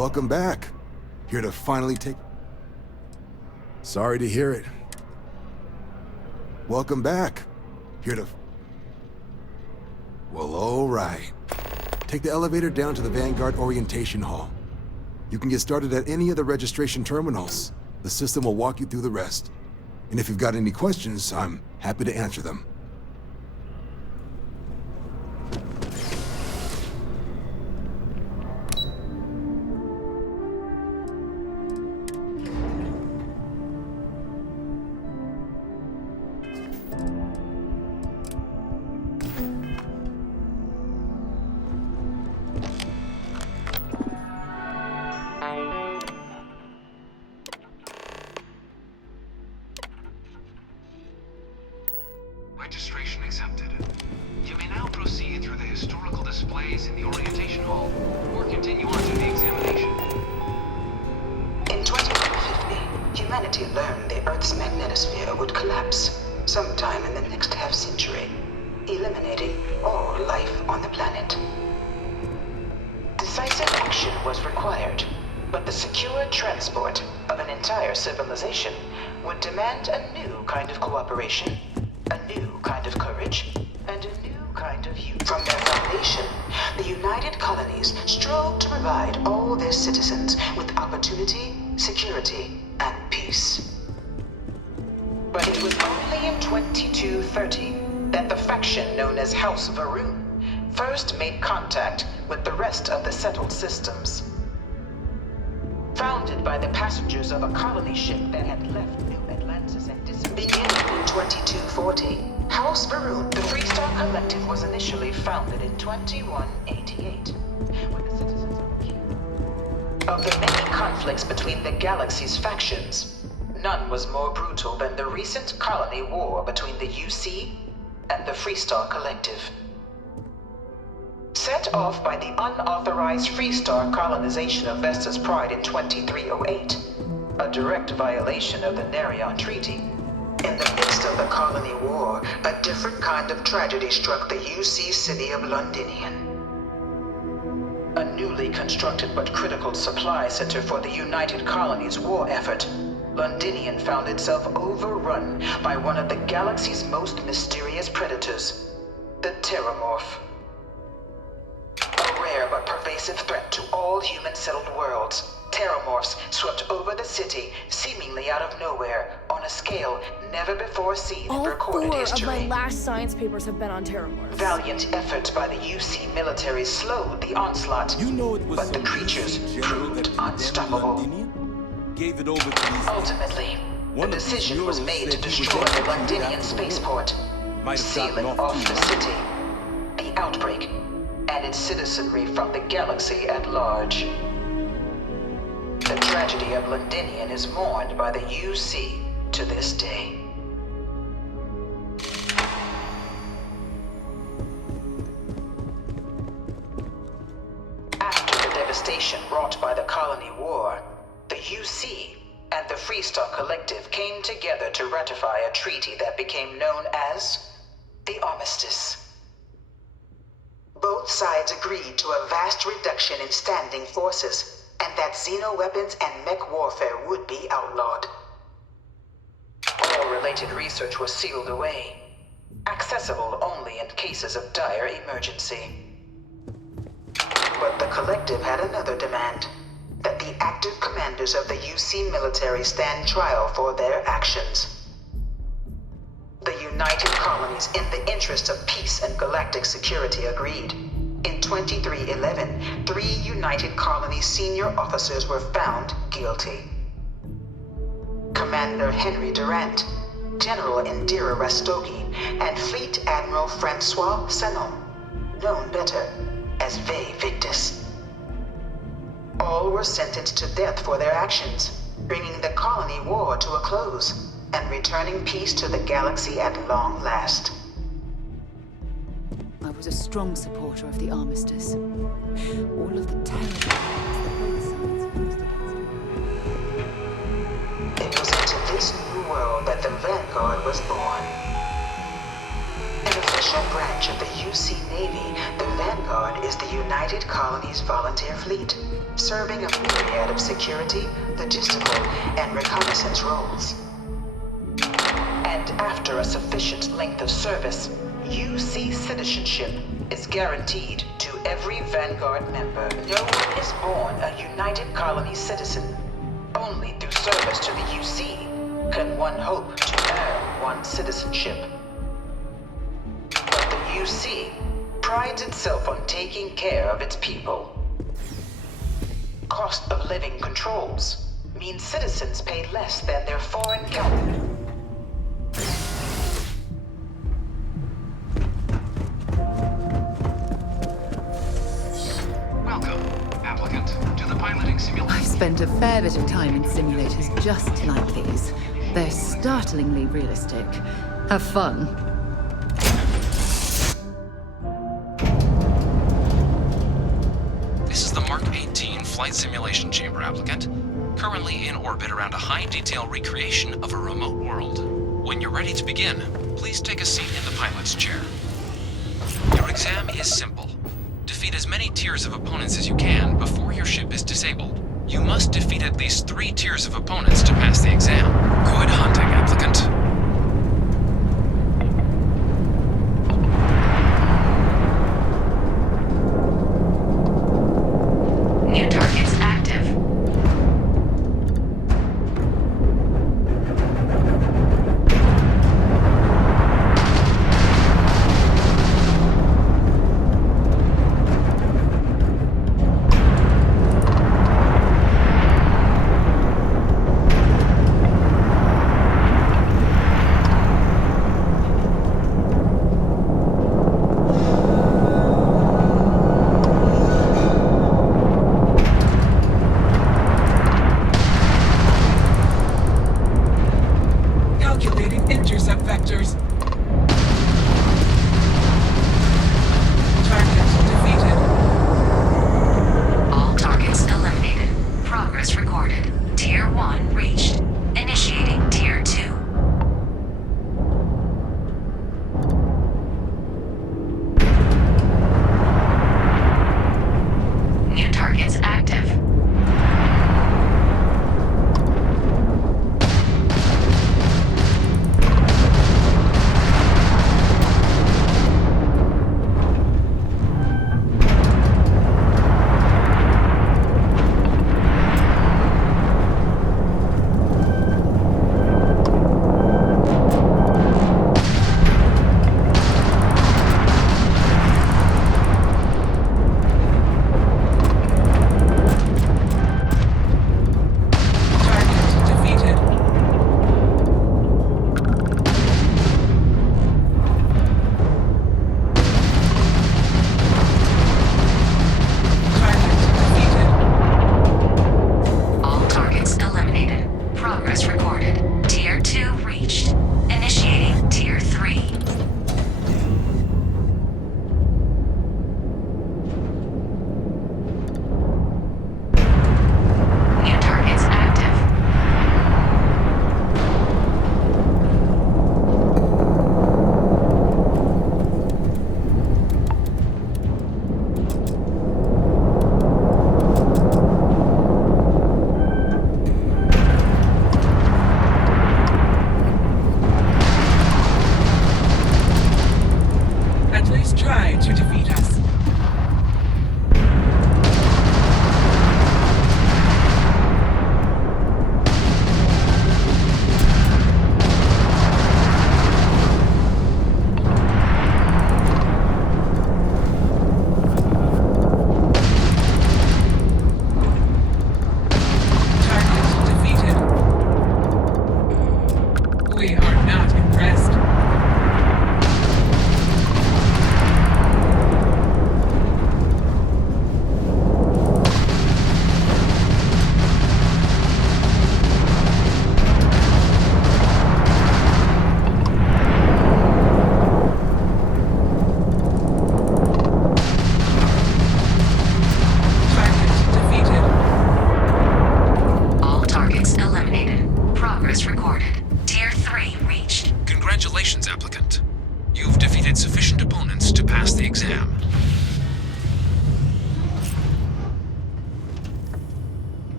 Welcome back. Here to finally take... Sorry to hear it. Welcome back. Here to... Well, all right. Take the elevator down to the Vanguard Orientation Hall. You can get started at any of the registration terminals. The system will walk you through the rest. And if you've got any questions, I'm happy to answer them. Registration accepted. You may now proceed through the historical displays in the orientation hall, or continue on to the examination. In 2150, humanity learned the Earth's magnetosphere would collapse sometime in the next half-century, eliminating all life on the planet. Decisive action was required, but the secure transport of an entire civilization would demand a new kind of cooperation, a new kind of courage, and a new kind of youth. From their foundation, the United Colonies strove to provide all their citizens with opportunity, security, and peace. But it was only in 2230 that the faction known as House Varun first made contact with the rest of the settled systems. Founded by the passengers of a colony ship that had left New Atlantis and beginning in 2240, House Varun, the Freestar Collective, was initially founded in 2188, when the citizens of the kingdom. Of the many conflicts between the galaxy's factions, none was more brutal than the recent colony war between the UC and the Freestar Collective. Set off by the unauthorized Freestar colonization of Vesta's Pride in 2308, a direct violation of the Nerion Treaty. In the midst of the colony war, a different kind of tragedy struck the UC city of Londinian. A newly constructed but critical supply center for the United Colonies' war effort, Londinian found itself overrun by one of the galaxy's most mysterious predators, the Terramorph. A rare but pervasive threat to all human-settled worlds, Terramorphs swept over the city, seemingly out of nowhere, on a scale never before seen in recorded history. All 4 of my last science papers have been on Terramorphs. Valiant efforts by the UC military slowed the onslaught, but the creatures proved unstoppable. Gave it over to these Ultimately, the decision was made to destroy the Londinian spaceport, sealing off the city, the outbreak, and its citizenry from the galaxy at large. The tragedy of Londinian is mourned by the UC to this day. After the devastation wrought by the colony war, the UC and the Freestar Collective came together to ratify a treaty that became known as the Armistice. Both sides agreed to a vast reduction in standing forces, and that xeno-weapons and mech warfare would be outlawed. All related research was sealed away, accessible only in cases of dire emergency. But the Collective had another demand, that the active commanders of the UC military stand trial for their actions. The United Colonies, in the interest of peace and galactic security, agreed. In 2311, 3 United Colonies senior officers were found guilty. Commander Henry Durant, General Indira Rastogi, and Fleet Admiral Francois Sanon, known better as Ve Victus. All were sentenced to death for their actions, bringing the colony war to a close and returning peace to the galaxy at long last. I was a strong supporter of the armistice. All of the terrible things that both sides used against It was into this new world that the Vanguard was born. An official official branch of the UC Navy, the Vanguard is the United Colonies Volunteer Fleet, serving a myriad of security, logistical, and reconnaissance roles. And after a sufficient length of service, UC citizenship is guaranteed to every Vanguard member. No one is born a United Colonies citizen. Only through service to the UC can one hope to earn one's citizenship. But the UC prides itself on taking care of its people. Cost of living controls mean citizens pay less than their foreign counterparts. Welcome, applicant, to the piloting I've simulation. spent a fair bit of time in simulators just like these. They're startlingly realistic. Have fun. This is the Mark 18 flight simulation chamber, applicant. Currently in orbit around a high-detail recreation of a remote world. When you're ready to begin, please take a seat in the pilot's chair. Your exam is simple. Defeat as many tiers of opponents as you can before your ship is disabled. You must defeat at least 3 tiers of opponents to pass the exam. Good hunting, applicant. New targets active.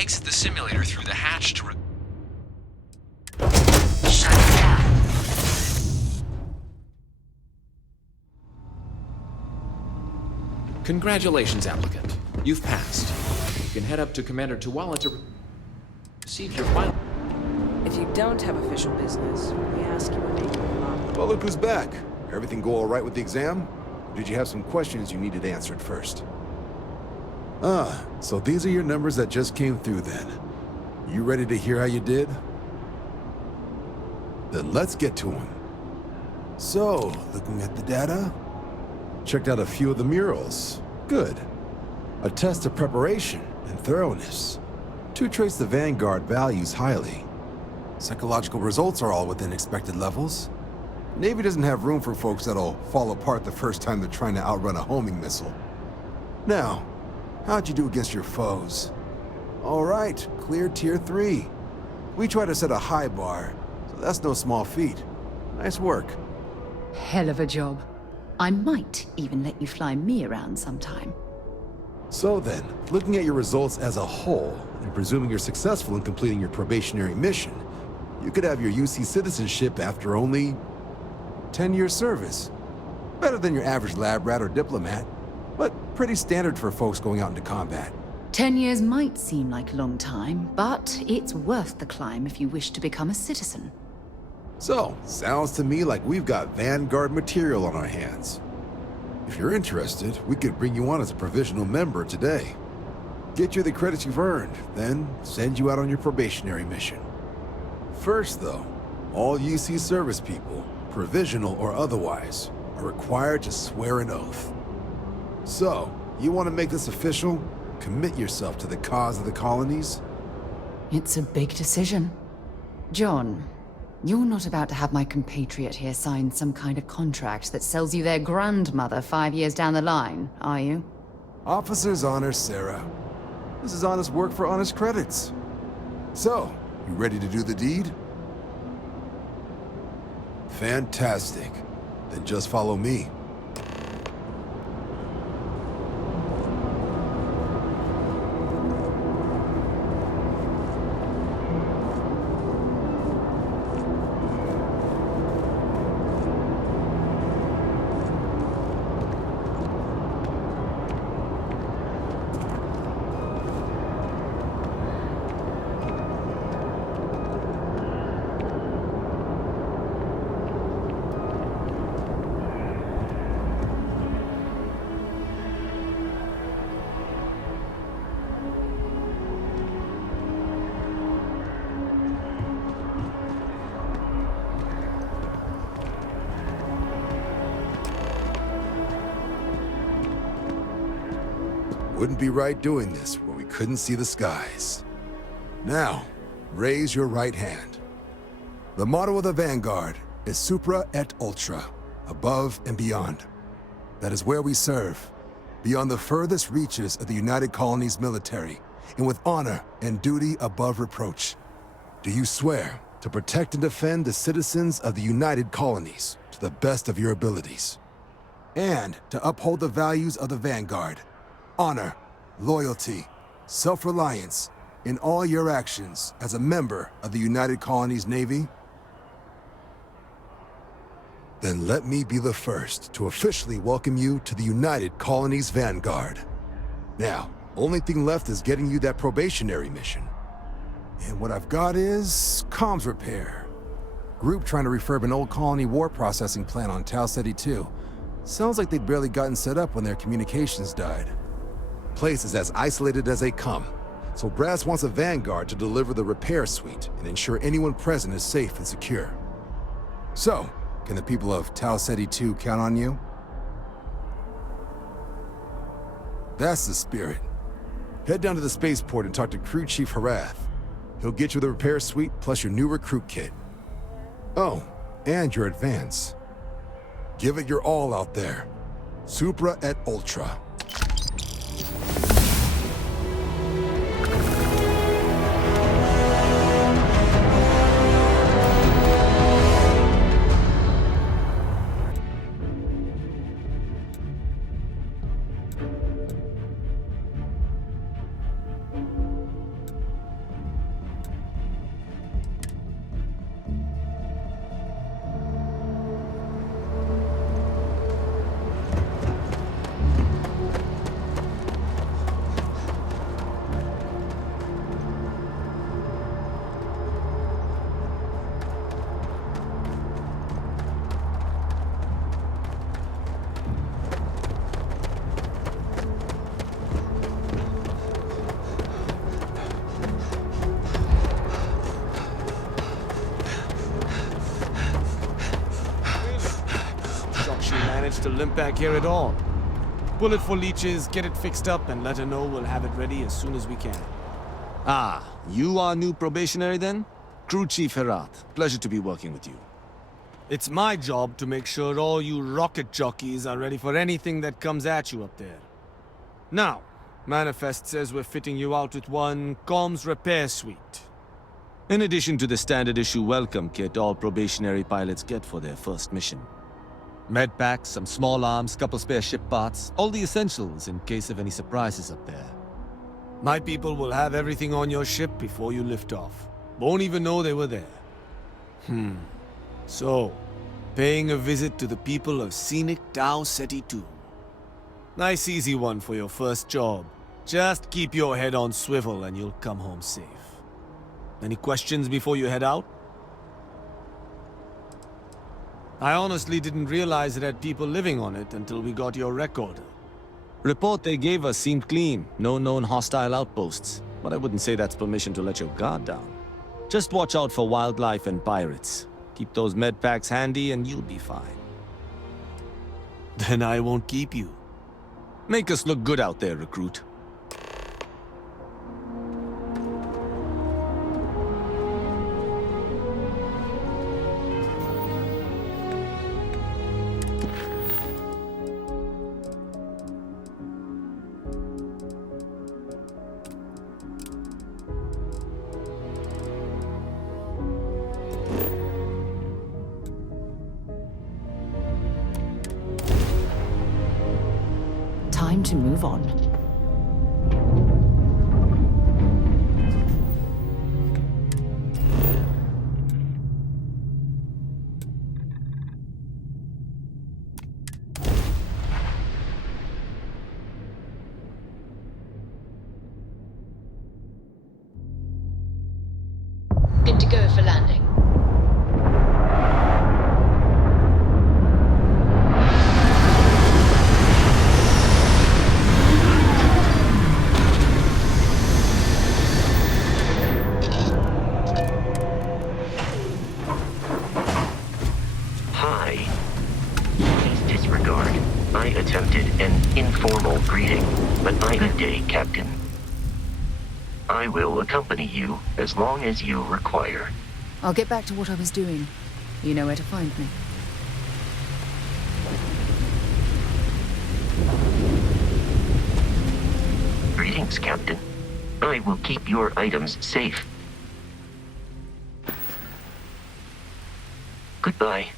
exit the simulator through the hatch to Shut down. Congratulations, applicant. You've passed. You can head up to Commander Tuwala to receive your final... If you don't have official business, we ask you to make your mom. Well, look who's back. Everything go all right with the exam? Or did you have some questions you needed answered first? So these are your numbers that just came through then. You ready to hear how you did? Then let's get to them. So, looking at the data, checked out a few of the murals. Good. A test of preparation and thoroughness. 2 traits the Vanguard values highly. Psychological results are all within expected levels. Navy doesn't have room for folks that'll fall apart the first time they're trying to outrun a homing missile. Now, how'd you do against your foes? All right, clear Tier 3. We try to set a high bar, so that's no small feat. Nice work. Hell of a job. I might even let you fly me around sometime. So then, looking at your results as a whole, and presuming you're successful in completing your probationary mission, you could have your UC citizenship after only 10 years service. Better than your average lab rat or diplomat, but pretty standard for folks going out into combat. 10 years might seem like a long time, but it's worth the climb if you wish to become a citizen. So, sounds to me like we've got Vanguard material on our hands. If you're interested, we could bring you on as a provisional member today. Get you the credits you've earned, then send you out on your probationary mission. First though, all UC service people, provisional or otherwise, are required to swear an oath. So, you want to make this official? Commit yourself to the cause of the colonies? It's a big decision. John, you're not about to have my compatriot here sign some kind of contract that sells you their grandmother 5 years down the line, are you? Officer's honor, Sarah. This is honest work for honest credits. So, you ready to do the deed? Fantastic. Then just follow me. Wouldn't be right doing this where we couldn't see the skies. Now, raise your right hand. The motto of the Vanguard is Supra et Ultra, above and beyond. That is where we serve, beyond the furthest reaches of the United Colonies military, and with honor and duty above reproach. Do you swear to protect and defend the citizens of the United Colonies to the best of your abilities, and to uphold the values of the Vanguard? Honor, loyalty, self-reliance in all your actions as a member of the United Colonies Navy? Then let me be the first to officially welcome you to the United Colonies Vanguard. Now, only thing left is getting you that probationary mission. And what I've got is comms repair. Group trying to refurb an old colony war processing plant on Tau Ceti 2. Sounds like they'd barely gotten set up when their communications died. Place is as isolated as they come, so Brass wants a Vanguard to deliver the repair suite and ensure anyone present is safe and secure. So, can the people of Tau Ceti 2 count on you? That's the spirit. Head down to the spaceport and talk to Crew Chief Harath. He'll get you the repair suite plus your new recruit kit. Oh, and your advance. Give it your all out there. Supra et Ultra. managed to limp back here at all. Bullet for leeches, get it fixed up, and let her know we'll have it ready as soon as we can. Ah, you are new probationary then? Crew Chief Herat. Pleasure to be working with you. It's my job to make sure all you rocket jockeys are ready for anything that comes at you up there. Now, Manifest says we're fitting you out with one comms repair suite. In addition to the standard issue welcome kit all probationary pilots get for their first mission. Med packs, some small arms, couple spare ship parts, all the essentials in case of any surprises up there. My people will have everything on your ship before you lift off. Won't even know they were there. So, paying a visit to the people of scenic Tau Ceti 2. Nice easy one for your first job. Just keep your head on swivel and you'll come home safe. Any questions before you head out? I honestly didn't realize it had people living on it until we got your recorder. Report they gave us seemed clean. No known hostile outposts. But I wouldn't say that's permission to let your guard down. Just watch out for wildlife and pirates. Keep those med packs handy and you'll be fine. Then I won't keep you. Make us look good out there, recruit. Time to move on. Good to go for landing. Hi. Please disregard. I attempted an informal greeting, but good day, Captain. I will accompany you as long as you require. I'll get back to what I was doing. You know where to find me. Greetings, Captain. I will keep your items safe. Goodbye.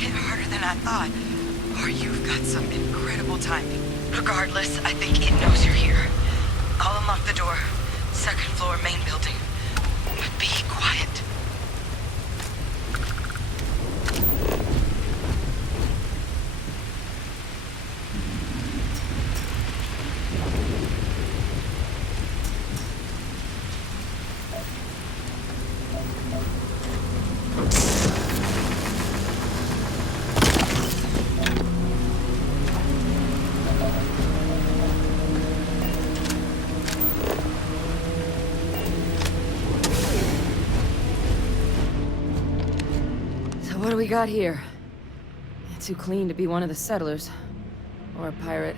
hit harder than I thought. Or you've got some incredible timing. Regardless, I think it knows you're here. I'll unlock the door. Second floor, main building. But be quiet. What do we got here? Too clean to be one of the settlers. Or a pirate.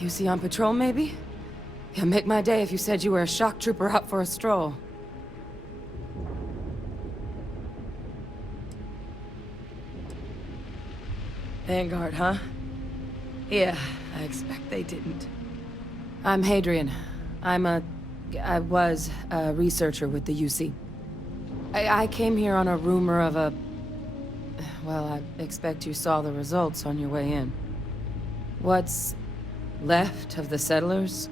You see on patrol, maybe? Yeah, make my day if you said you were a shock trooper out for a stroll. Vanguard, huh? Yeah, I expect they didn't. I'm Hadrian. I was a researcher with the UC. I came here on a rumor of a... Well, I expect you saw the results on your way in. What's left of the settlers?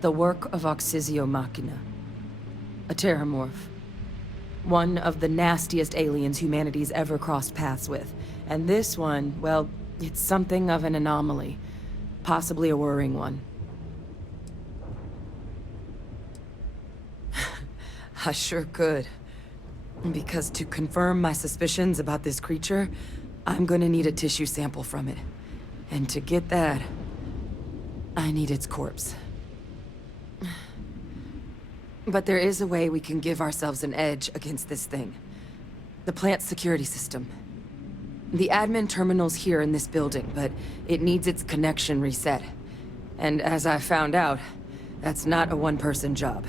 The work of Oxysio Machina. A terramorph. One of the nastiest aliens humanity's ever crossed paths with. And this one, well, it's something of an anomaly. Possibly a worrying one. I sure could. Because to confirm my suspicions about this creature, I'm gonna need a tissue sample from it. And to get that, I need its corpse. But there is a way we can give ourselves an edge against this thing. The plant's security system. The admin terminal's here in this building, but it needs its connection reset. And as I found out, that's not a one-person job.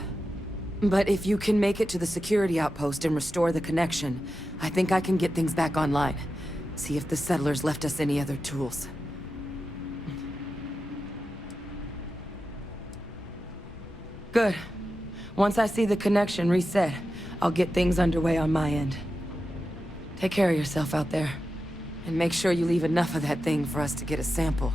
But if you can make it to the security outpost and restore the connection, I think I can get things back online. See if the settlers left us any other tools. Good. Once I see the connection reset, I'll get things underway on my end. Take care of yourself out there. And make sure you leave enough of that thing for us to get a sample.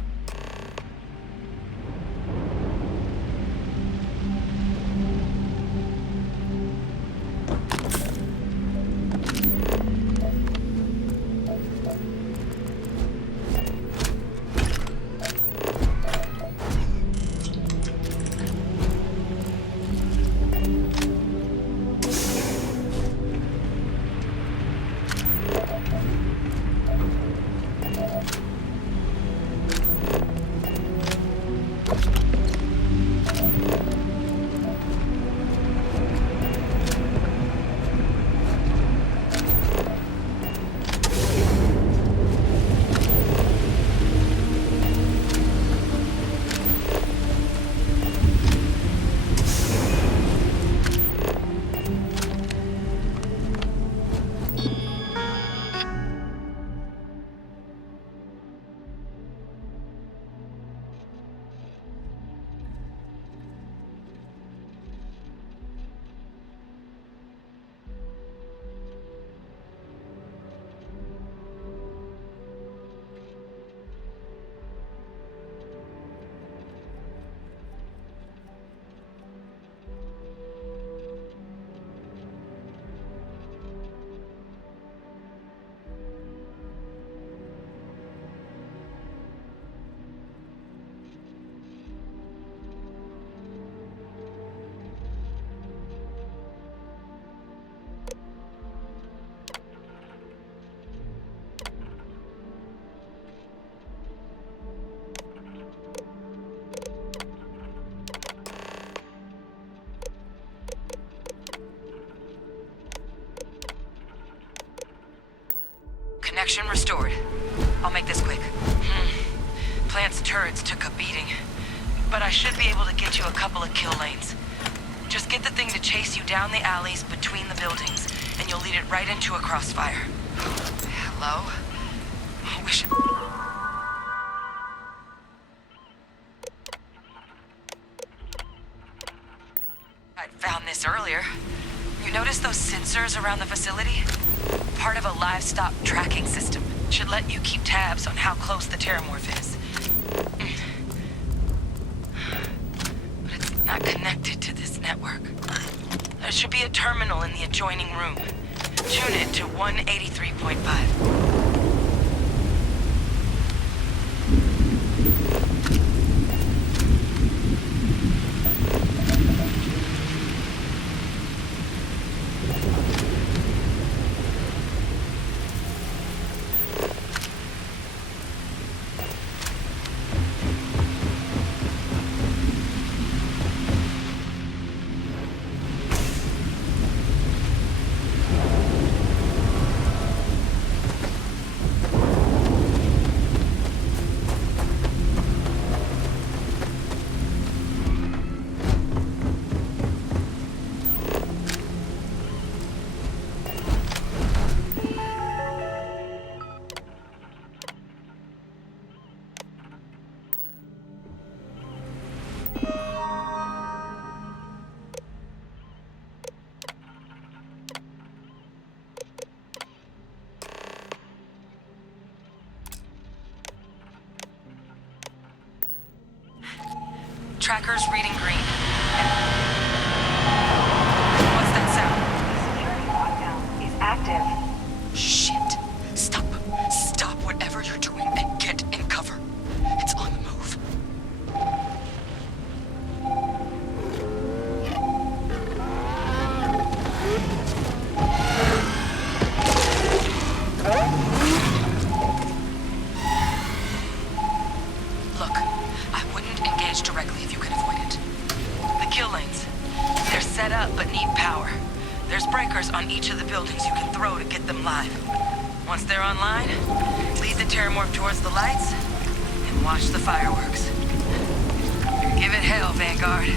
Connection restored. I'll make this quick. Plant's turrets took a beating, but I should be able to get you a couple of kill lanes. Just get the thing to chase you down the alleys between the buildings, and you'll lead it right into a crossfire. Hello? I wish it... I'd found this earlier. You notice those sensors around the facility? Part of a livestock tracking system. Should let you keep tabs on how close the terramorph is. But it's not connected to this network. There should be a terminal in the adjoining room. Tune it to 183.5. Tracker's reading green. What's that sound? Security lockdown is active. Shit. Stop. Stop whatever you're doing and get in cover. It's on the move. Look, I wouldn't engage directly if you can avoid it. The kill lanes. They're set up but need power. There's breakers on each of the buildings you can throw to get them live. Once they're online, lead the terramorph towards the lights and watch the fireworks. Give it hell, Vanguard.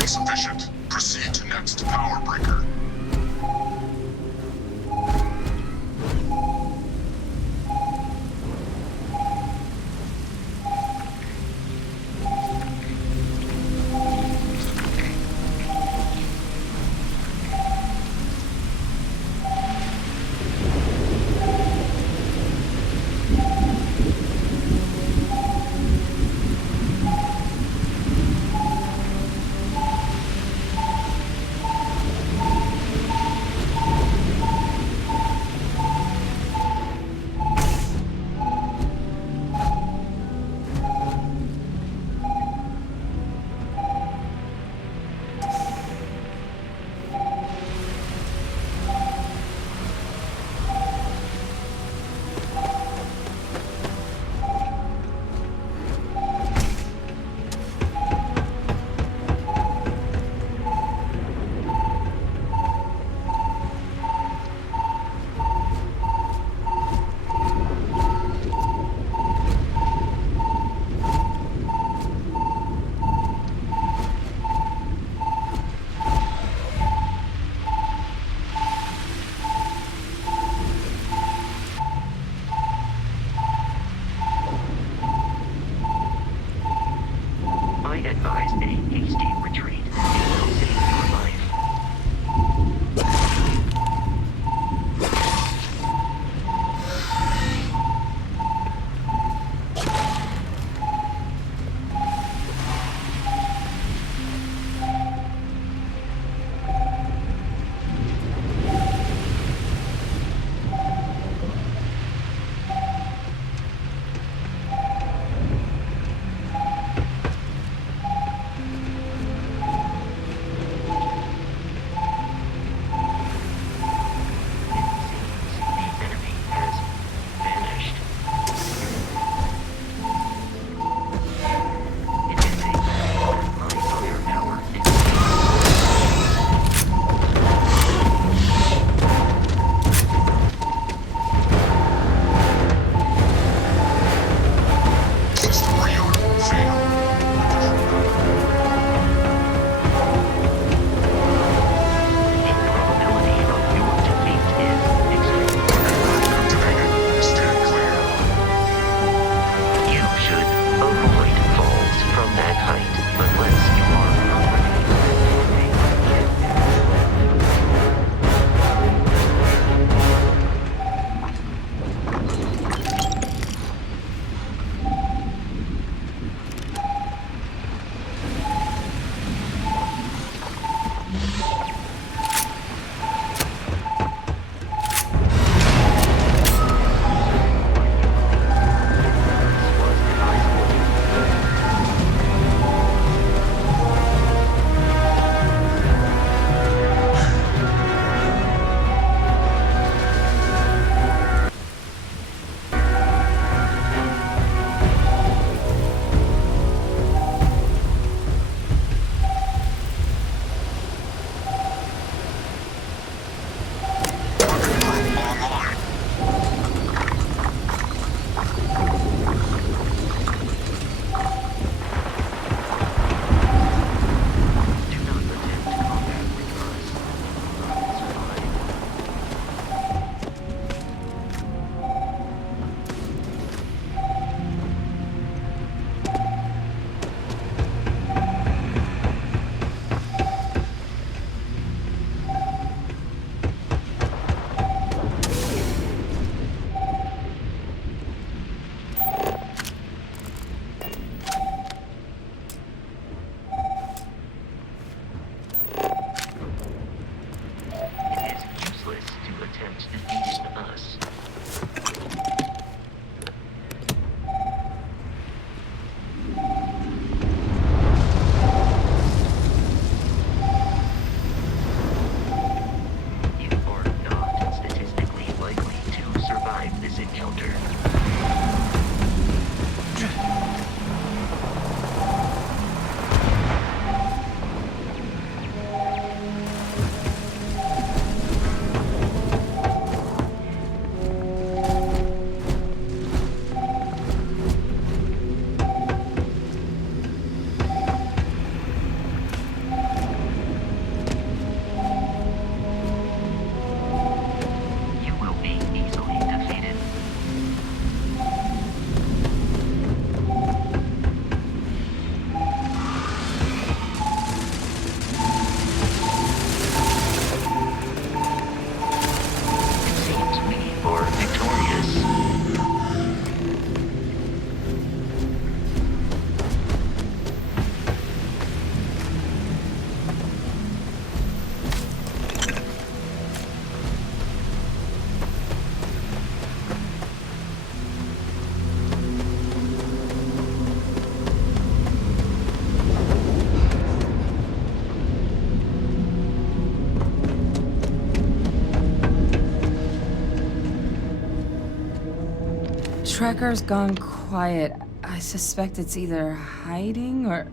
Insufficient. Proceed to next power breaker. I advise a hasty retreat. It will save your life. tracker's gone quiet. I suspect it's either hiding or...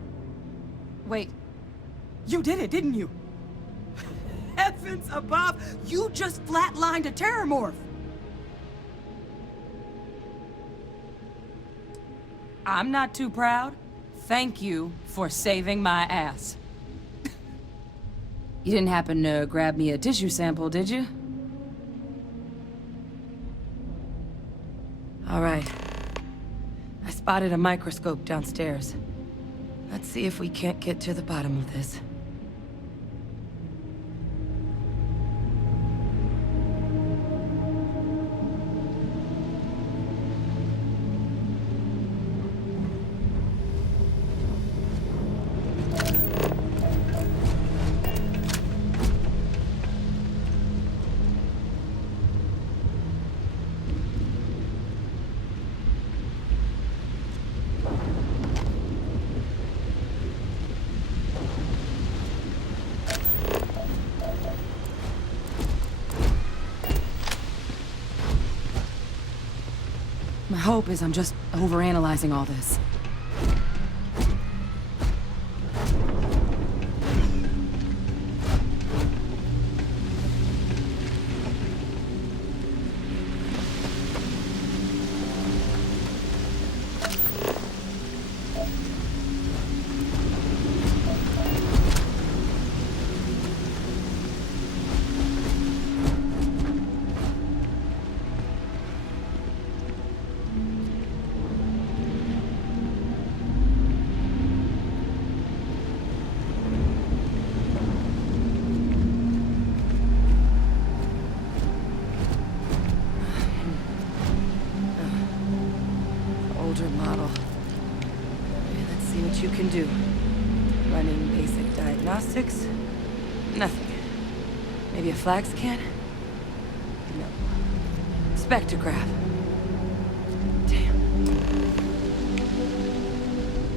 Wait. You did it, didn't you? Heavens above! You just flatlined a terramorph! I'm not too proud. Thank you for saving my ass. You didn't happen to grab me a tissue sample, did you? All right. I spotted a microscope downstairs. Let's see if we can't get to the bottom of this. My hope is I'm just overanalyzing all this. Model. Okay, let's see what you can do. Running basic diagnostics. Nothing. Maybe a flag scan? No. Spectrograph. Damn.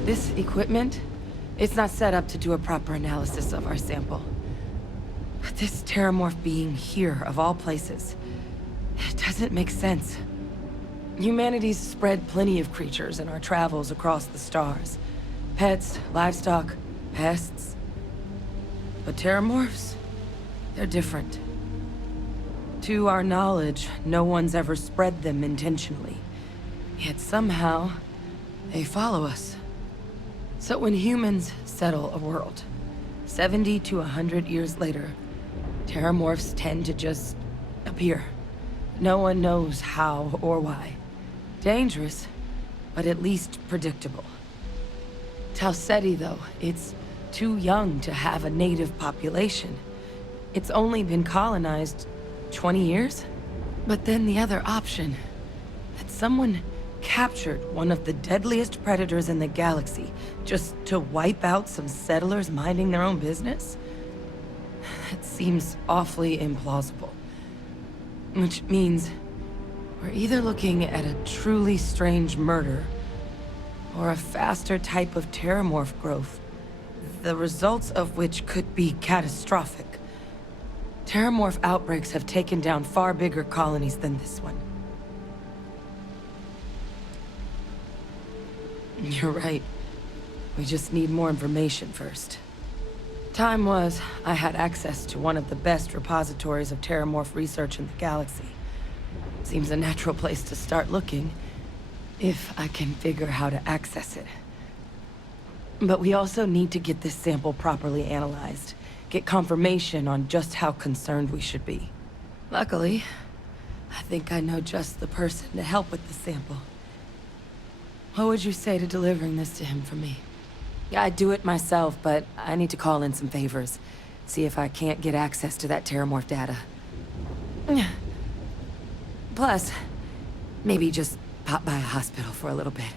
This equipment, it's not set up to do a proper analysis of our sample. But this terramorph being here, of all places, it doesn't make sense. Humanity's spread plenty of creatures in our travels across the stars. Pets, livestock, pests. But terramorphs? They're different. To our knowledge, no one's ever spread them intentionally. Yet somehow, they follow us. So when humans settle a world, 70 to 100 years later, terramorphs tend to just appear. No one knows how or why. Dangerous, but at least predictable. Tau Ceti, though, it's too young to have a native population. It's only been colonized 20 years? But then the other option, that someone captured one of the deadliest predators in the galaxy just to wipe out some settlers minding their own business? That seems awfully implausible. Which means we're either looking at a truly strange murder, or a faster type of terramorph growth, the results of which could be catastrophic. Terramorph outbreaks have taken down far bigger colonies than this one. You're right. We just need more information first. Time was, I had access to one of the best repositories of terramorph research in the galaxy. Seems a natural place to start looking, if I can figure how to access it. But we also need to get this sample properly analyzed, get confirmation on just how concerned we should be. Luckily, I think I know just the person to help with the sample. What would you say to delivering this to him for me? Yeah, I'd do it myself, but I need to call in some favors. See if I can't get access to that terramorph data. Plus, maybe just pop by a hospital for a little bit.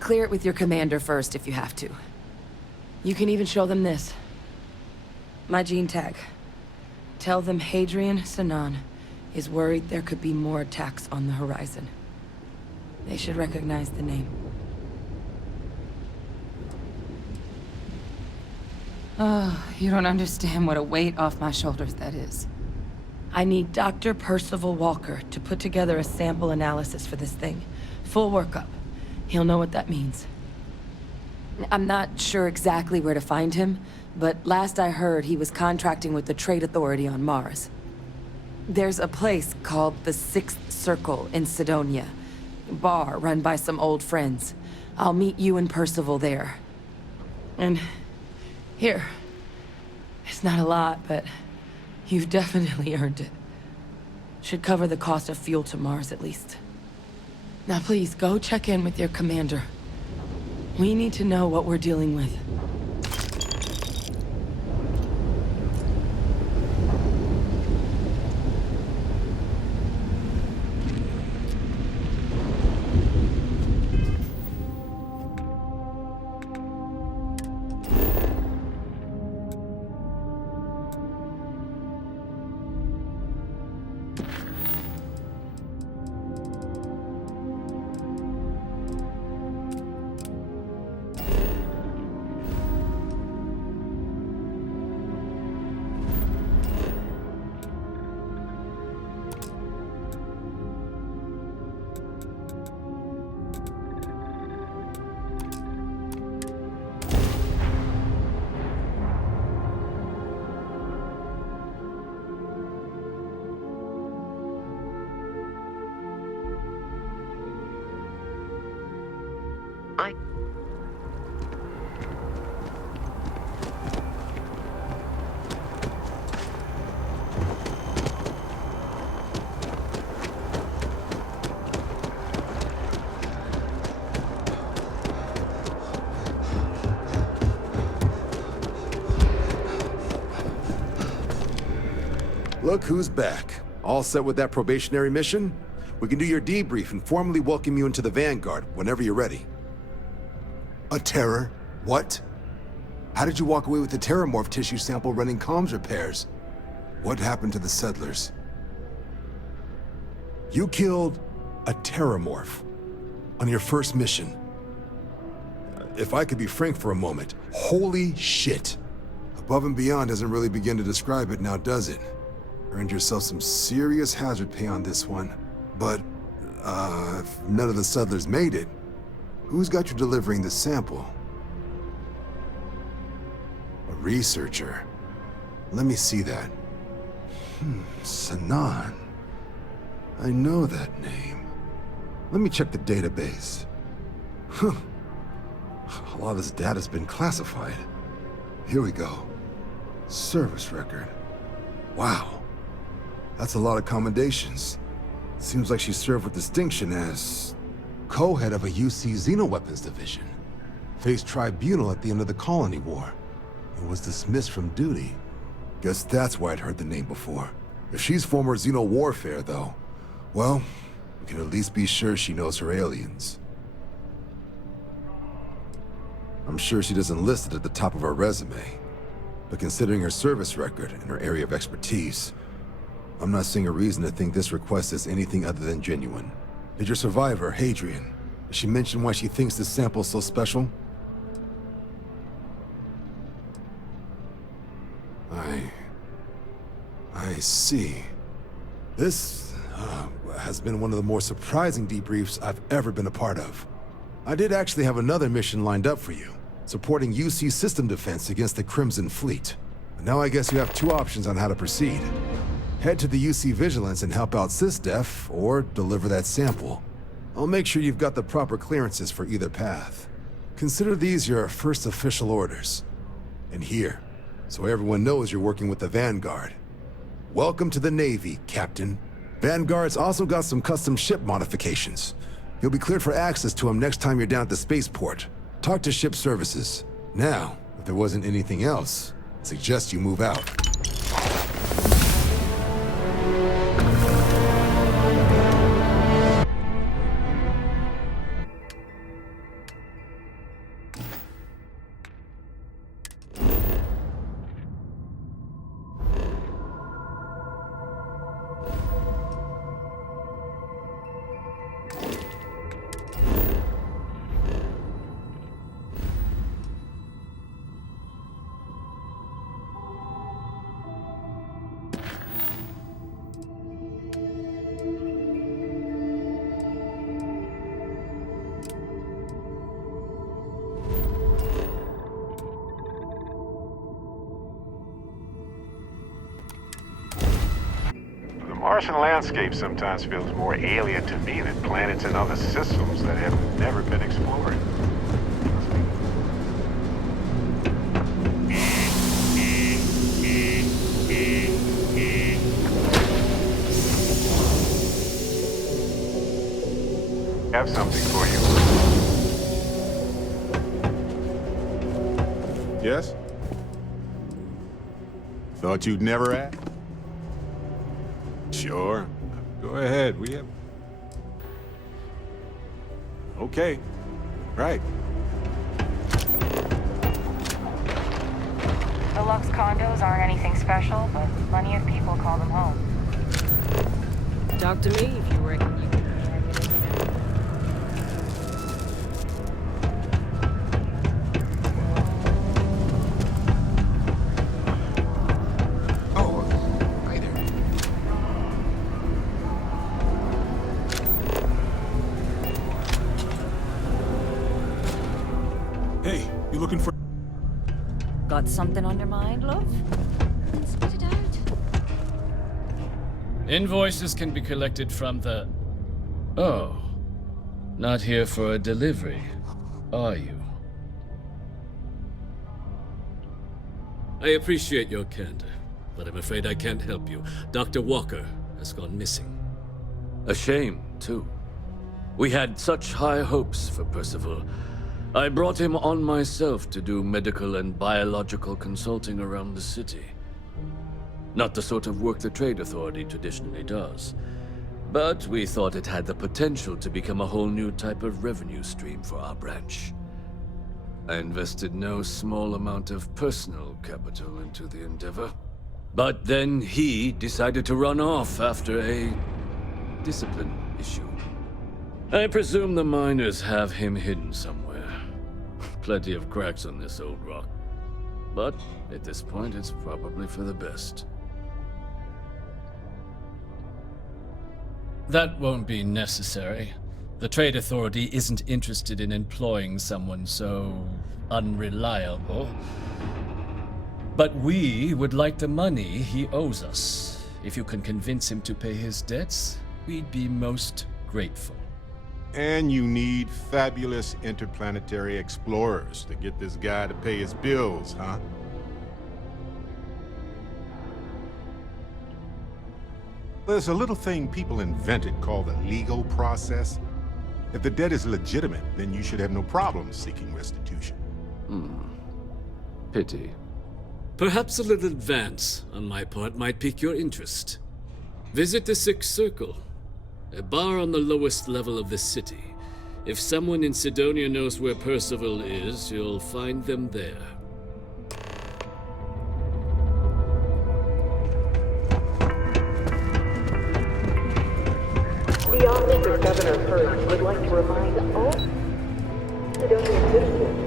Clear it with your commander first if you have to. You can even show them this. My gene tag. Tell them Hadrian Sinan is worried there could be more attacks on the horizon. They should recognize the name. Oh, you don't understand what a weight off my shoulders that is. I need Dr. Percival Walker to put together a sample analysis for this thing. Full workup. He'll know what that means. I'm not sure exactly where to find him, but last I heard he was contracting with the Trade Authority on Mars. There's a place called the Sixth Circle in Sidonia. Bar run by some old friends. I'll meet you and Percival there. And here. It's not a lot, but you've definitely earned it. Should cover the cost of fuel to Mars at least. Now please, go check in with your commander. We need to know what we're dealing with. Look who's back. All set with that probationary mission? We can do your debrief and formally welcome you into the Vanguard whenever you're ready. A terror? What? How did you walk away with the terramorph tissue sample running comms repairs? What happened to the settlers? You killed a terramorph on your first mission. If I could be frank for a moment, holy shit. Above and beyond doesn't really begin to describe it now, does it? Earned yourself some serious hazard pay on this one. But, if none of the settlers made it, who's got you delivering the sample? A researcher. Let me see that. Sanan. I know that name. Let me check the database. Huh. A lot of this data's been classified. Here we go. Service record. Wow. That's a lot of commendations. Seems like she served with distinction as co-head of a UC Xenoweapons division. Faced tribunal at the end of the Colony War and was dismissed from duty. Guess that's why I'd heard the name before. If she's former Xeno warfare, though, well, we can at least be sure she knows her aliens. I'm sure she doesn't list it at the top of her resume, but considering her service record and her area of expertise, I'm not seeing a reason to think this request is anything other than genuine. Did your survivor, Hadrian, did she mention why she thinks this sample's so special? I see. This has been one of the more surprising debriefs I've ever been a part of. I did actually have another mission lined up for you, supporting UC system defense against the Crimson Fleet. But now I guess you have two options on how to proceed. Head to the UC Vigilance and help out SysDef, or deliver that sample. I'll make sure you've got the proper clearances for either path. Consider these your first official orders. And here, so everyone knows you're working with the Vanguard. Welcome to the Navy, Captain. Vanguard's also got some custom ship modifications. You'll be cleared for access to them next time you're down at the spaceport. Talk to ship services. Now, if there wasn't anything else, I suggest you move out. Martian landscape sometimes feels more alien to me than planets and other systems that have never been explored. Have something for you. Yes? Thought you'd never ask? Sure. Go ahead. We have... Okay. Right. The Lux condos aren't anything special, but plenty of people call them home. Talk to me if you reckon you can check it in. Oh, hi there. Hey, you looking for... Got something on your mind, love? Then spit it out. Invoices can be collected from the... Oh. Not here for a delivery, are you? I appreciate your candor, but I'm afraid I can't help you. Dr. Walker has gone missing. A shame, too. We had such high hopes for Percival. I brought him on myself to do medical and biological consulting around the city. Not the sort of work the Trade Authority traditionally does. But we thought it had the potential to become a whole new type of revenue stream for our branch. I invested no small amount of personal capital into the endeavor. But then he decided to run off after a discipline issue. I presume the miners have him hidden somewhere. Plenty of cracks on this old rock. But at this point, it's probably for the best. That won't be necessary. The Trade Authority isn't interested in employing someone so unreliable. But we would like the money he owes us. If you can convince him to pay his debts, we'd be most grateful. And you need fabulous interplanetary explorers to get this guy to pay his bills, huh? There's a little thing people invented called the legal process. If the debt is legitimate, then you should have no problem seeking restitution. Pity. Perhaps a little advance on my part might pique your interest. Visit the Sixth Circle, a bar on the lowest level of the city. If someone in Sidonia knows where Percival is, you'll find them there. The Office of Governor First would like to remind all Sidonia citizens.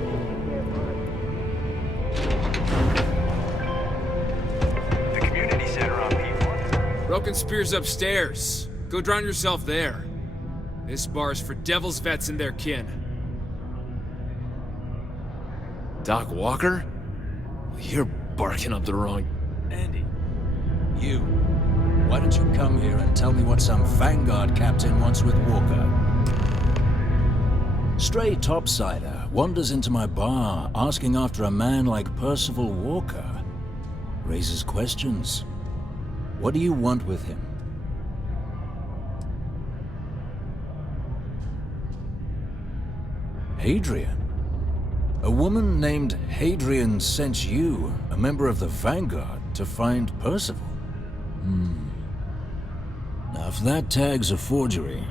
The community center on P1. Broken Spear's upstairs. Go drown yourself there. This bar's for Devil's Vets and their kin. Doc Walker? You're barking up the wrong... Andy, you. Why don't you come here and tell me what some Vanguard captain wants with Walker? Stray topsider wanders into my bar asking after a man like Percival Walker. Raises questions. What do you want with him? Hadrian? A woman named Hadrian sent you, a member of the Vanguard, to find Percival? Now, if that tag's a forgery,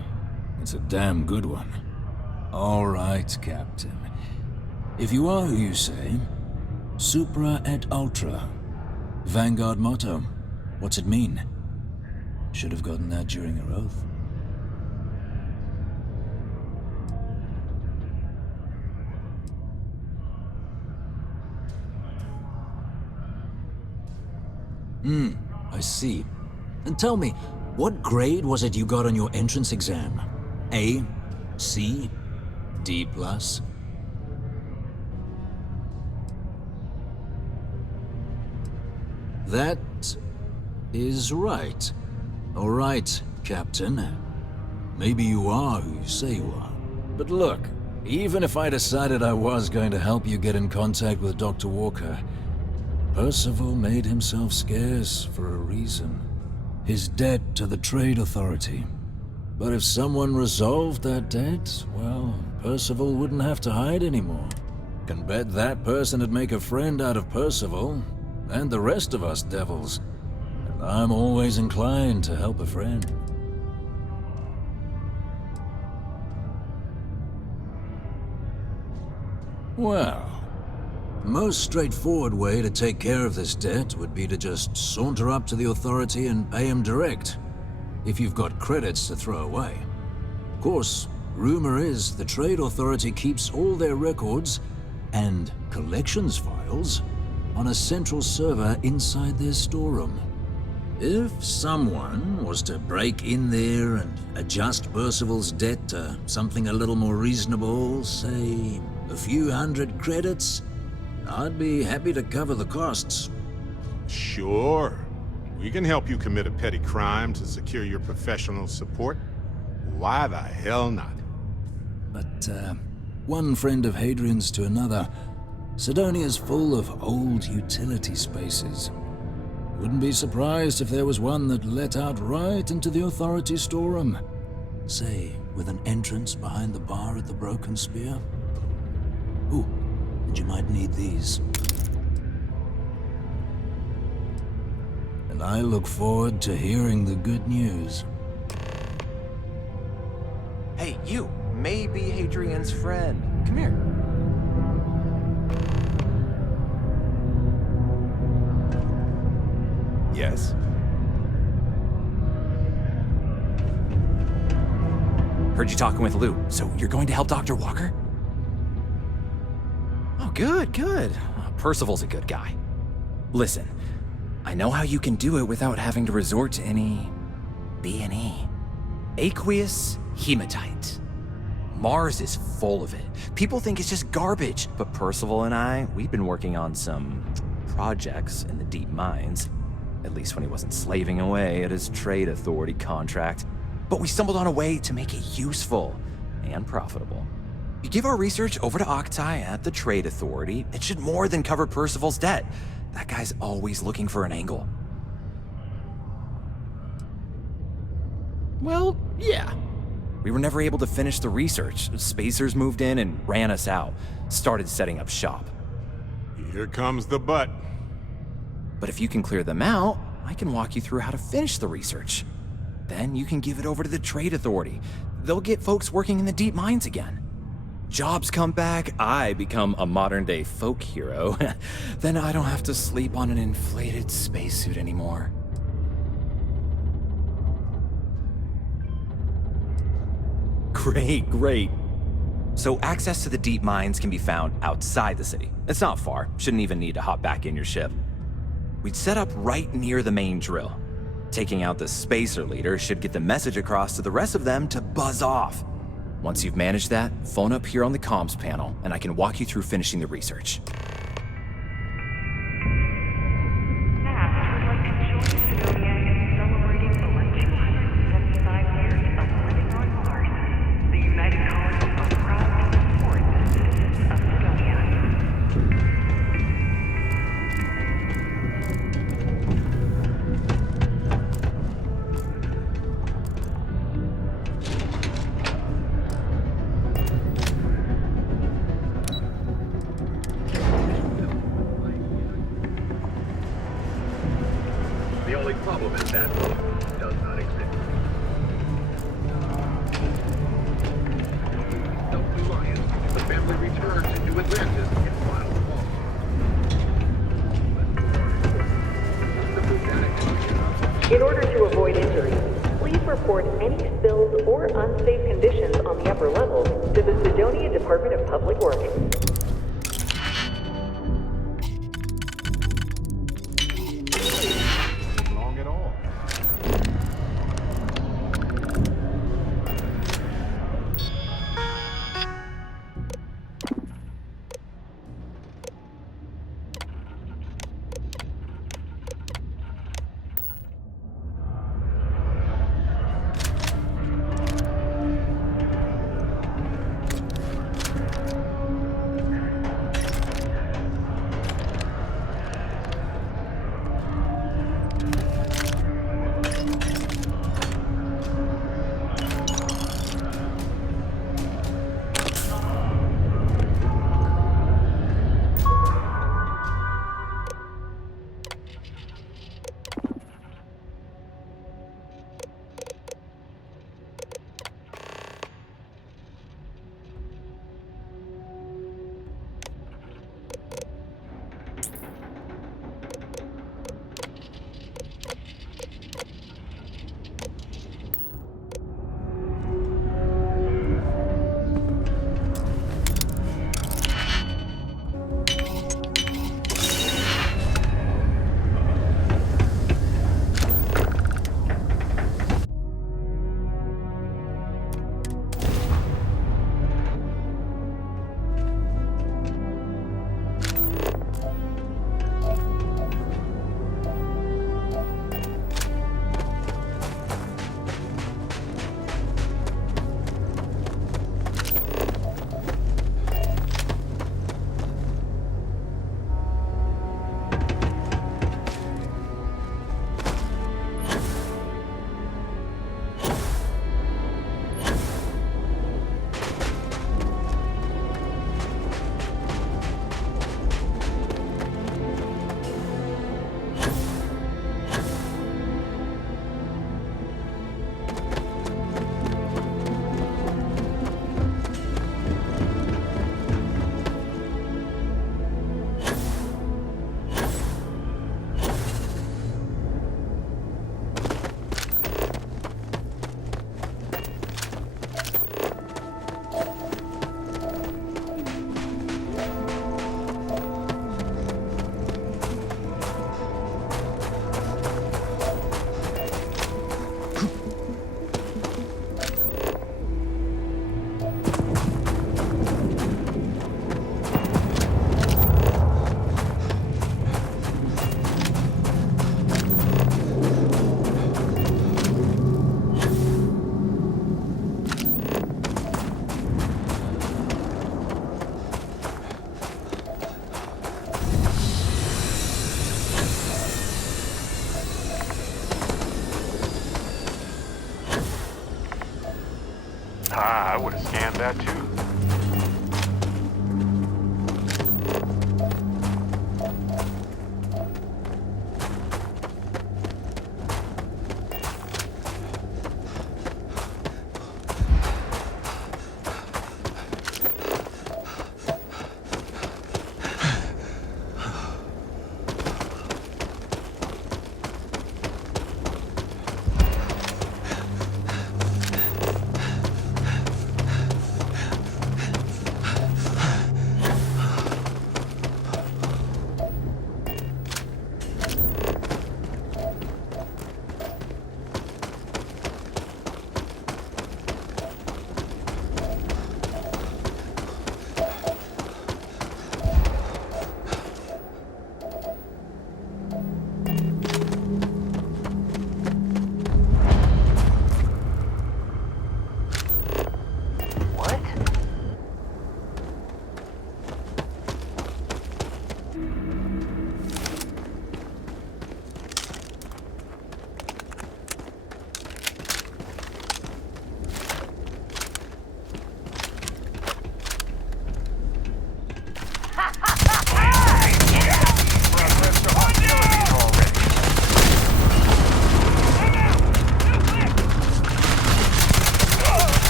it's a damn good one. All right, Captain. If you are who you say, Supra et Ultra. Vanguard motto. What's it mean? Should have gotten that during your oath. I see. And tell me, what grade was it you got on your entrance exam? A? C? D+? That is right. All right, Captain. Maybe you are who you say you are. But look, even if I decided I was going to help you get in contact with Dr. Walker, Percival made himself scarce for a reason. His debt to the Trade Authority. But if someone resolved that debt, well, Percival wouldn't have to hide anymore. Can bet that person would make a friend out of Percival, and the rest of us devils. And I'm always inclined to help a friend. Well, the most straightforward way to take care of this debt would be to just saunter up to the Authority and pay him direct, if you've got credits to throw away. Of course, rumor is the Trade Authority keeps all their records and collections files on a central server inside their storeroom. If someone was to break in there and adjust Percival's debt to something a little more reasonable, say a few hundred credits, I'd be happy to cover the costs. Sure. We can help you commit a petty crime to secure your professional support. Why the hell not? But, one friend of Hadrian's to another, Sidonia's full of old utility spaces. Wouldn't be surprised if there was one that let out right into the Authority storeroom. Say, with an entrance behind the bar at the Broken Spear. Ooh, and you might need these. And I look forward to hearing the good news. Hey, you may be Hadrian's friend. Come here. Yes? Heard you talking with Lou, so you're going to help Dr. Walker? Oh, good, good. Percival's a good guy. Listen, I know how you can do it without having to resort to any B&E. Aqueous hematite. Mars is full of it. People think it's just garbage, but Percival and I, we've been working on some projects in the deep mines. At least when he wasn't slaving away at his Trade Authority contract. But we stumbled on a way to make it useful and profitable. You give our research over to Octai at the Trade Authority, it should more than cover Percival's debt. That guy's always looking for an angle. Well, yeah. We were never able to finish the research. Spacers moved in and ran us out. Started setting up shop. Here comes the but. But if you can clear them out, I can walk you through how to finish the research. Then you can give it over to the Trade Authority. They'll get folks working in the deep mines again. Jobs come back, I become a modern-day folk hero. Then I don't have to sleep on an inflated spacesuit anymore. Great, great. So access to the deep mines can be found outside the city. It's not far, shouldn't even need to hop back in your ship. We'd set up right near the main drill. Taking out the spacer leader should get the message across to the rest of them to buzz off. Once you've managed that, phone up here on the comms panel, and I can walk you through finishing the research. The only problem is that it does not exist. Self-reliance, the family returns into Atlantis in final fall. In order to avoid injury, please report any spills or unsafe conditions on the upper levels to the Sidonia Department of Public Works. have that too.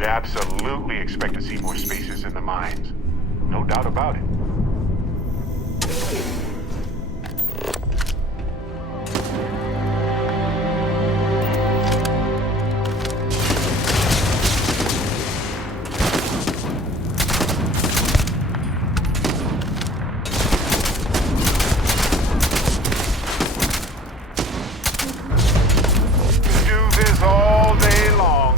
Absolutely expect to see more spaces in the mines. No doubt about it. Do this all day long.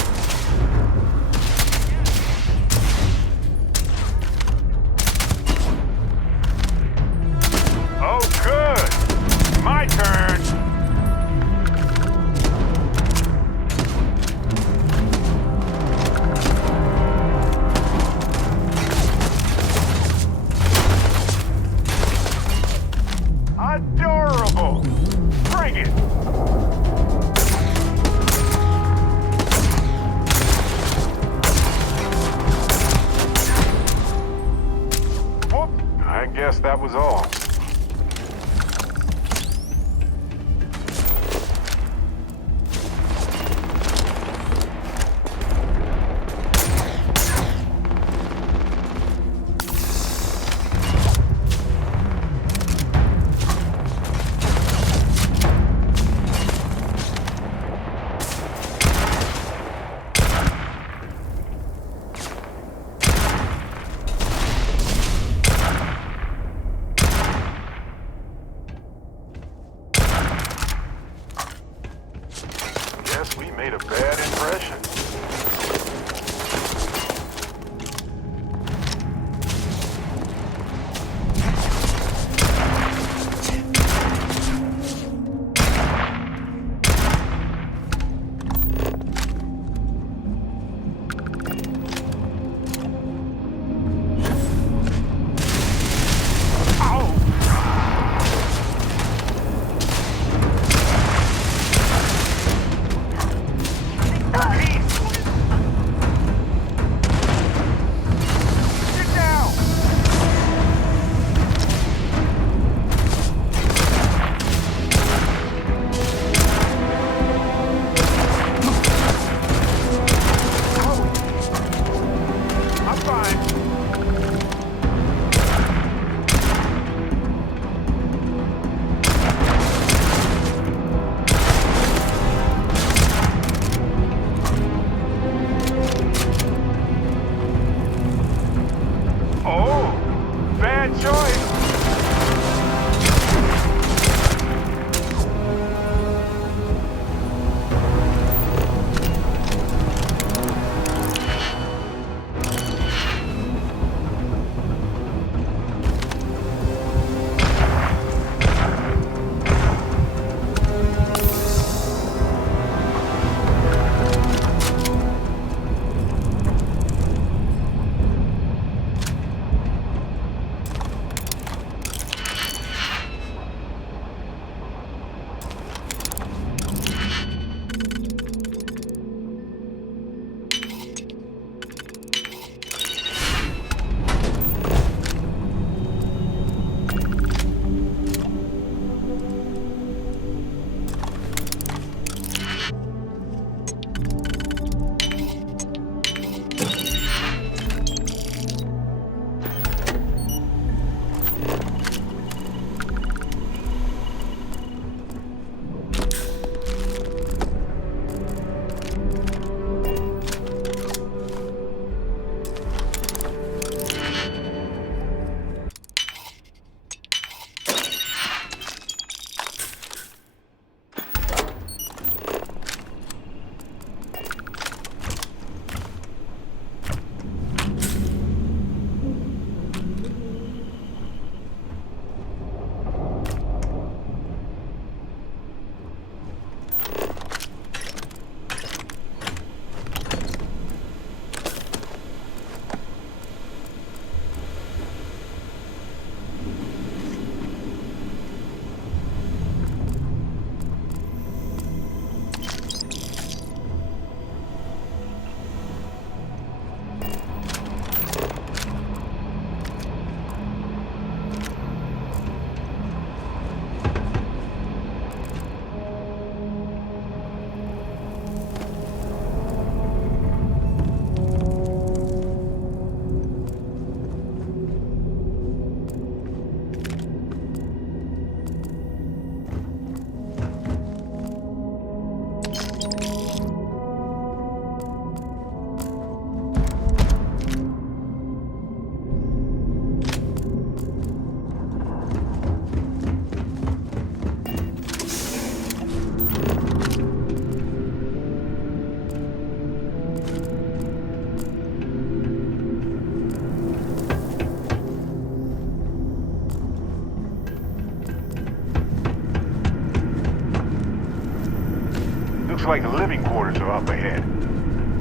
like living quarters are up ahead.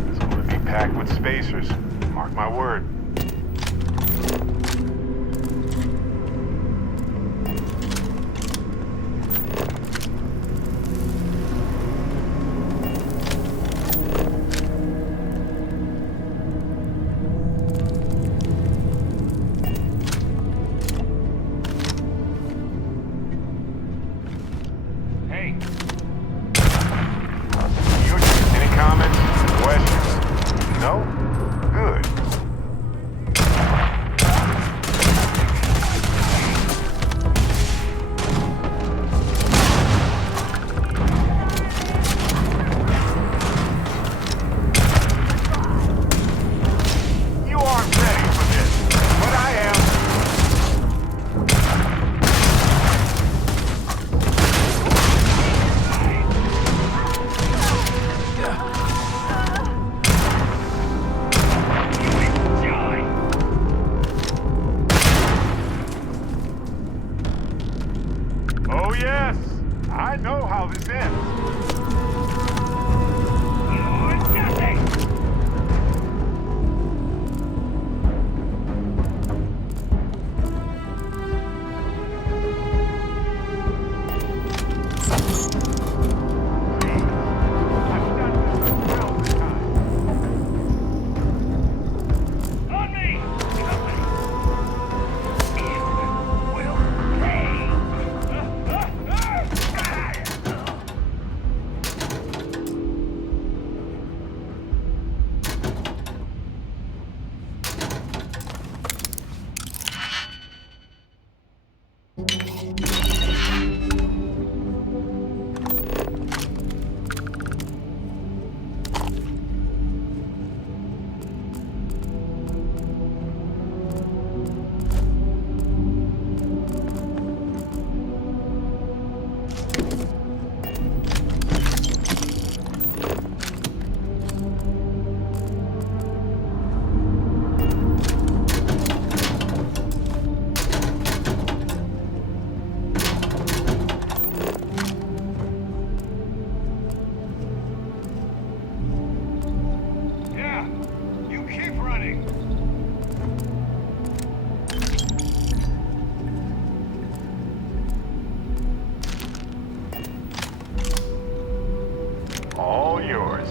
It's gonna be packed with spacers. Mark my word. All yours.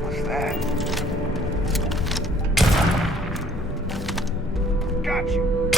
What's that? Got you.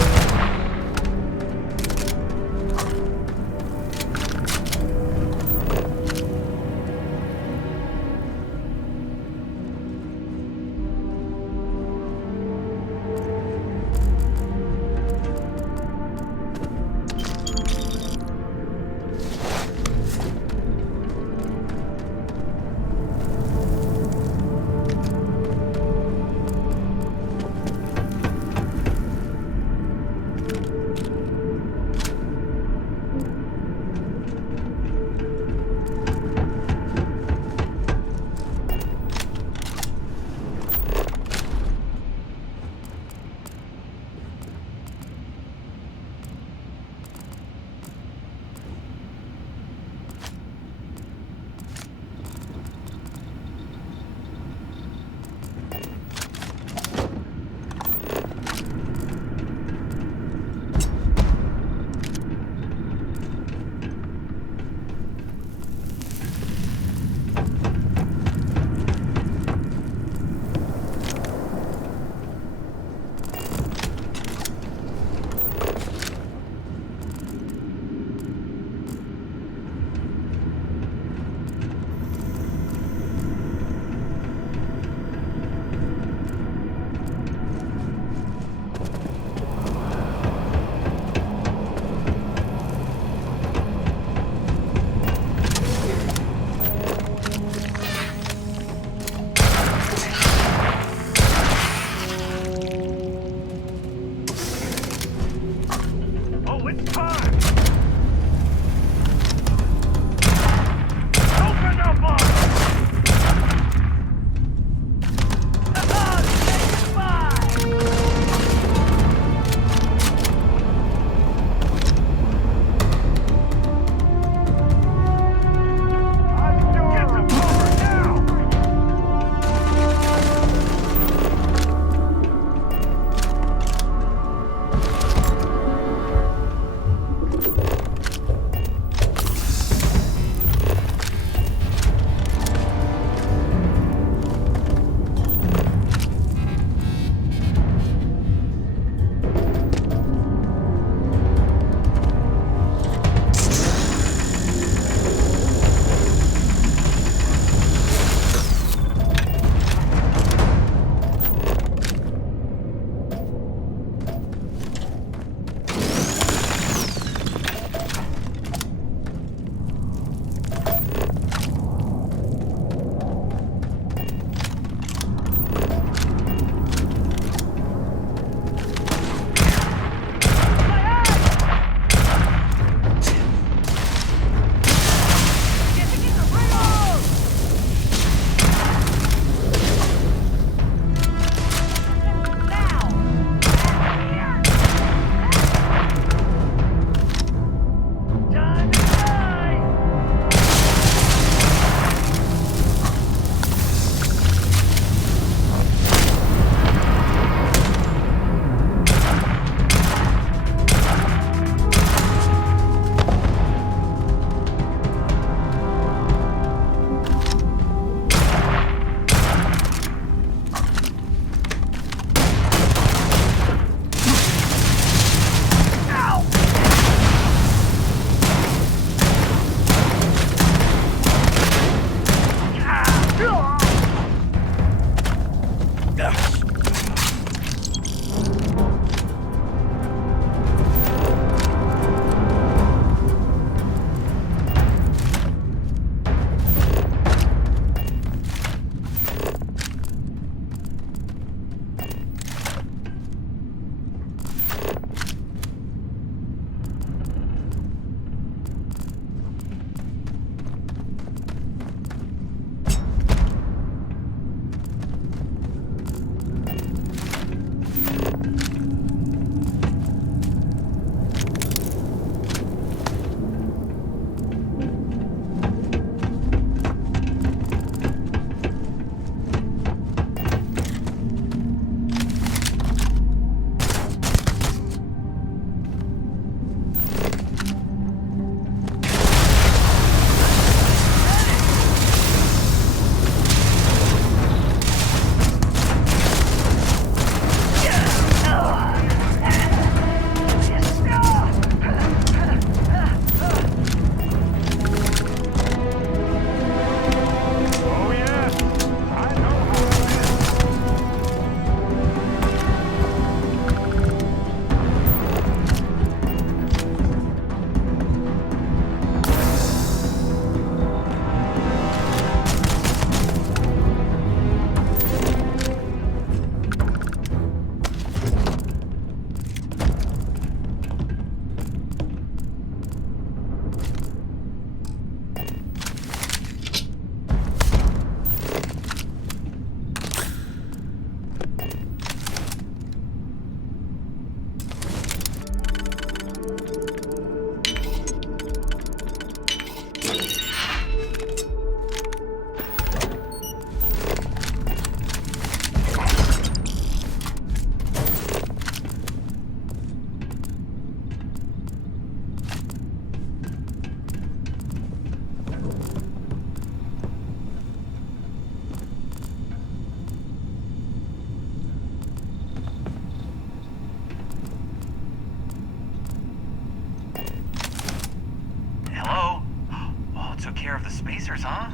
took care of the spacers, huh?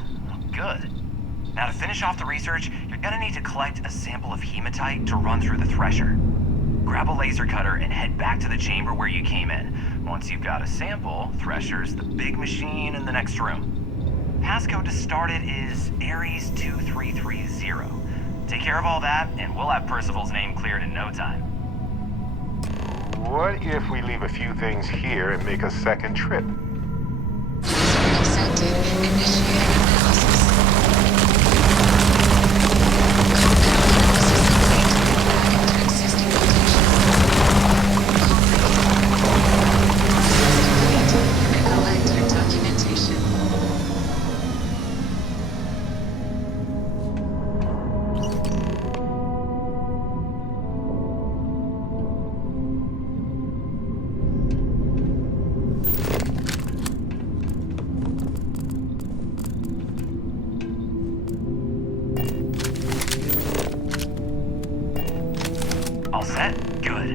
Good. Now to finish off the research, you're gonna need to collect a sample of hematite to run through the thresher. Grab a laser cutter and head back to the chamber where you came in. Once you've got a sample, Thresher's the big machine in the next room. Passcode to start it is Ares 2330. Take care of all that, and we'll have Percival's name cleared in no time. What if we leave a few things here and make a second trip? Accepted. Initiate analysis. All set? Good.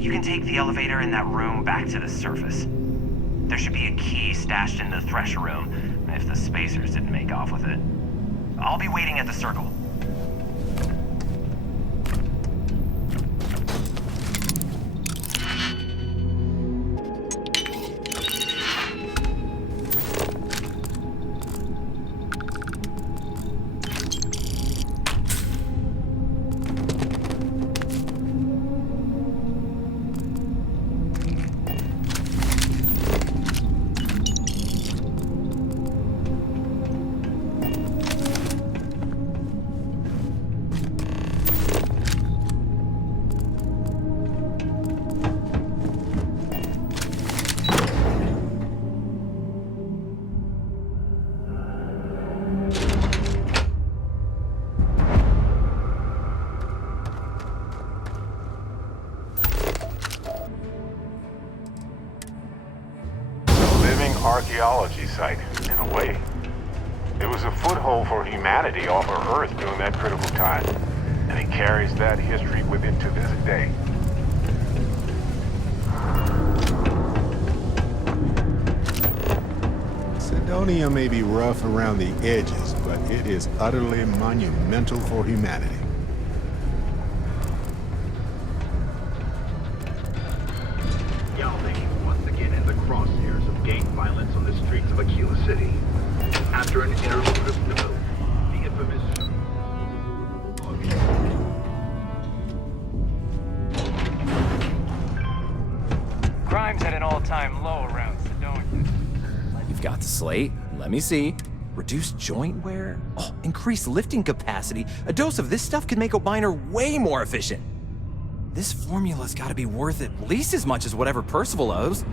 You can take the elevator in that room back to the surface. There should be a key stashed in the Thresher room, if the spacers didn't make off with it. I'll be waiting at the circle. Archaeology site, in a way. It was a foothold for humanity off of Earth during that critical time, and it carries that history with it to this day. Sidonia may be rough around the edges, but it is utterly monumental for humanity. Yalving once again in the crosshairs of gang violence on the streets of Aquila City. After an interlude of stability, the infamous... Crime's at an all-time low around Sidonia. You've got the slate. Let me see. Reduced joint wear? Oh, increased lifting capacity. A dose of this stuff could make a miner way more efficient. This formula's gotta be worth at least as much as whatever Percival owes.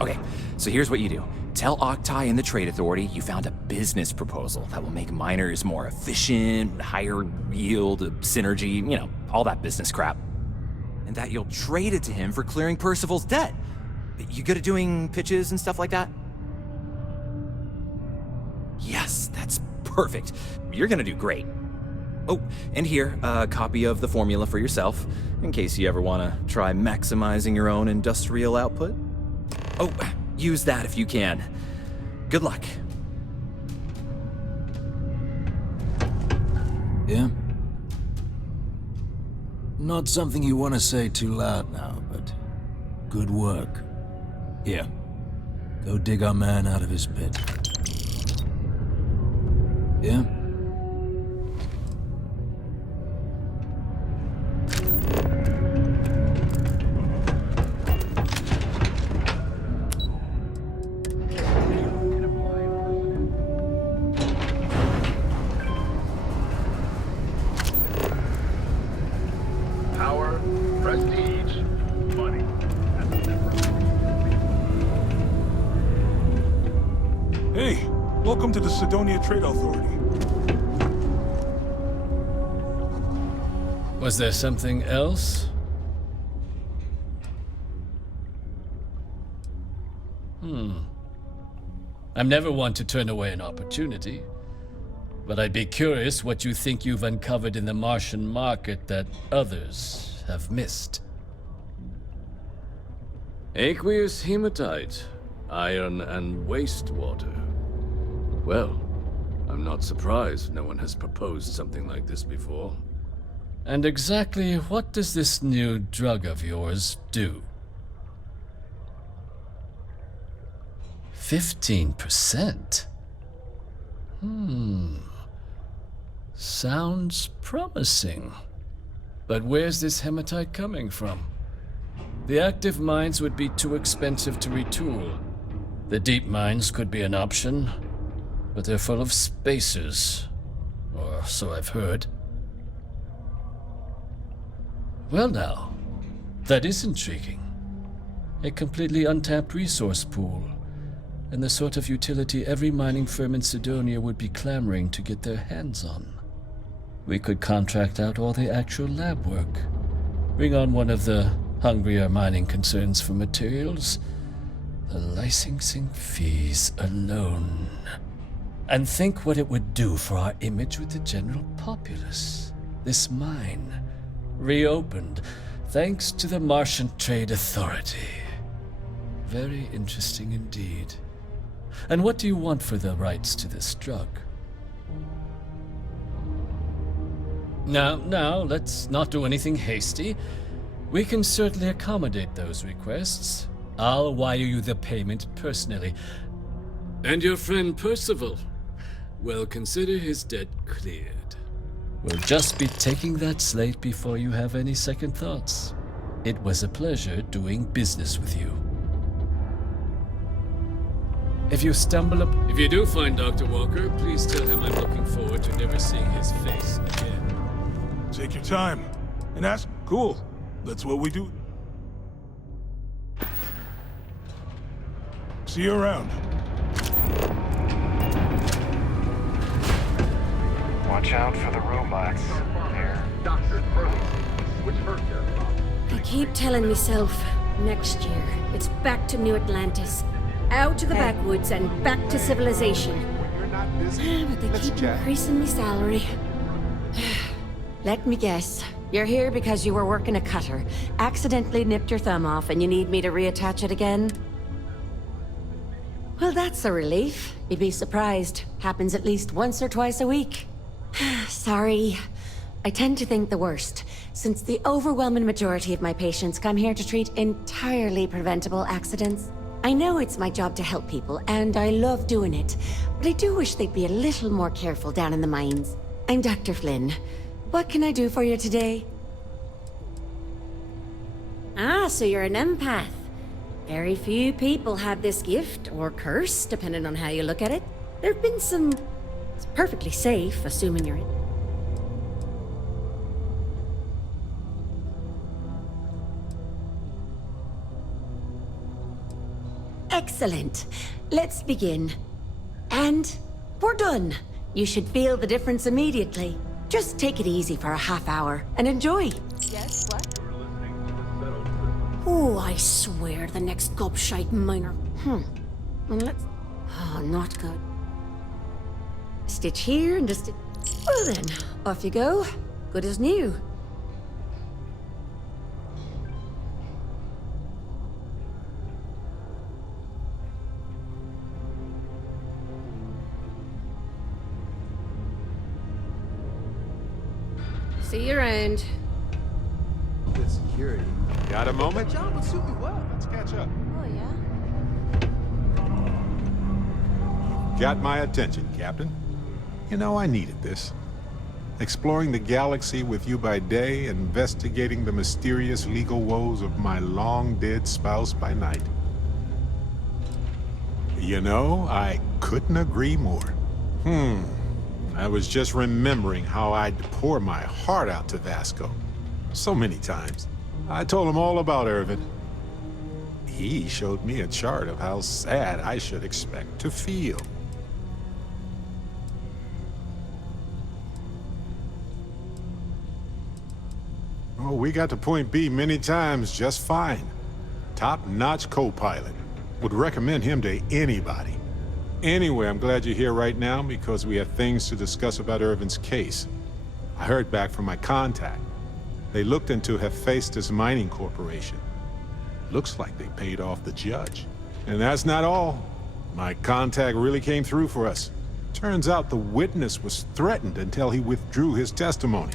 Okay, so here's what you do. Tell Octai and the Trade Authority you found a business proposal that will make miners more efficient, higher yield, synergy, you know, all that business crap. And that you'll trade it to him for clearing Percival's debt. You good at doing pitches and stuff like that? Yes, that's perfect. You're gonna do great. Oh, and here, a copy of the formula for yourself, in case you ever want to try maximizing your own industrial output. Oh, use that if you can. Good luck. Yeah? Not something you want to say too loud now, but good work. Here, go dig our man out of his pit. Yeah? Power, prestige, money. Hey, welcome to the Sidonia Trade Authority. Was there something else? I'm never one to turn away an opportunity, but I'd be curious what you think you've uncovered in the Martian market that others have missed. Aqueous hematite, iron and wastewater. Well, I'm not surprised no one has proposed something like this before. And exactly what does this new drug of yours do? 15%? Sounds promising. But where's this hematite coming from? The active mines would be too expensive to retool. The deep mines could be an option, but they're full of spacers. Or so I've heard. Well now, that is intriguing. A completely untapped resource pool, and the sort of utility every mining firm in Sidonia would be clamoring to get their hands on. We could contract out all the actual lab work, bring on one of the hungrier mining concerns for materials, the licensing fees alone. And think what it would do for our image with the general populace. This mine, reopened thanks to the Martian Trade Authority. Very interesting indeed. And what do you want for the rights to this drug? Now, let's not do anything hasty. We can certainly accommodate those requests. I'll wire you the payment personally. And your friend Percival? Well, consider his debt cleared. We'll just be taking that slate before you have any second thoughts. It was a pleasure doing business with you. If you stumble up... If you do find Dr. Walker, please tell him I'm looking forward to never seeing his face again. Take your time. And ask, cool. That's what we do. See you around. Watch out for the robots. There. I keep telling myself, next year, it's back to New Atlantis. Out to the backwoods and back to civilization. But they keep increasing my salary. Let me guess. You're here because you were working a cutter, accidentally nipped your thumb off, and you need me to reattach it again? Well, that's a relief. You'd be surprised. Happens at least once or twice a week. Sorry. I tend to think the worst, since the overwhelming majority of my patients come here to treat entirely preventable accidents. I know it's my job to help people, and I love doing it, but I do wish they'd be a little more careful down in the mines. I'm Dr. Flynn. What can I do for you today? Ah, so you're an empath. Very few people have this gift, or curse, depending on how you look at it. There've been some... It's perfectly safe, assuming you're in. Excellent. Let's begin. And we're done. You should feel the difference immediately. Just take it easy for a half hour and enjoy. Yes, what? Oh, I swear the next gobshite miner. And let's... Oh, not good. Stitch here and a stitch... Well then, off you go. Good as new. See you around. Good security. Got a moment? That job would suit me well. Let's catch up. Oh, yeah? Got my attention, Captain. You know, I needed this. Exploring the galaxy with you by day, investigating the mysterious legal woes of my long-dead spouse by night. You know, I couldn't agree more. I was just remembering how I'd pour my heart out to Vasco. So many times. I told him all about Irvin. He showed me a chart of how sad I should expect to feel. Oh, we got to point B many times just fine. Top-notch co-pilot. Would recommend him to anybody. Anyway, I'm glad you're here right now because we have things to discuss about Irvin's case. I heard back from my contact. They looked into Hephaestus Mining Corporation. Looks like they paid off the judge. And that's not all. My contact really came through for us. Turns out the witness was threatened until he withdrew his testimony.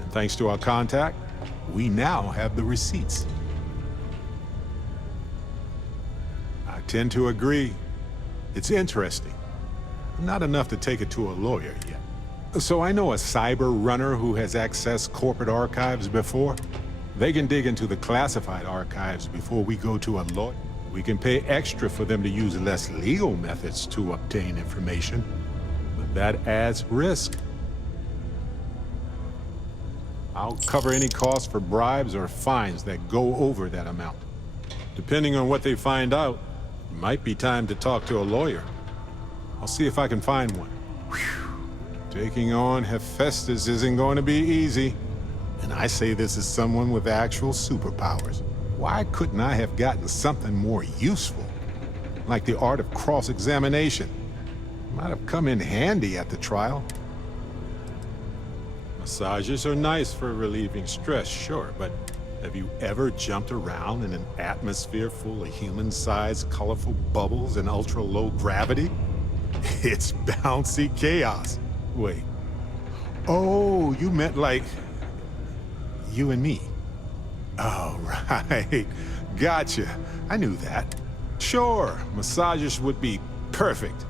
And thanks to our contact, we now have the receipts. I tend to agree. It's interesting. Not enough to take it to a lawyer yet. So I know a cyber runner who has accessed corporate archives before. They can dig into the classified archives before we go to a lawyer. We can pay extra for them to use less legal methods to obtain information, but that adds risk. I'll cover any costs for bribes or fines that go over that amount. Depending on what they find out, it might be time to talk to a lawyer. I'll see if I can find one. Taking on Hephaestus isn't going to be easy. And I say this as someone with actual superpowers. Why couldn't I have gotten something more useful? Like the art of cross-examination. Might have come in handy at the trial. Massages are nice for relieving stress, sure, but have you ever jumped around in an atmosphere full of human-sized, colorful bubbles and ultra-low gravity? It's bouncy chaos. Wait. Oh, you meant like... you and me. Oh, right. Gotcha. I knew that. Sure, massages would be perfect.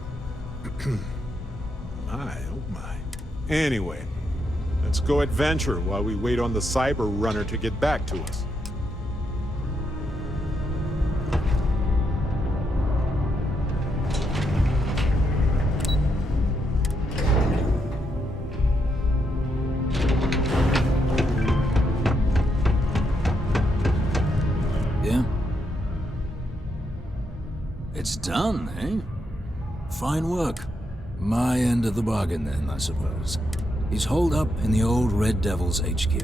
My, oh my. Anyway, let's go adventure while we wait on the cyber runner to get back to us. It's done, eh? Fine work. My end of the bargain then, I suppose. He's holed up in the old Red Devil's HQ.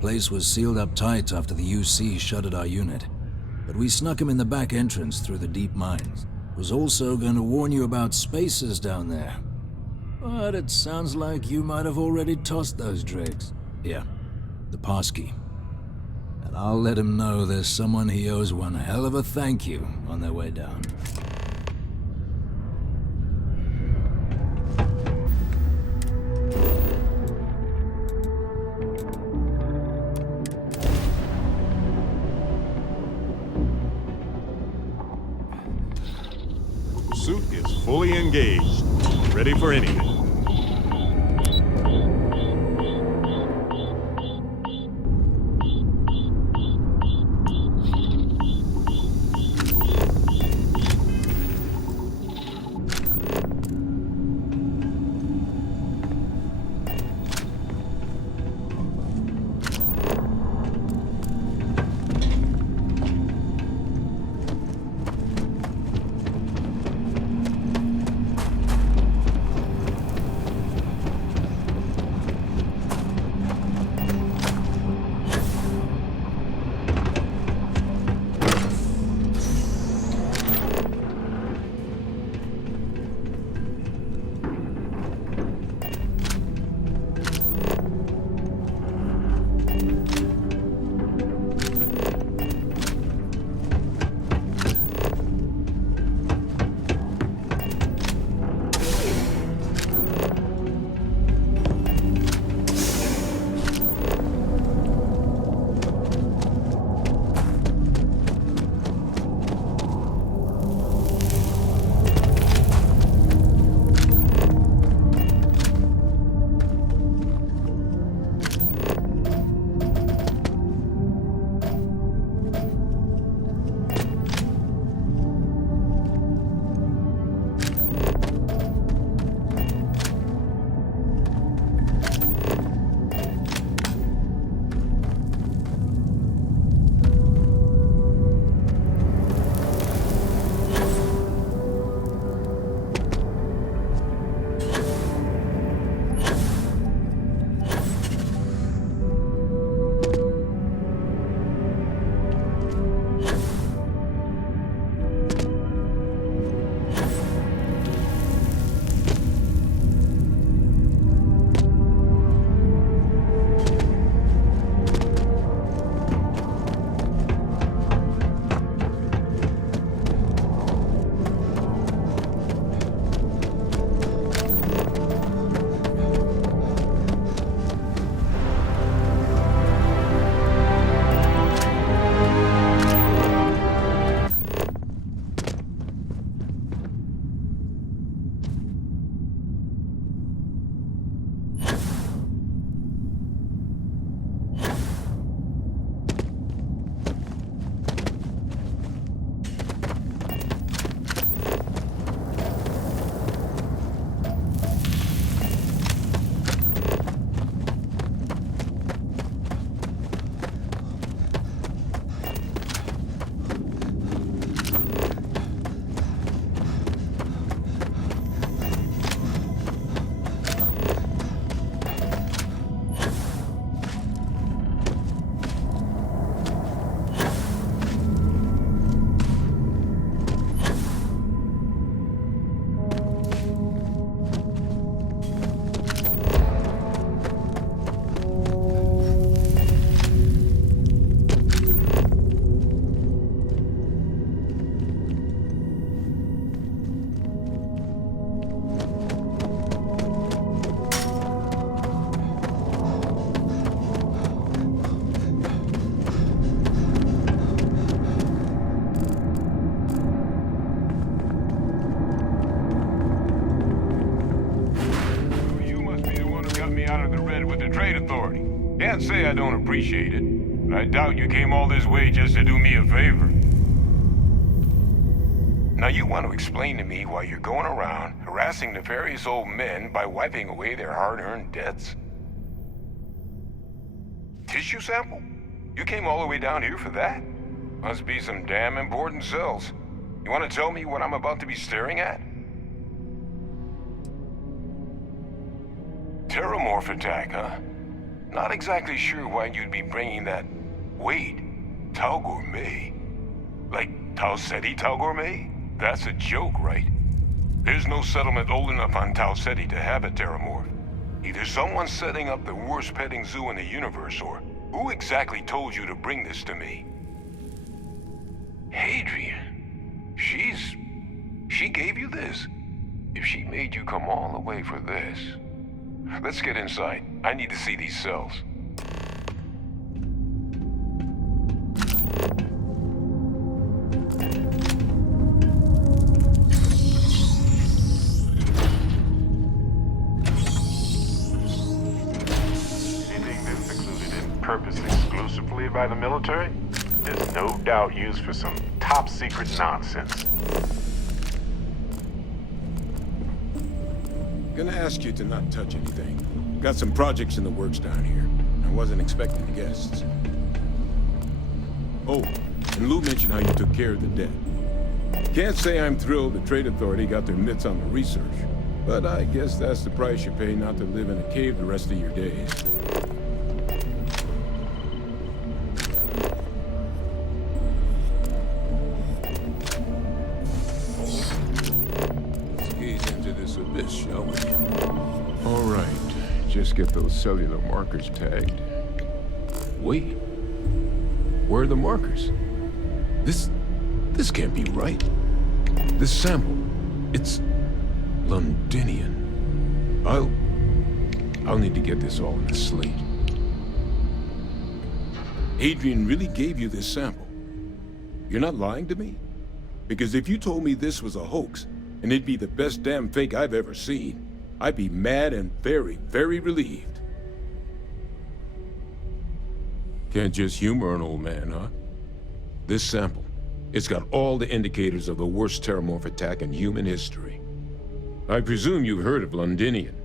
Place was sealed up tight after the UC shuttered our unit. But we snuck him in the back entrance through the deep mines. Was also going to warn you about spacers down there. But it sounds like you might have already tossed those dregs. Yeah, the passkey. And I'll let him know there's someone he owes one hell of a thank you on their way down. Suit is fully engaged, ready for anything. under the red with the Trade Authority. Can't say I don't appreciate it, but I doubt you came all this way just to do me a favor. Now you want to explain to me why you're going around harassing nefarious old men by wiping away their hard-earned debts? Tissue sample? You came all the way down here for that? Must be some damn important cells. You want to tell me what I'm about to be staring at? Terramorph attack, huh? Not exactly sure why you'd be bringing that... Wait, Tau Gourmet? Like Tau Ceti Tau Gourmet? That's a joke, right? There's no settlement old enough on Tau Ceti to have a Terramorph. Either someone's setting up the worst petting zoo in the universe, or who exactly told you to bring this to me? Hadrian. She gave you this? If she made you come all the way for this... Let's get inside. I need to see these cells. Anything this secluded and purposed exclusively by the military? There's no doubt used for some top-secret nonsense. Gonna ask you to not touch anything. Got some projects in the works down here. I wasn't expecting guests. Oh, and Lou mentioned how you took care of the dead. Can't say I'm thrilled the Trade Authority got their mitts on the research, but I guess that's the price you pay not to live in a cave the rest of your days. Let's gaze into this abyss, shall we? All right, just get those cellular markers tagged. Wait, where are the markers? This can't be right. This sample, it's Londinian. I'll need to get this all in a slate. Adrian really gave you this sample. You're not lying to me? Because if you told me this was a hoax, and it'd be the best damn fake I've ever seen, I'd be mad and very, very relieved. Can't just humor an old man, huh? This sample, it's got all the indicators of the worst Terramorph attack in human history. I presume you've heard of Londinian.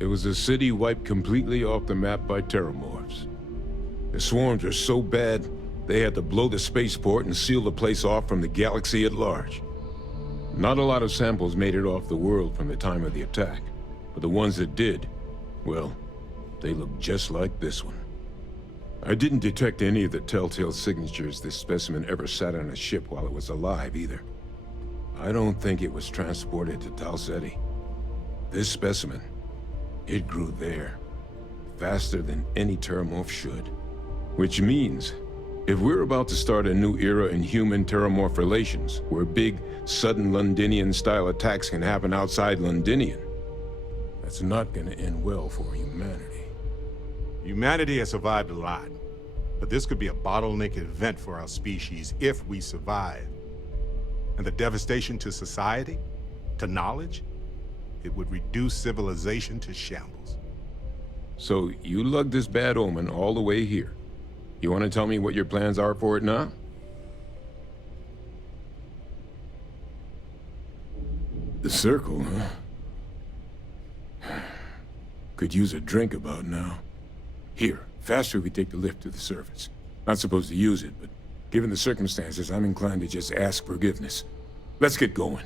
It was a city wiped completely off the map by Terramorphs. The swarms were so bad, they had to blow the spaceport and seal the place off from the galaxy at large. Not a lot of samples made it off the world from the time of the attack, but the ones that did, well, they look just like this one. I didn't detect any of the telltale signatures this specimen ever sat on a ship while it was alive, either. I don't think it was transported to Tau Ceti. This specimen, it grew there, faster than any Terramorph should. Which means, if we're about to start a new era in human-Terramorph relations, where big, sudden Londinian-style attacks can happen outside Londinian, that's not gonna end well for humanity. Humanity has survived a lot, but this could be a bottleneck event for our species if we survive. And the devastation to society, to knowledge, it would reduce civilization to shambles. So you lugged this bad omen all the way here. You want to tell me what your plans are for it now? The circle, huh? Could use a drink about now. Here, faster we take the lift to the surface. Not supposed to use it, but given the circumstances, I'm inclined to just ask forgiveness. Let's get going.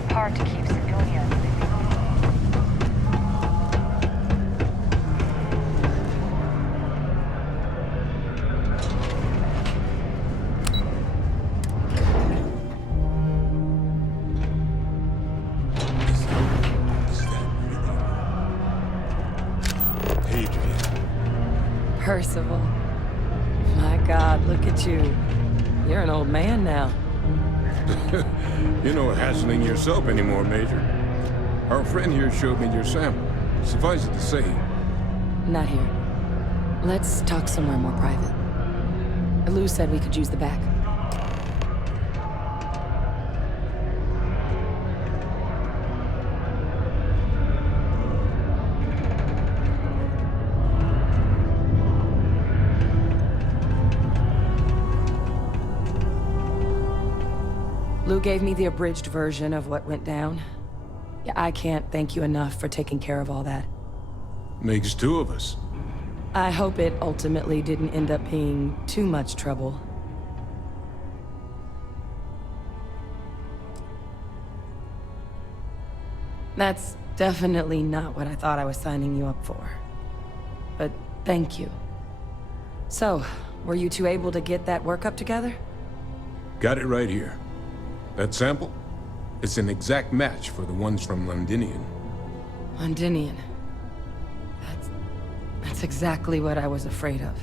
your part to keep Sidonia moving? Percival. My God, look at you. You're an old man now. You're not hassling yourself anymore, Major. Our friend here showed me your sample. Suffice it to say... Not here. Let's talk somewhere more private. Lou said we could use the back. Lou gave me the abridged version of what went down. Yeah, I can't thank you enough for taking care of all that. Makes two of us. I hope it ultimately didn't end up being too much trouble. That's definitely not what I thought I was signing you up for. But thank you. So, were you two able to get that workup together? Got it right here. That sample? It's an exact match for the ones from Londinian. Londinian. That's exactly what I was afraid of.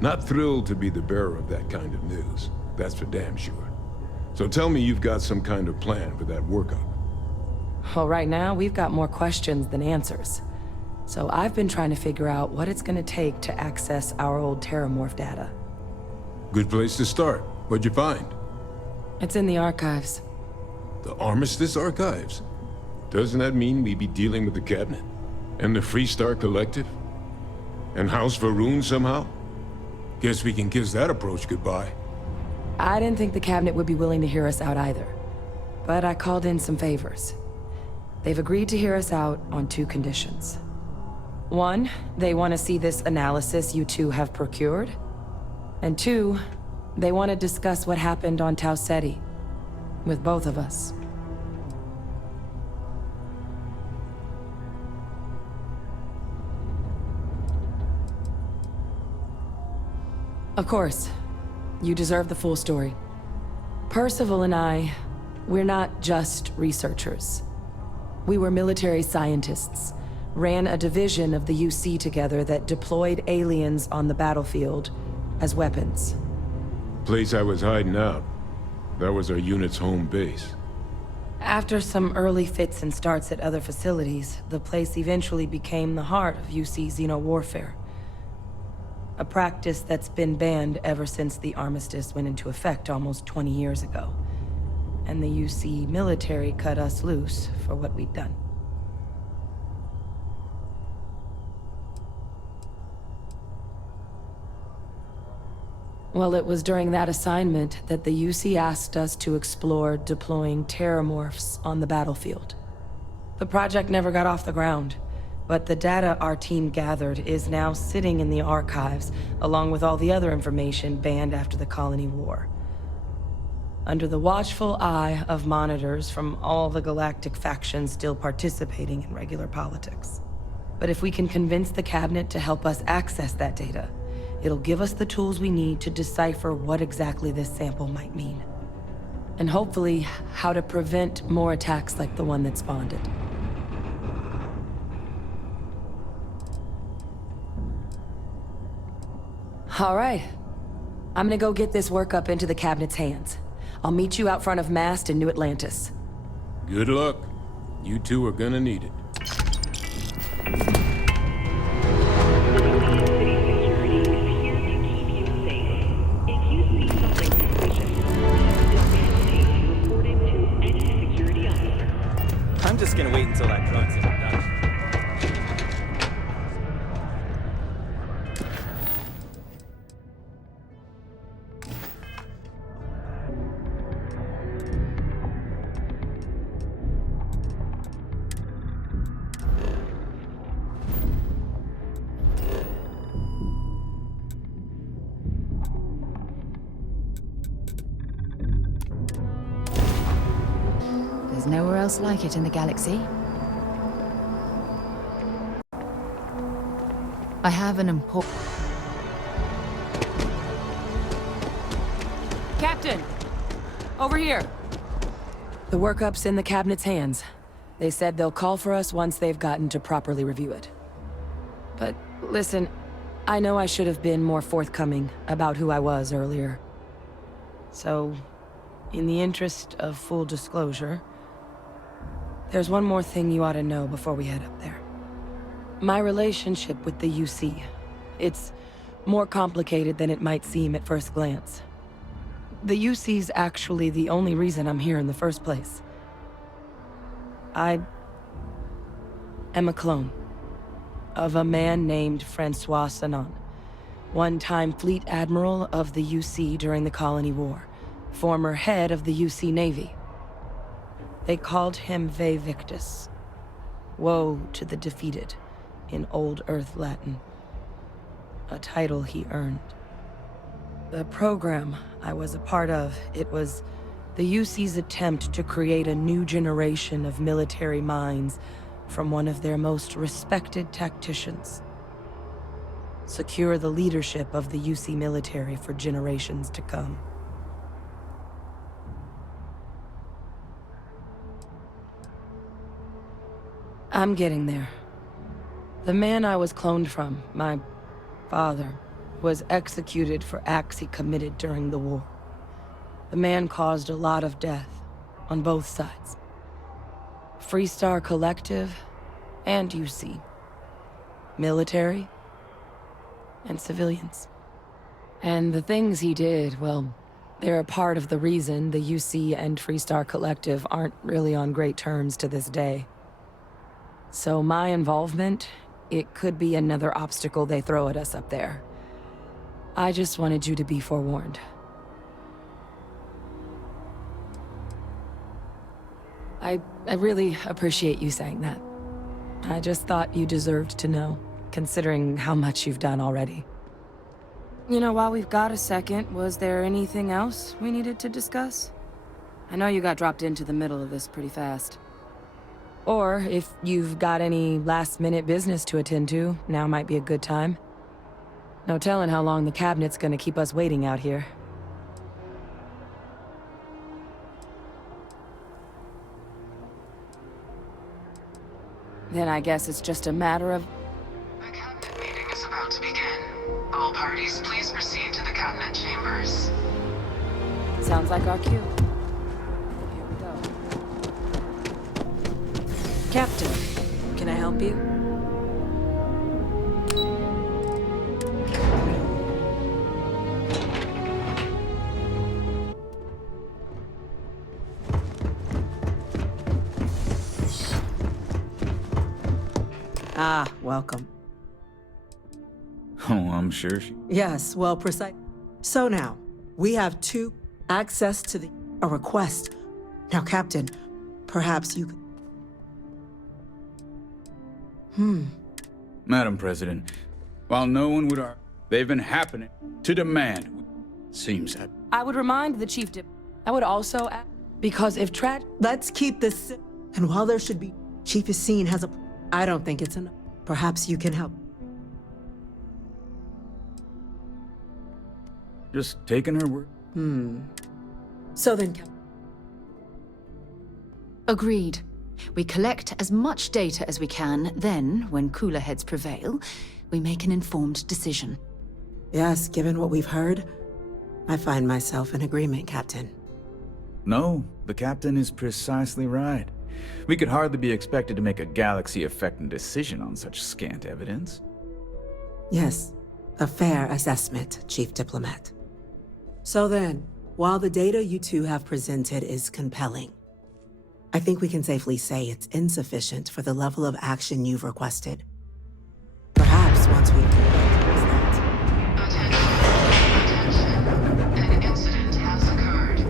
Not thrilled to be the bearer of that kind of news. That's for damn sure. So tell me you've got some kind of plan for that workup. Well, right now, we've got more questions than answers. So I've been trying to figure out what it's gonna take to access our old Terramorph data. Good place to start. What'd you find? It's in the archives. The Armistice Archives? Doesn't that mean we'd be dealing with the Cabinet? And the Freestar Collective? And House Varun somehow? Guess we can kiss that approach goodbye. I didn't think the Cabinet would be willing to hear us out either. But I called in some favors. They've agreed to hear us out on two conditions. One, they want to see this analysis you two have procured. And two, they want to discuss what happened on Tau Ceti. With both of us. Of course, you deserve the full story. Percival and I, we're not just researchers. We were military scientists, ran a division of the UC together that deployed aliens on the battlefield as weapons. Place I was hiding out. That was our unit's home base. After some early fits and starts at other facilities, the place eventually became the heart of UC xeno-warfare. A practice that's been banned ever since the armistice went into effect almost 20 years ago. And the UC military cut us loose for what we'd done. Well, it was during that assignment that the UC asked us to explore deploying terramorphs on the battlefield. The project never got off the ground, but the data our team gathered is now sitting in the archives, along with all the other information banned after the Colony War. Under the watchful eye of monitors from all the galactic factions still participating in regular politics. But if we can convince the Cabinet to help us access that data, it'll give us the tools we need to decipher what exactly this sample might mean. And hopefully, how to prevent more attacks like the one that spawned it. All right. I'm gonna go get this workup into the Cabinet's hands. I'll meet you out front of Mast in New Atlantis. Good luck. You two are gonna need it. I'm just gonna wait until that drug's in production. There's no Nowhere else like it in the galaxy. I have an important... Captain! Over here! The workup's in the cabinet's hands. They said they'll call for us once they've gotten to properly review it. But listen, I know I should have been more forthcoming about who I was earlier. So, in the interest of full disclosure, there's one more thing you ought to know before we head up there. My relationship with the UC. It's more complicated than it might seem at first glance. The UC's actually the only reason I'm here in the first place. I am a clone of a man named Francois Sanon, one-time fleet admiral of the UC during the Colony War, former head of the UC Navy. They called him Ve Victus, woe to the defeated, in Old Earth Latin, a title he earned. The program I was a part of, it was the UC's attempt to create a new generation of military minds from one of their most respected tacticians. Secure the leadership of the UC military for generations to come. I'm getting there. The man I was cloned from, my father, was executed for acts he committed during the war. The man caused a lot of death, on both sides. Freestar Collective and UC. Military and civilians. And the things he did, well, they're a part of the reason the UC and Freestar Collective aren't really on great terms to this day. So my involvement, it could be another obstacle they throw at us up there. I just wanted you to be forewarned. I really appreciate you saying that. I just thought you deserved to know, considering how much you've done already. You know, while we've got a second, was there anything else we needed to discuss? I know you got dropped into the middle of this pretty fast. Or, if you've got any last-minute business to attend to, now might be a good time. No telling how long the cabinet's gonna keep us waiting out here. Then I guess it's just a matter of... The cabinet meeting is about to begin. All parties, please proceed to the cabinet chambers. Sounds like our cue. Here we go. Captain, can I help you? Ah, welcome. Oh, I'm sure she... Yes, well, precise. So now, we have access to a request. Now, Captain, perhaps you could... Madam President, while no one would argue, they've been happening to demand. Seems that... I would remind the Chief Dip... I would also add... Because if Let's keep this... And while there should be... Chief Yassine has a... I don't think it's enough. Perhaps you can help. Just taking her word. So then... Agreed. We collect as much data as we can, then, when cooler heads prevail, we make an informed decision. Yes, given what we've heard, I find myself in agreement, Captain. No, the Captain is precisely right. We could hardly be expected to make a galaxy-affecting decision on such scant evidence. Yes, a fair assessment, Chief Diplomat. So then, while the data you two have presented is compelling, I think we can safely say it's insufficient for the level of action you've requested. Perhaps once we've Attention. An incident has occurred.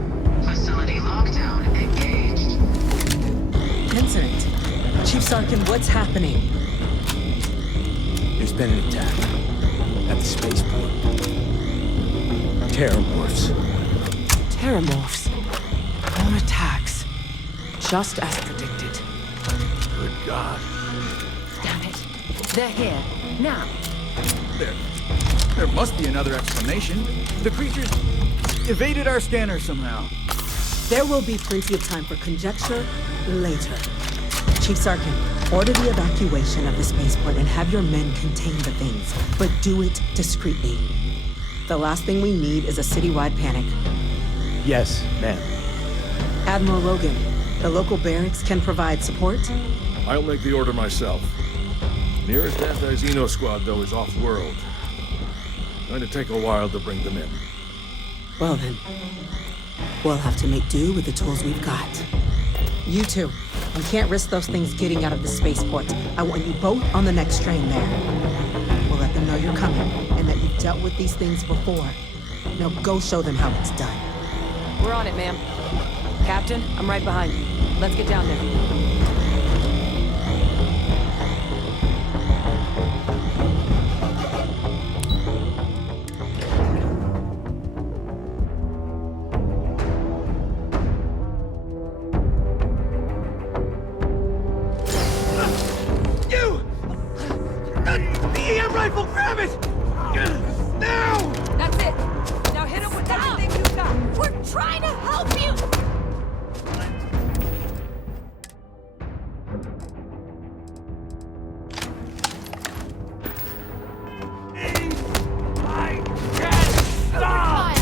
Facility lockdown engaged. Incident? Chief Sarkin, what's happening? There's been an attack at the spaceport. Terramorphs. Terramorphs? More attacks. just as predicted. Good God. Damn it. They're here. Now. There must be another explanation. The creatures evaded our scanner somehow. There will be plenty of time for conjecture later. Chief Sarkin, order the evacuation of the spaceport and have your men contain the things, but do it discreetly. The last thing we need is a citywide panic. Yes, ma'am. Admiral Logan, the local barracks can provide support? I'll make the order myself. Nearest anti-Xeno squad, though, is off-world. Going to take a while to bring them in. Well then, we'll have to make do with the tools we've got. You two, you can't risk those things getting out of the spaceport. I want you both on the next train there. We'll let them know you're coming, and that you've dealt with these things before. Now go show them how it's done. We're on it, ma'am. Captain, I'm right behind you. Let's get down there. Rifle, grab it! Now! That's it! Now hit him with everything you've got! We're trying to help you! I can't stop!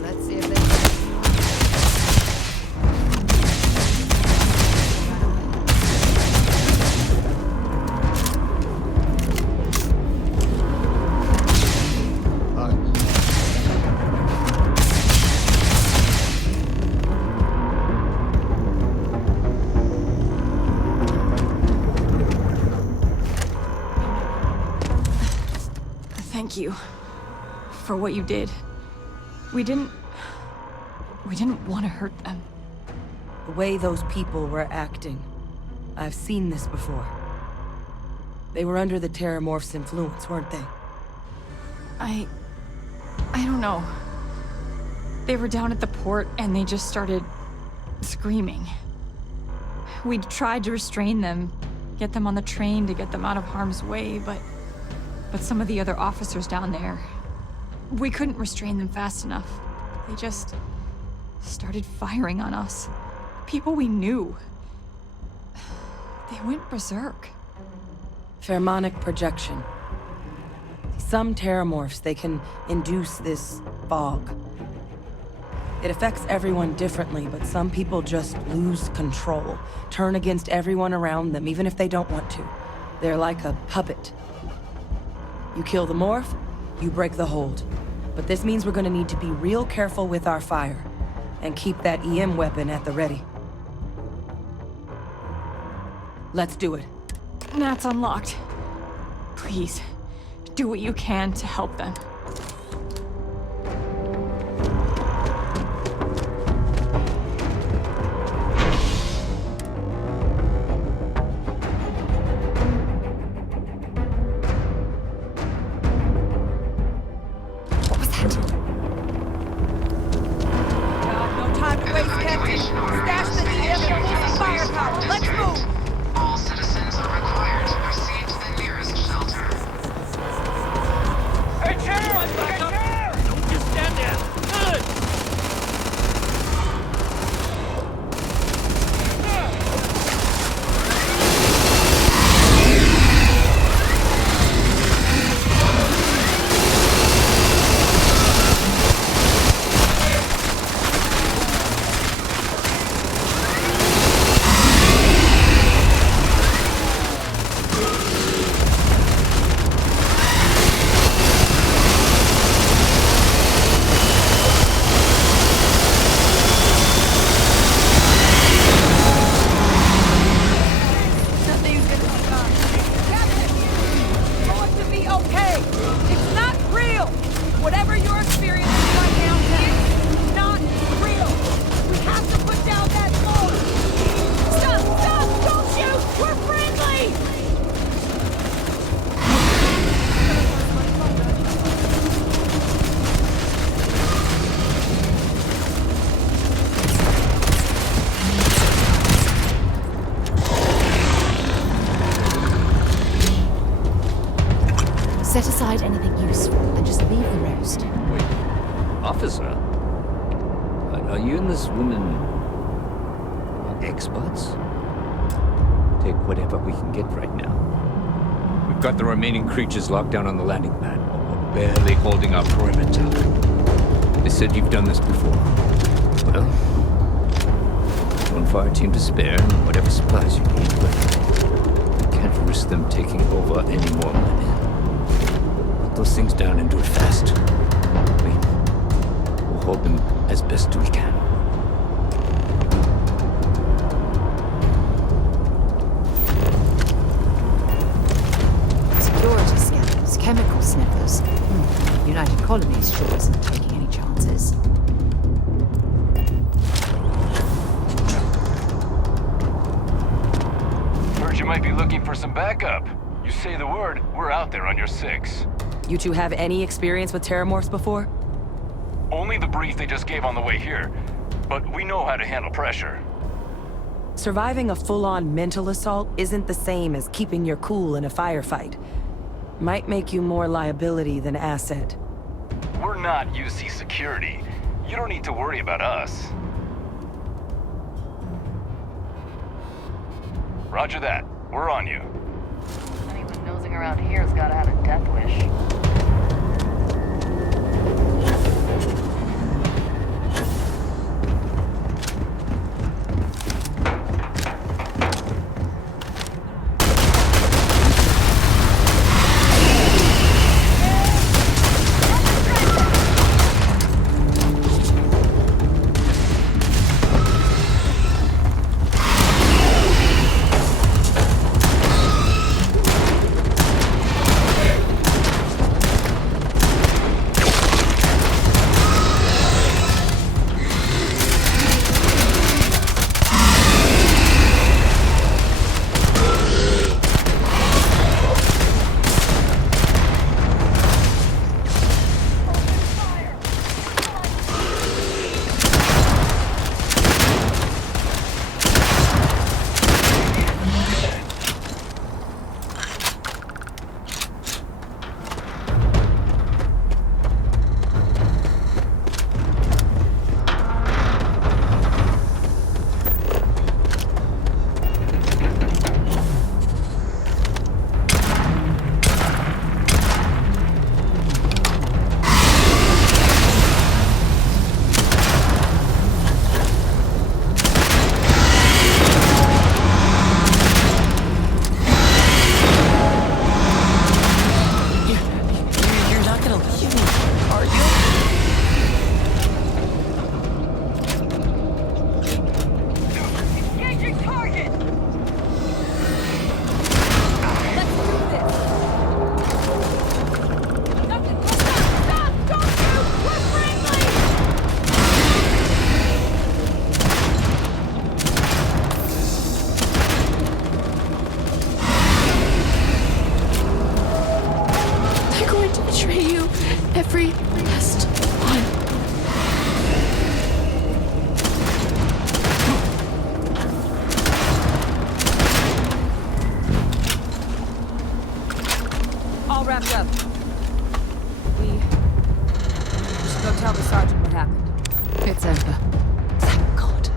Let's see if they... Thank you for what you did. We didn't want to hurt them. The way those people were acting, I've seen this before. They were under the Terramorph's influence, weren't they? I don't know. They were down at the port and they just started screaming. We tried to restrain them, get them on the train to get them out of harm's way, but some of the other officers down there, we couldn't restrain them fast enough. They just started firing on us. People we knew. They went berserk. Pheromonic projection. Some Terramorphs, they can induce this fog. It affects everyone differently, but some people just lose control, turn against everyone around them, even if they don't want to. They're like a puppet. You kill the morph, you break the hold. But this means we're gonna need to be real careful with our fire, and keep that EM weapon at the ready. Let's do it. Nat's unlocked. Please, do what you can to help them. All citizens are required to proceed to the nearest shelter. Hey, Chair! Set aside anything useful and just leave the rest. Wait, officer? Are you and this woman experts? Take whatever we can get right now. We've got the remaining creatures locked down on the landing pad. We're barely holding our perimeter. They said you've done this before. Well, one fire team to spare and whatever supplies you need, but we can't risk them taking over any more men. Put those things down and do it fast. We'll hold them as best we can. Security scanners, chemical sniffers. United Colonies sure isn't taking any chances. Heard you might be looking for some backup. You say the word, we're out there on your 6. You two have any experience with terramorphs before? Only the brief they just gave on the way here, but we know how to handle pressure. Surviving a full-on mental assault isn't the same as keeping your cool in a firefight. Might make you more liability than asset. We're not UC security. You don't need to worry about us. Roger that. We're on you. Anyone nosing around here's gotta have a death wish. Every last one. All wrapped up. We should go tell the sergeant what happened. It's over. Thank God.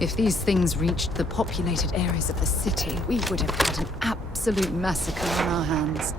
If these things reached the populated areas of the city, we would have had an absolute massacre on our hands.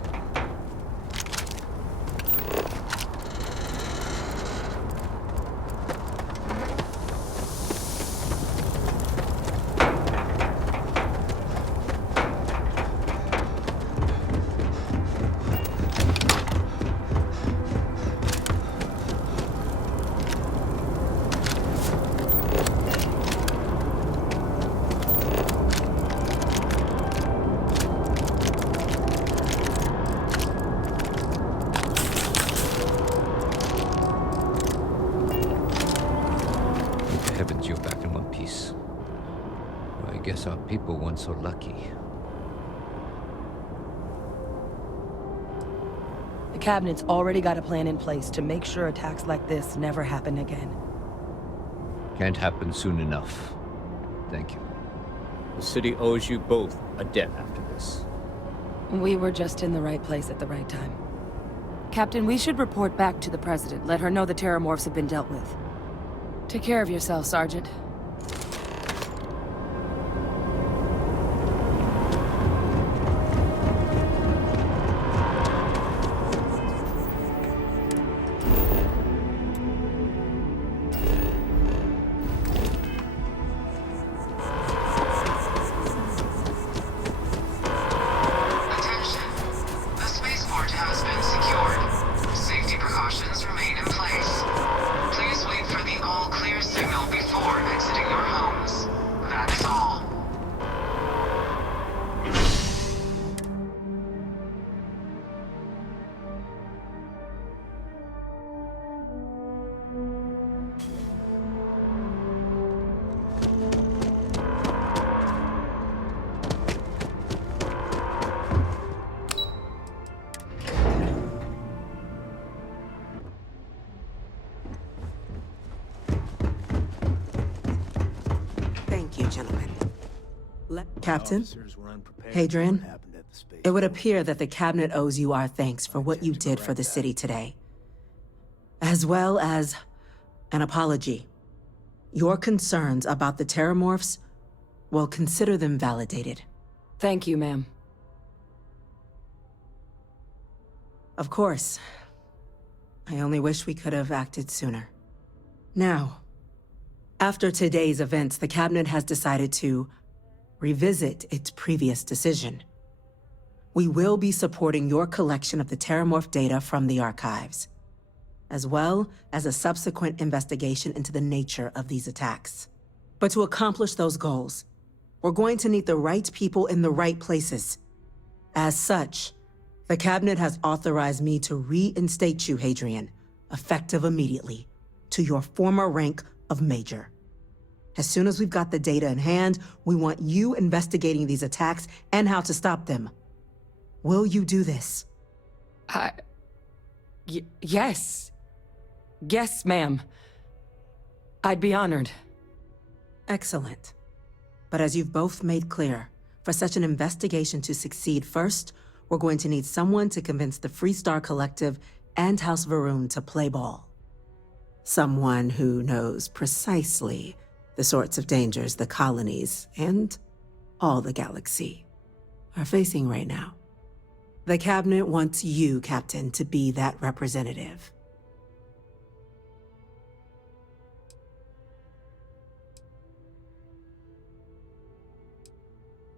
Heavens, you're back in one piece. Well, I guess our people weren't so lucky. The cabinet's already got a plan in place to make sure attacks like this never happen again. Can't happen soon enough. Thank you. The city owes you both a debt after this. We were just in the right place at the right time. Captain, we should report back to the President. Let her know the Terramorphs have been dealt with. Take care of yourself, Sergeant. Thank you, gentlemen. Captain, Hadrian, it would appear that the Cabinet owes you our thanks for what you did for the city today, as well as an apology. Your concerns about the Terramorphs, well, consider them validated. Thank you, ma'am. Of course. I only wish we could have acted sooner. Now, after today's events, the Cabinet has decided to revisit its previous decision. We will be supporting your collection of the Terramorph data from the archives, as well as a subsequent investigation into the nature of these attacks. But to accomplish those goals, we're going to need the right people in the right places. As such, the Cabinet has authorized me to reinstate you, Hadrian, effective immediately, to your former rank of Major. As soon as we've got the data in hand, we want you investigating these attacks and how to stop them. Will you do this? Yes. Yes, ma'am. I'd be honored. Excellent. But as you've both made clear, for such an investigation to succeed, first, we're going to need someone to convince the Freestar Collective and House Varun to play ball. Someone who knows precisely the sorts of dangers the colonies and all the galaxy are facing right now. The Cabinet wants you, Captain, to be that representative.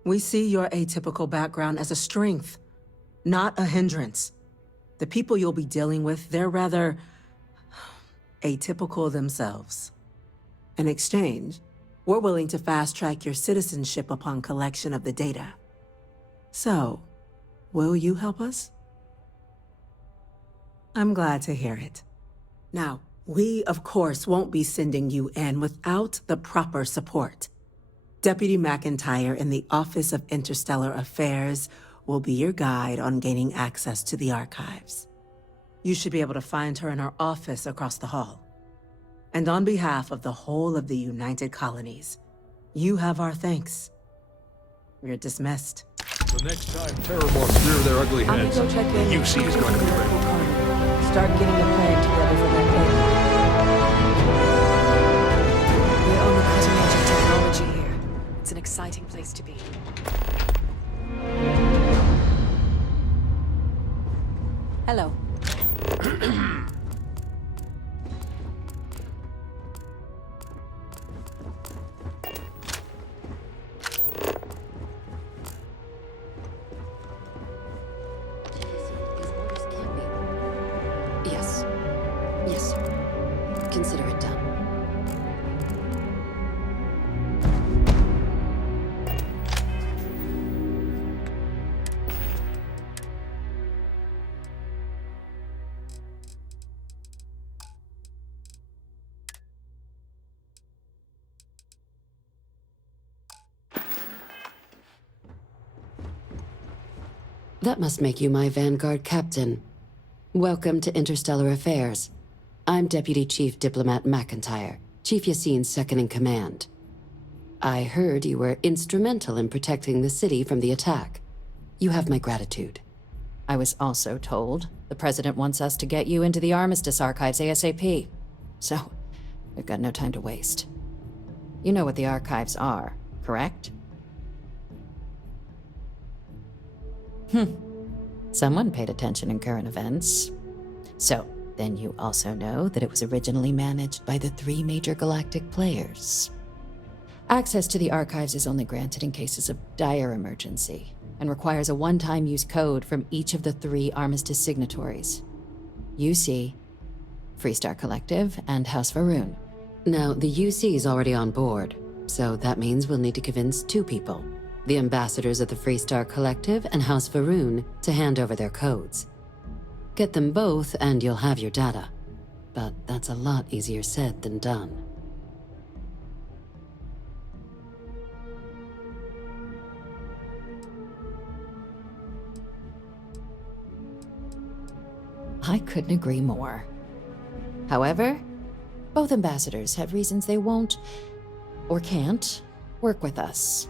We see your atypical background as a strength, not a hindrance. The people you'll be dealing with, they're rather atypical themselves. In exchange, we're willing to fast-track your citizenship upon collection of the data. So, will you help us? I'm glad to hear it. Now, we, of course, won't be sending you in without the proper support. Deputy McIntyre in the Office of Interstellar Affairs will be your guide on gaining access to the archives. You should be able to find her in her office across the hall. And on behalf of the whole of the United Colonies, you have our thanks. You're dismissed. The next time Terramorphs rear their ugly I'm heads, gonna go check in. UC is going to be ready. Start getting a plan together for that data. We own the cutting edge of technology here. It's an exciting place to be. Hello. Yes. Yes, sir. Consider it done. That must make you my Vanguard captain. Welcome to Interstellar Affairs. I'm Deputy Chief Diplomat McIntyre, Chief Yassine's second-in-command. I heard you were instrumental in protecting the city from the attack. You have my gratitude. I was also told the President wants us to get you into the Armistice archives ASAP. So, we've got no time to waste. You know what the archives are, correct? Someone paid attention in current events. So, then you also know that it was originally managed by the 3 major galactic players. Access to the archives is only granted in cases of dire emergency, and requires a one-time use code from each of the 3 Armistice signatories. UC, Freestar Collective, and House Varun. Now, the UC is already on board, so that means we'll need to convince 2 people. The ambassadors of the Freestar Collective and House Varun to hand over their codes. Get them both and you'll have your data. But that's a lot easier said than done. I couldn't agree more. However, both ambassadors have reasons they won't, or can't, work with us.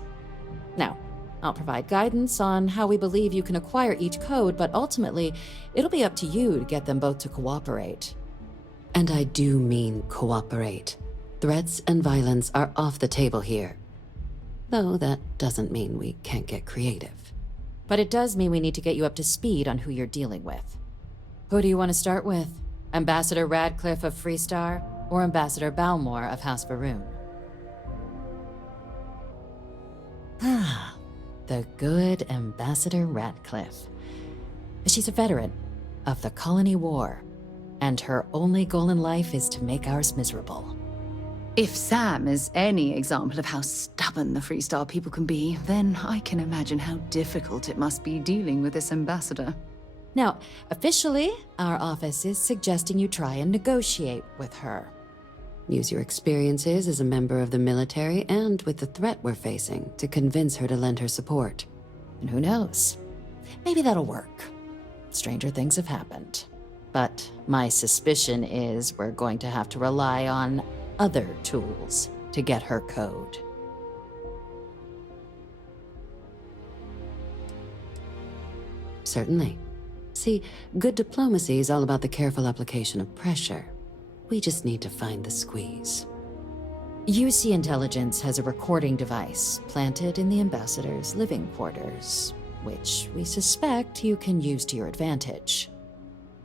Now, I'll provide guidance on how we believe you can acquire each code, but ultimately, it'll be up to you to get them both to cooperate. And I do mean cooperate. Threats and violence are off the table here. Though that doesn't mean we can't get creative. But it does mean we need to get you up to speed on who you're dealing with. Who do you want to start with? Ambassador Radcliffe of Freestar, or Ambassador Balmore of House Varun? Ah, the good Ambassador Radcliffe. She's a veteran of the Colony War, and her only goal in life is to make ours miserable. If Sam is any example of how stubborn the Freestar people can be, then I can imagine how difficult it must be dealing with this ambassador. Now, officially, our office is suggesting you try and negotiate with her. Use your experiences as a member of the military and with the threat we're facing to convince her to lend her support. And who knows? Maybe that'll work. Stranger things have happened. But my suspicion is we're going to have to rely on other tools to get her code. Certainly. See, good diplomacy is all about the careful application of pressure. We just need to find the squeeze. UC Intelligence has a recording device planted in the ambassador's living quarters, which we suspect you can use to your advantage.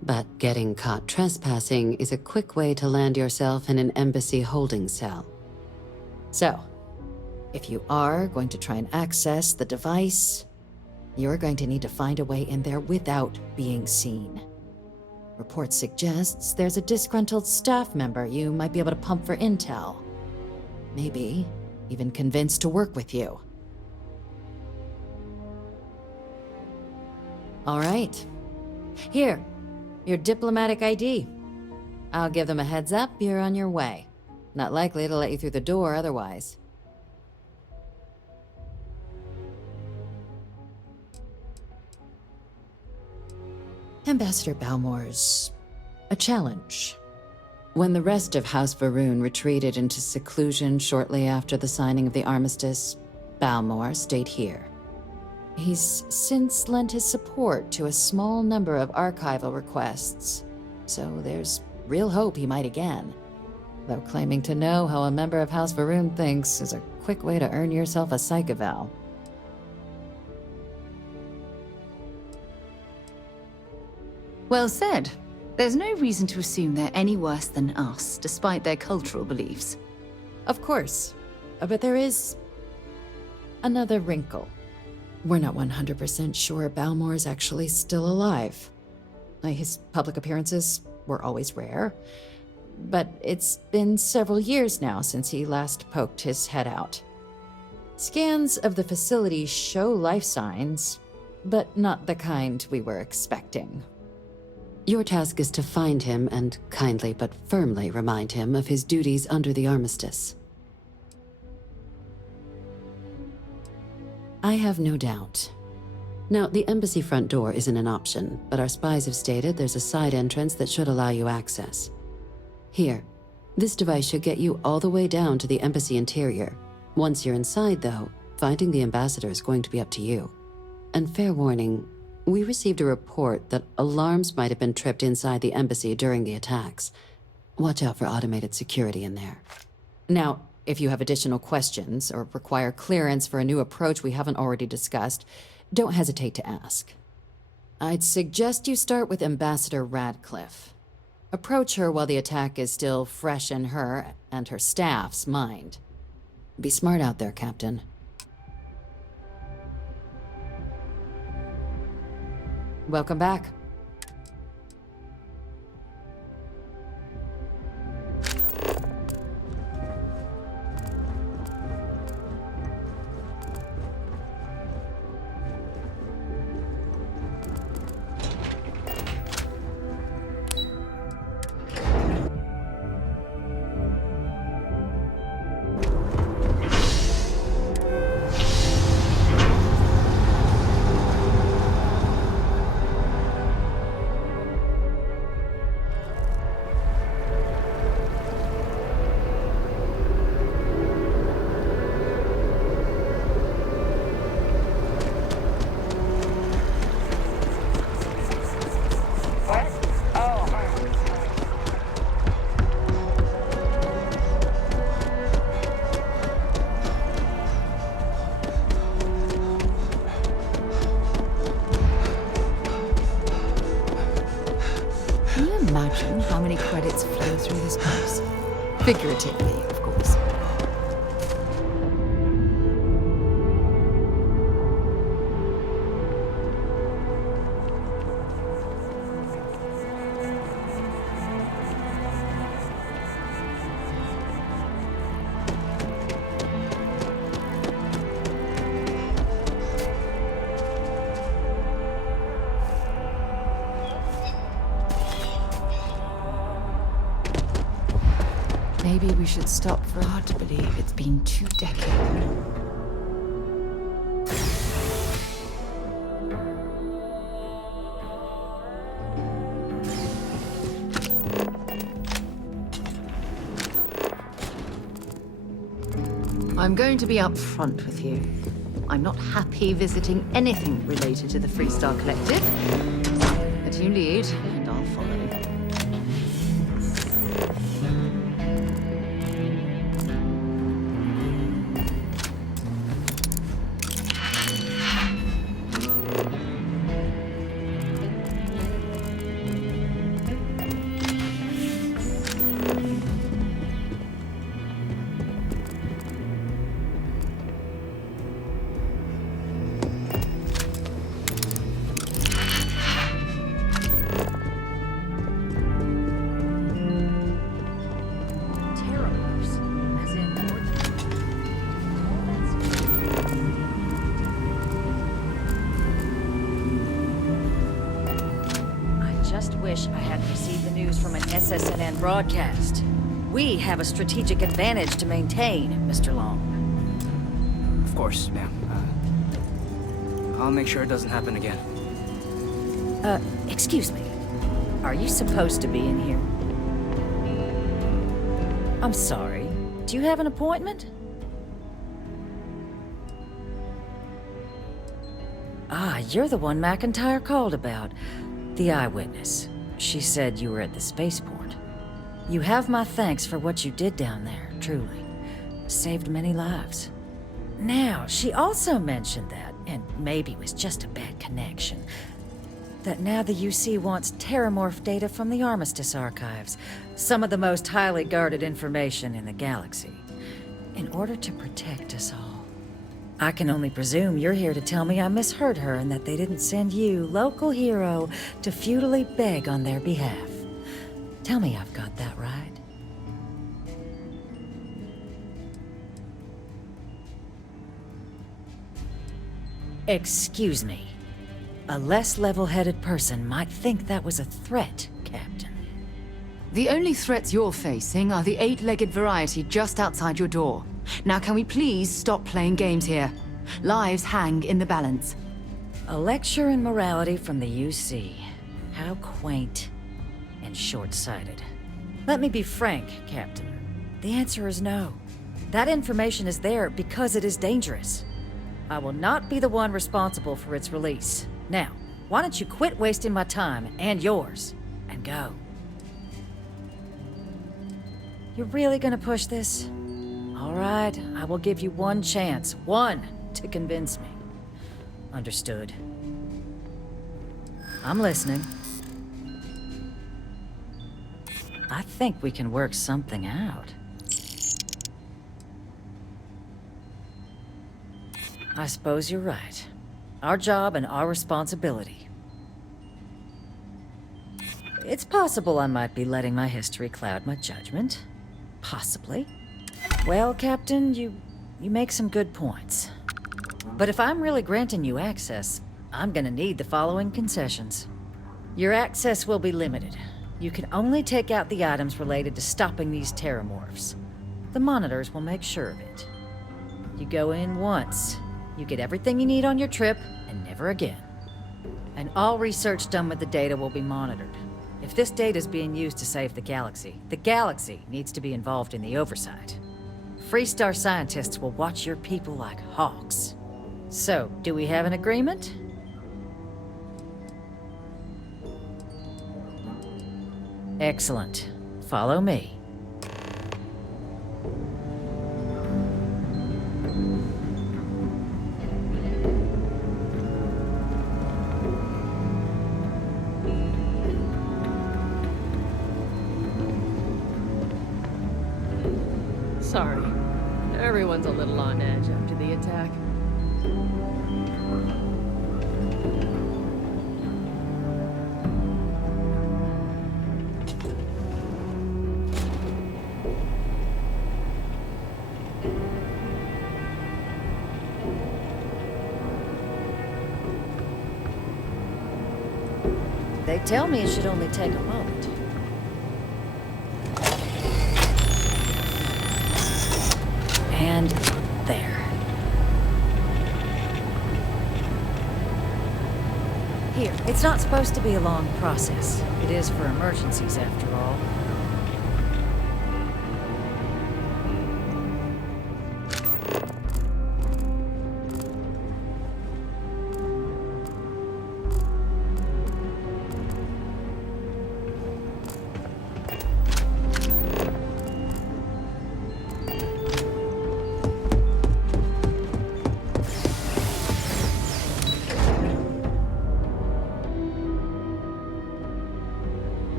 But getting caught trespassing is a quick way to land yourself in an embassy holding cell. So, if you are going to try and access the device, you're going to need to find a way in there without being seen. Report suggests there's a disgruntled staff member you might be able to pump for intel. Maybe even convince to work with you. All right. Here, your diplomatic ID. I'll give them a heads up, you're on your way. Not likely to let you through the door otherwise. Ambassador Balmore's a challenge. When the rest of House Varun retreated into seclusion shortly after the signing of the armistice, Balmore stayed here. He's since lent his support to a small number of archival requests, so there's real hope he might again. Though claiming to know how a member of House Varun thinks is a quick way to earn yourself a psych eval. Well said. There's no reason to assume they're any worse than us, despite their cultural beliefs. Of course. But there is another wrinkle. We're not 100% sure Balmore's actually still alive. His public appearances were always rare, but it's been several years now since he last poked his head out. Scans of the facility show life signs, but not the kind we were expecting. Your task is to find him and kindly but firmly remind him of his duties under the armistice. I have no doubt. Now, the embassy front door isn't an option, but our spies have stated there's a side entrance that should allow you access. Here, this device should get you all the way down to the embassy interior. Once you're inside, though, finding the ambassador is going to be up to you. And fair warning, we received a report that alarms might have been tripped inside the embassy during the attacks. Watch out for automated security in there. Now, if you have additional questions or require clearance for a new approach we haven't already discussed, don't hesitate to ask. I'd suggest you start with Ambassador Radcliffe. Approach her while the attack is still fresh in her and her staff's mind. Be smart out there, Captain. Welcome back. Imagine how many credits flow through this place. Figuratively, of course. Maybe we should stop for hard to believe it's been 2 decades. I'm going to be upfront with you. I'm not happy visiting anything related to the Freestar Collective. But you lead, and I'll follow. Wish I had received the news from an SSNN broadcast. We have a strategic advantage to maintain, Mr. Long. Of course, ma'am. I'll make sure it doesn't happen again. Excuse me. Are you supposed to be in here? I'm sorry. Do you have an appointment? Ah, you're the one McIntyre called about. The eyewitness. She said you were at the spaceport. You have my thanks for what you did down there, truly. Saved many lives. Now, she also mentioned that, and maybe it was just a bad connection, that now the UC wants terramorph data from the Armistice archives, some of the most highly guarded information in the galaxy, in order to protect us all. I can only presume you're here to tell me I misheard her and that they didn't send you, local hero, to futilely beg on their behalf. Tell me I've got that right. Excuse me. A less level-headed person might think that was a threat, Captain. The only threats you're facing are the 8-legged variety just outside your door. Now can we please stop playing games here? Lives hang in the balance. A lecture in morality from the UC. How quaint and short-sighted. Let me be frank, Captain. The answer is no. That information is there because it is dangerous. I will not be the one responsible for its release. Now, why don't you quit wasting my time and yours, and go? You're really gonna push this? All right, I will give you one chance, one, to convince me. Understood. I'm listening. I think we can work something out. I suppose you're right. Our job and our responsibility. It's possible I might be letting my history cloud my judgment. Possibly. Well, Captain, you make some good points. But if I'm really granting you access, I'm gonna need the following concessions. Your access will be limited. You can only take out the items related to stopping these terramorphs. The monitors will make sure of it. You go in once. You get everything you need on your trip, and never again. And all research done with the data will be monitored. If this data is being used to save the galaxy needs to be involved in the oversight. Freestar scientists will watch your people like hawks. So, do we have an agreement? Excellent. Follow me. Sorry. Everyone's a little on edge after the attack. They tell me it should only take a moment. And there. Here, it's not supposed to be a long process. It is for emergencies, after all.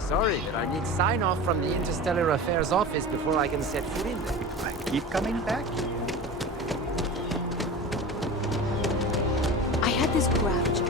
Sorry, but I need sign-off from the Interstellar Affairs office before I can set foot in there. I keep coming back. I had this grav job.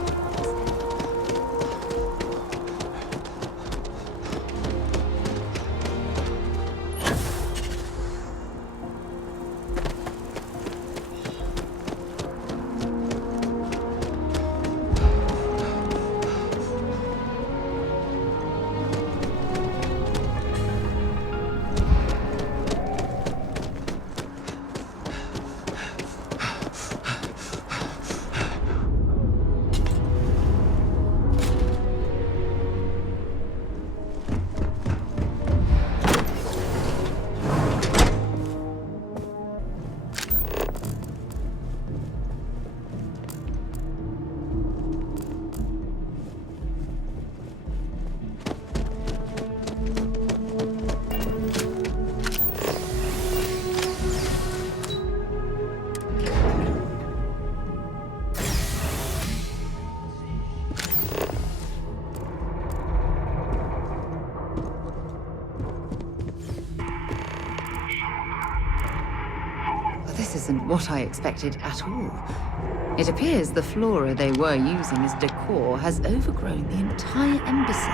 This isn't what I expected at all. It appears the flora they were using as decor has overgrown the entire embassy.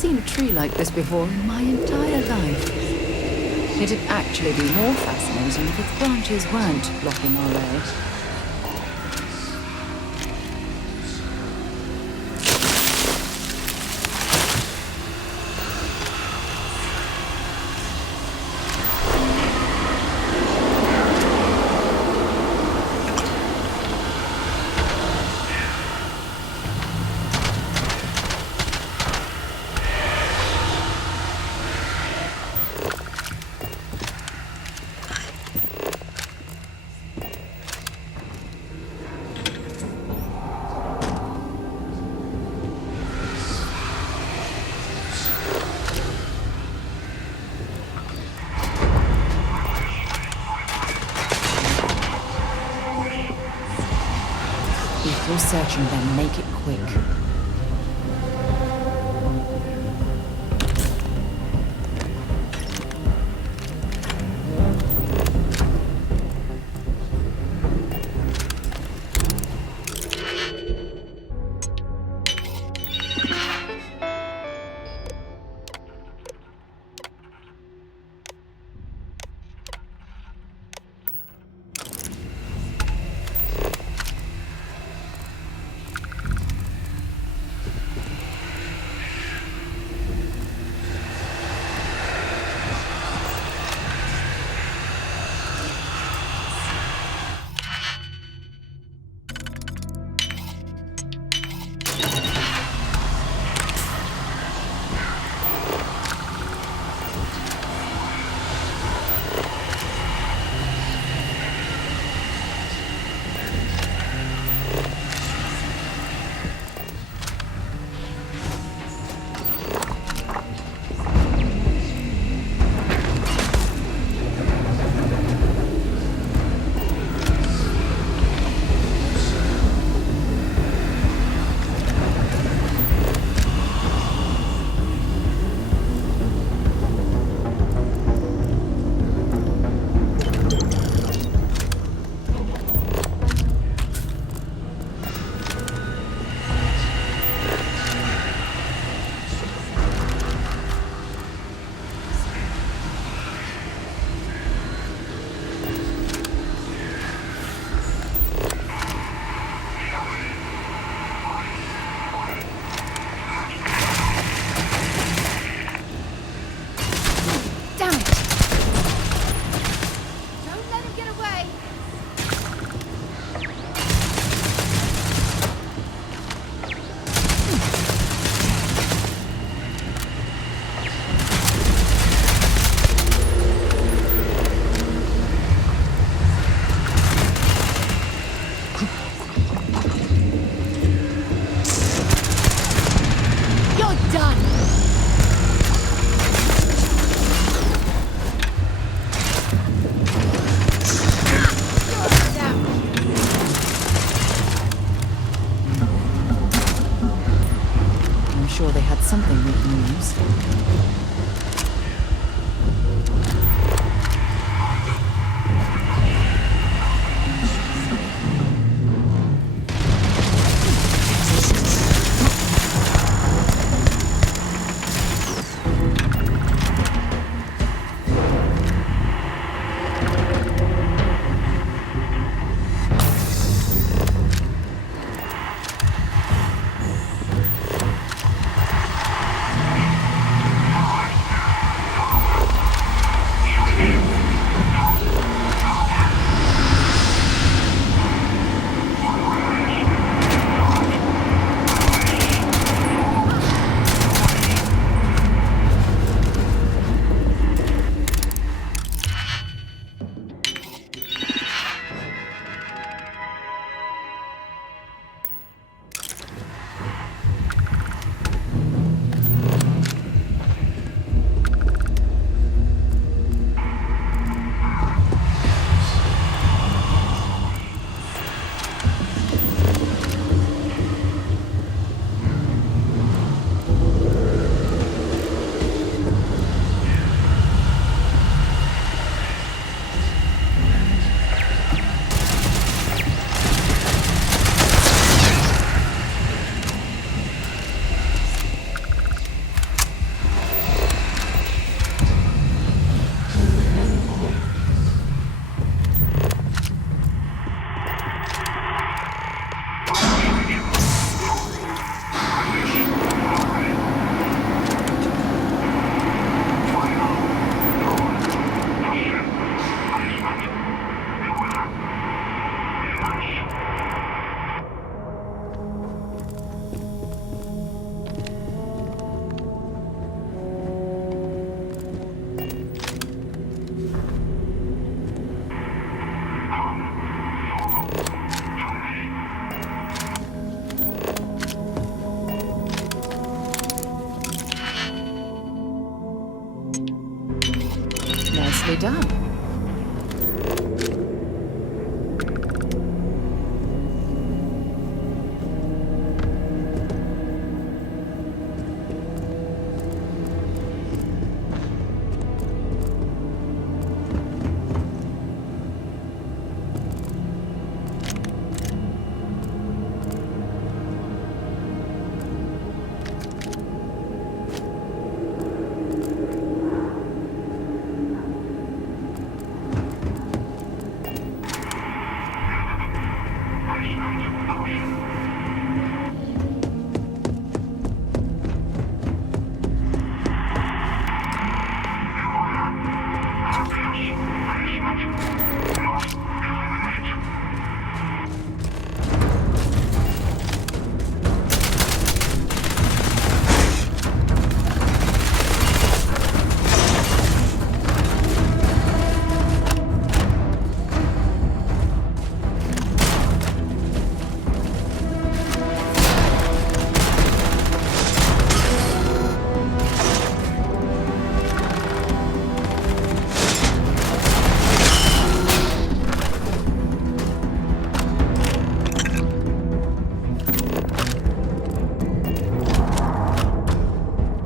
seen a tree like this before in my entire life. It'd actually be more fascinating if its branches weren't blocking our way. If you're searching, then make it quick. Nicely done.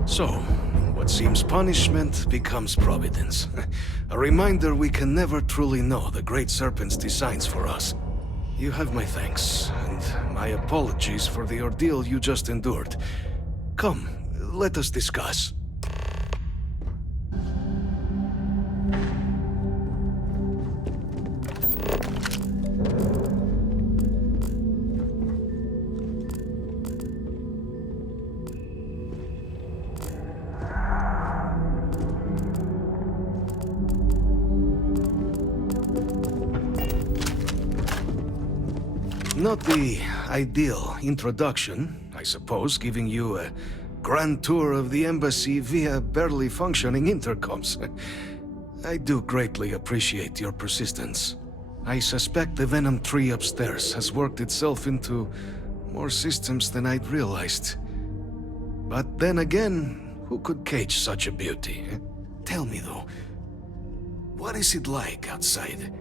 So, what seems punishment becomes providence. A reminder we can never truly know the Great Serpent's designs for us. You have my thanks, and my apologies for the ordeal you just endured. Come, let us discuss. Not the ideal introduction, I suppose, giving you a grand tour of the embassy via barely functioning intercoms. I do greatly appreciate your persistence. I suspect the Venom tree upstairs has worked itself into more systems than I'd realized. But then again, who could cage such a beauty? Tell me though, what is it like outside?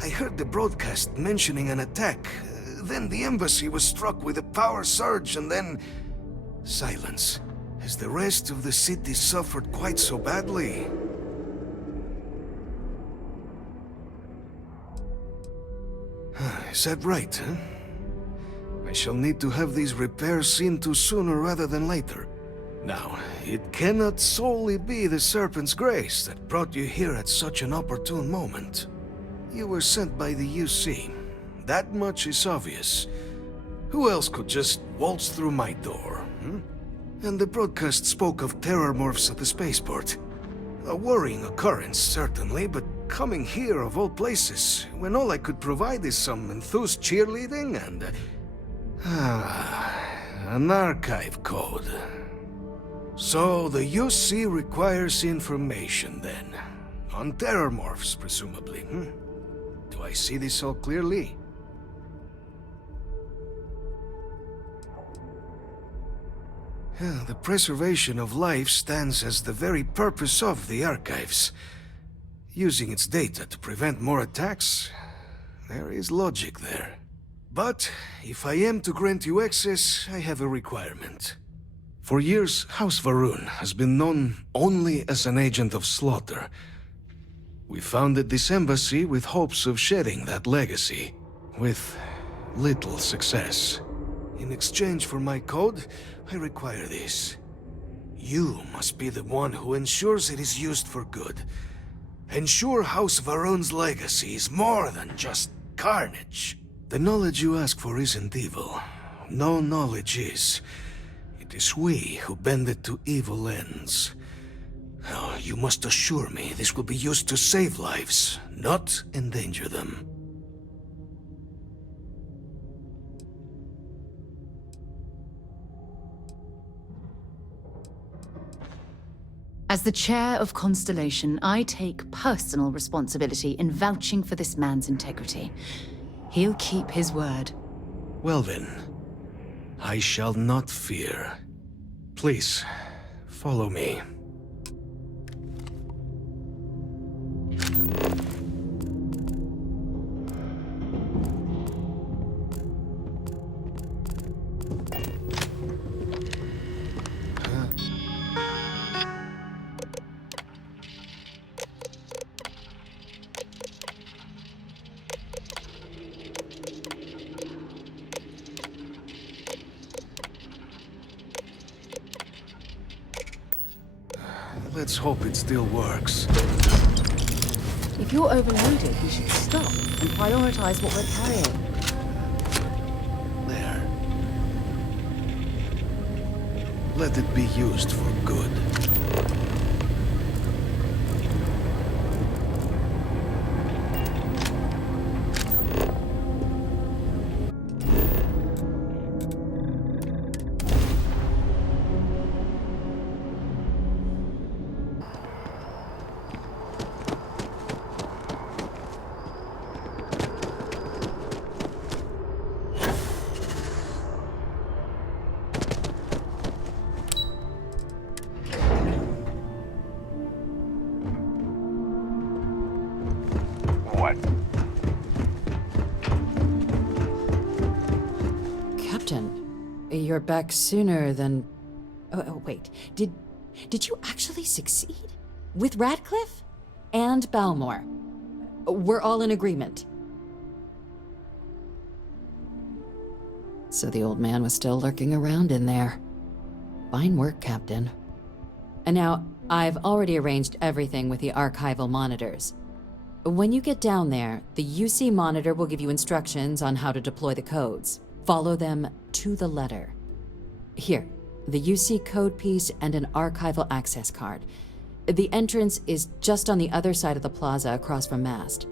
I heard the broadcast mentioning an attack. Then the embassy was struck with a power surge and then... silence. Has the rest of the city suffered quite so badly? Is that right, huh? I shall need to have these repairs seen to sooner rather than later. Now, it cannot solely be the Serpent's grace that brought you here at such an opportune moment. You were sent by the UC. That much is obvious. Who else could just waltz through my door? And the broadcast spoke of terror morphs at the spaceport. A worrying occurrence, certainly, but coming here of all places, when all I could provide is some enthused cheerleading and... an archive code. So the UC requires information, then. On terror morphs, presumably, Do I see this all clearly? The preservation of life stands as the very purpose of the archives. Using its data to prevent more attacks, there is logic there. But if I am to grant you access, I have a requirement. For years, House Varun has been known only as an agent of slaughter. We founded this embassy with hopes of shedding that legacy, with little success. In exchange for my code, I require this. You must be the one who ensures it is used for good. Ensure House Varun's legacy is more than just carnage. The knowledge you ask for isn't evil. No knowledge is. It is we who bend it to evil ends. Oh, you must assure me this will be used to save lives, not endanger them. As the chair of Constellation, I take personal responsibility in vouching for this man's integrity. He'll keep his word. Well then, I shall not fear. Please, follow me. Let's hope it still works. If you're overloaded, we should stop and prioritize what we're carrying. There. Let it be used for good. What? Captain, you're back sooner than... Oh, wait. Did you actually succeed? With Radcliffe? And Balmore? We're all in agreement. So the old man was still lurking around in there. Fine work, Captain. And now, I've already arranged everything with the archival monitors. When you get down there, the UC monitor will give you instructions on how to deploy the codes. Follow them to the letter. Here, the UC code piece and an archival access card. The entrance is just on the other side of the plaza across from Mast.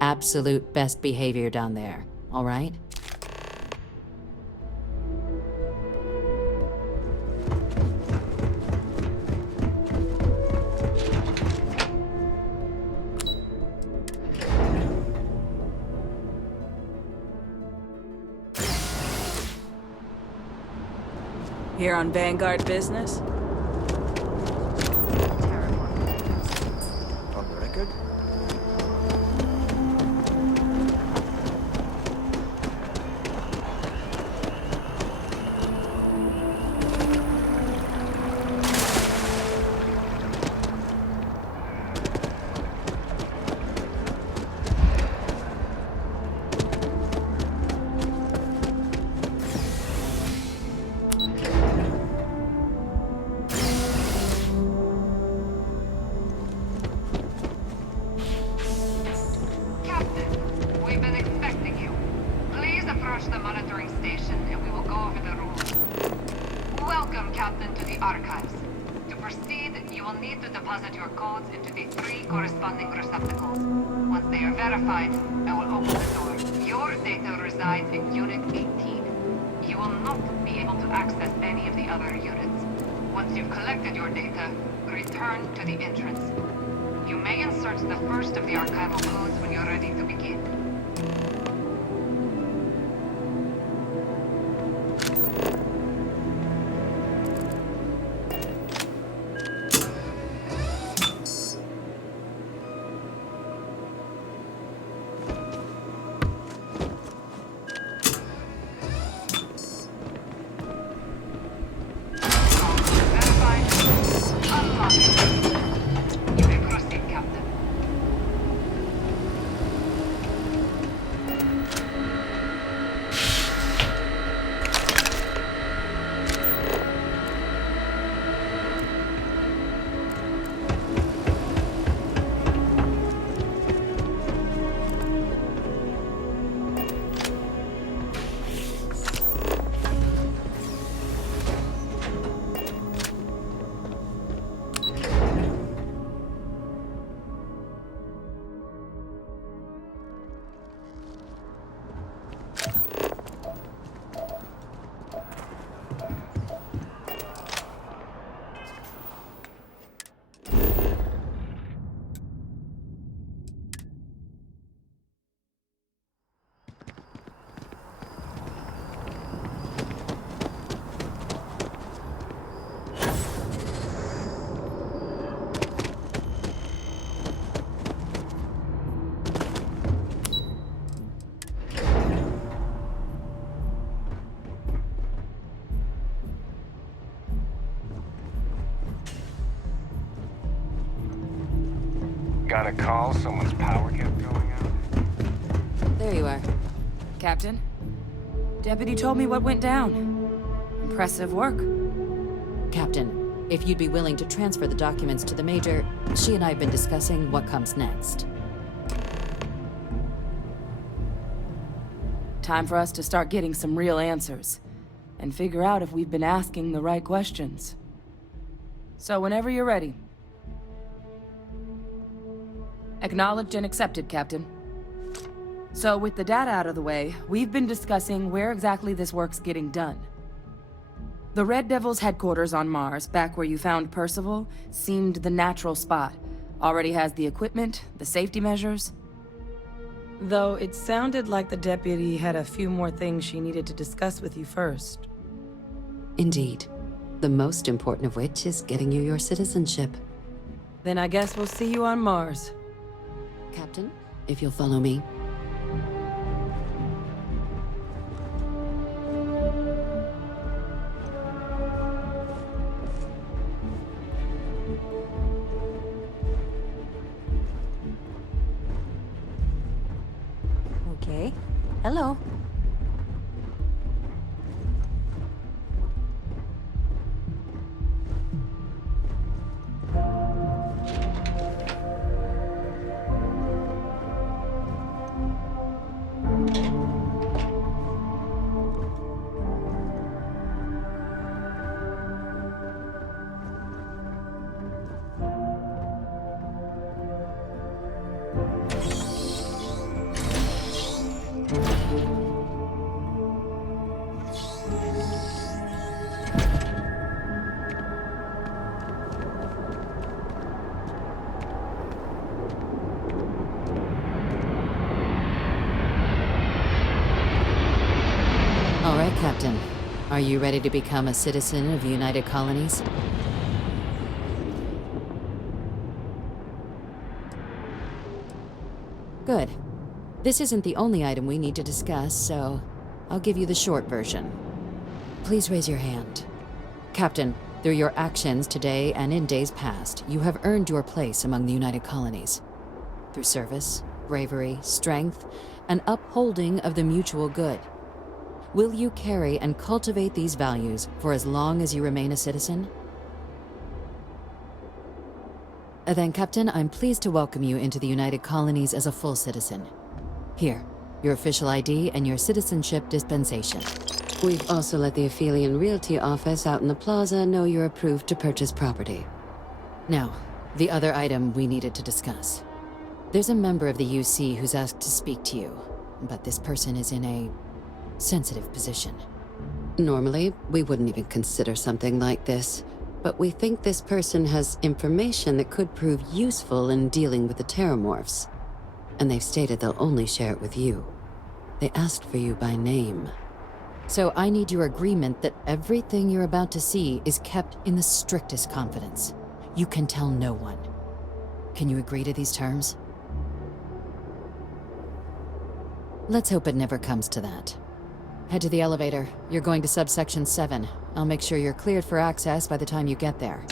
Absolute best behavior down there, all right? Here on Vanguard business? On the record? Got a call? Someone's power kept going out? There you are. Captain, Deputy told me what went down. Impressive work. Captain, If you'd be willing to transfer the documents to the Major, she and I have been discussing what comes next. Time for us to start getting some real answers, and figure out if we've been asking the right questions. So whenever you're ready. Acknowledged and accepted, Captain. So with the data out of the way, we've been discussing where exactly this work's getting done. The Red Devil's headquarters on Mars, back where you found Percival, seemed the natural spot. Already has the equipment, the safety measures. Though it sounded like the deputy had a few more things she needed to discuss with you first. Indeed. The most important of which is getting you your citizenship. Then I guess we'll see you on Mars. Captain, if you'll follow me. Okay. Hello. All right, Captain. Are you ready to become a citizen of the United Colonies? Good. This isn't the only item we need to discuss, so I'll give you the short version. Please raise your hand. Captain, through your actions today and in days past, you have earned your place among the United Colonies. Through service, bravery, strength, and upholding of the mutual good. Will you carry and cultivate these values for as long as you remain a citizen? Then, Captain, I'm pleased to welcome you into the United Colonies as a full citizen. Here, your official ID and your citizenship dispensation. We've also let the Aphelion Realty office out in the plaza know you're approved to purchase property. Now, the other item we needed to discuss. There's a member of the UC who's asked to speak to you, but this person is in a sensitive position. Normally, we wouldn't even consider something like this, but we think this person has information that could prove useful in dealing with the Terramorphs. And they've stated they'll only share it with you. They asked for you by name. So I need your agreement that everything you're about to see is kept in the strictest confidence. You can tell no one. Can you agree to these terms? Let's hope it never comes to that. Head to the elevator. You're going to subsection 7. I'll make sure you're cleared for access by the time you get there.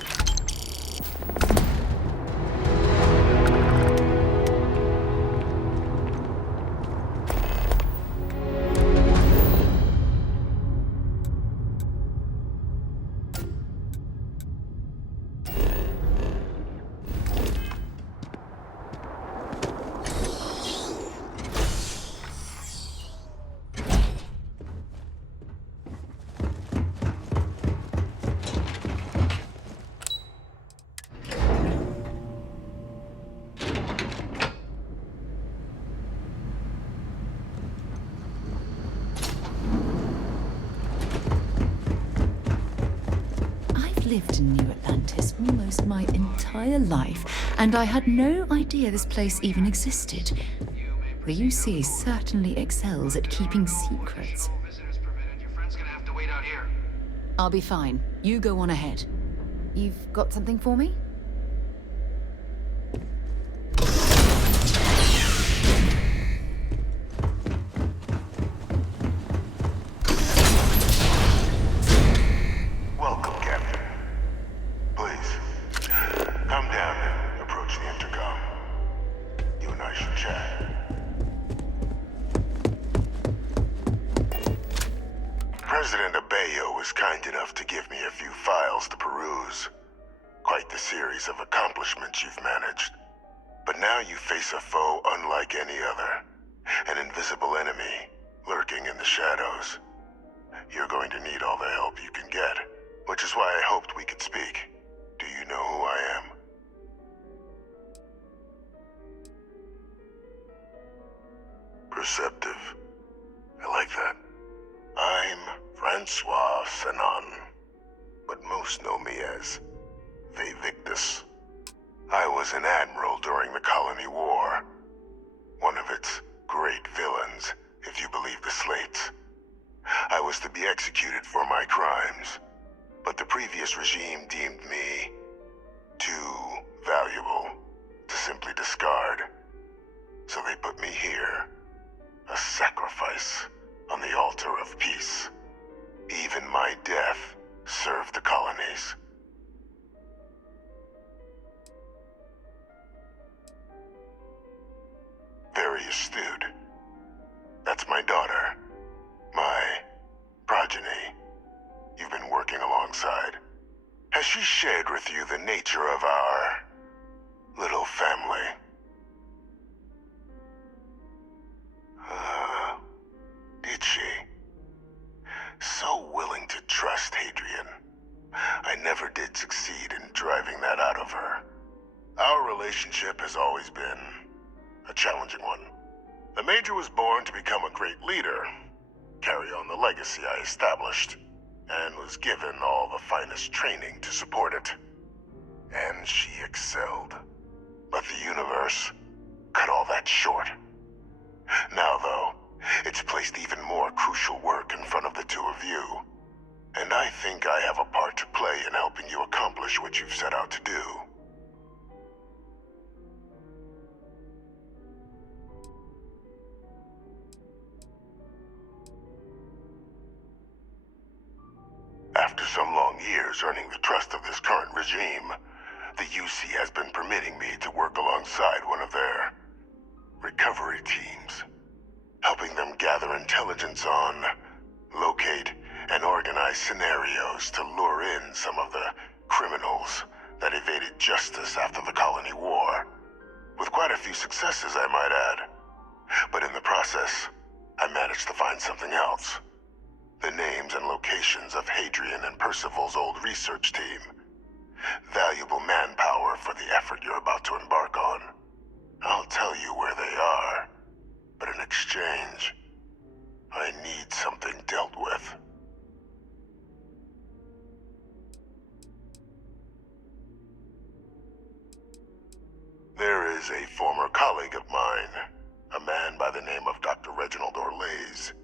Lived in New Atlantis almost my entire life, and I had no idea this place even existed. The UC certainly excels at keeping secrets. I'll be fine. You go on ahead. You've got something for me? Welcome, Captain. Please, come down and approach the intercom. You and I should chat. President Abeyo was kind enough to give me a few files to peruse. quite the series of accomplishments you've managed. But now you face a foe unlike any other. An invisible enemy, lurking in the shadows. You're going to need all the help you can get, which is why I hoped we could speak. Do you know who I am? Perceptive. I like that. I'm Francois Sanon, but most know me as Victus. I was an admiral during the Colony War. One of its great villains, if you believe the slates. I was to be executed for my crimes, but the previous regime deemed me too valuable to simply discard. So they put me here, a sacrifice on the altar of peace. Even my death served the colonies. Very astute. That's my daughter. My progeny. You've been working alongside. Has she shared with you the nature of our little family? Did she? So willing to trust Hadrian. I never did succeed in driving that out of her. Our relationship has always been a challenging one. The Major was born to become a great leader, carry on the legacy I established, and was given all the finest training to support it. And she excelled. But the universe cut all that short. Now, though, it's placed even more crucial work in front of the two of you. And I think I have a part to play in helping you accomplish what you've set out to do. After some long years earning the trust of this current regime, the UC has been permitting me to work alongside one of their recovery teams, helping them gather intelligence on, locate, and organize scenarios to lure in some of the criminals that evaded justice after the Colony War. With quite a few successes, I might add. But in the process, I managed to find something else. The names and locations of Hadrian and Percival's old research team. Valuable manpower for the effort you're about to embark on. I'll tell you where they are, but in exchange, I need something dealt with. There is a former colleague of mine, a man by the name of Dr. Reginald Orlaise.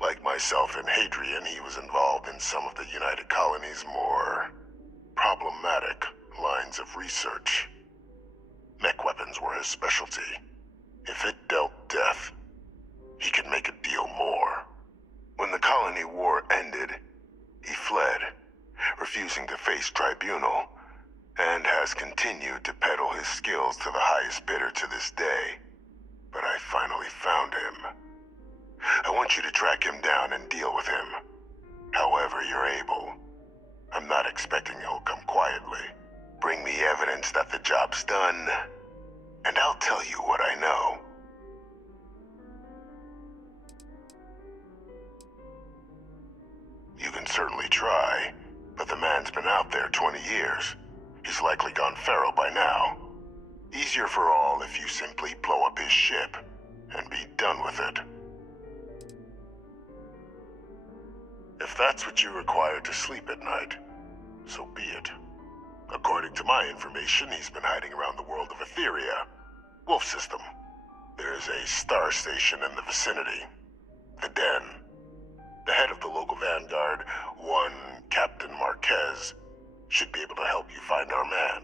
Like myself and Hadrian, he was involved in some of the United Colony's more problematic lines of research. Mech weapons were his specialty. If it dealt death, he could make a deal more. When the Colony War ended, he fled, refusing to face tribunal, and has continued to peddle his skills to the highest bidder to this day. But I finally found him. I want you to track him down and deal with him. However you're able. I'm not expecting he'll come quietly. Bring me evidence that the job's done, and I'll tell you what I know. You can certainly try, but the man's been out there 20 years. He's likely gone feral by now. Easier for all if you simply blow up his ship and be done with it. If that's what you require to sleep at night, so be it. According to my information, he's been hiding around the world of Etheria, Wolf System. There is a star station in the vicinity, the Den. The head of the local Vanguard, one Captain Marquez, should be able to help you find our man.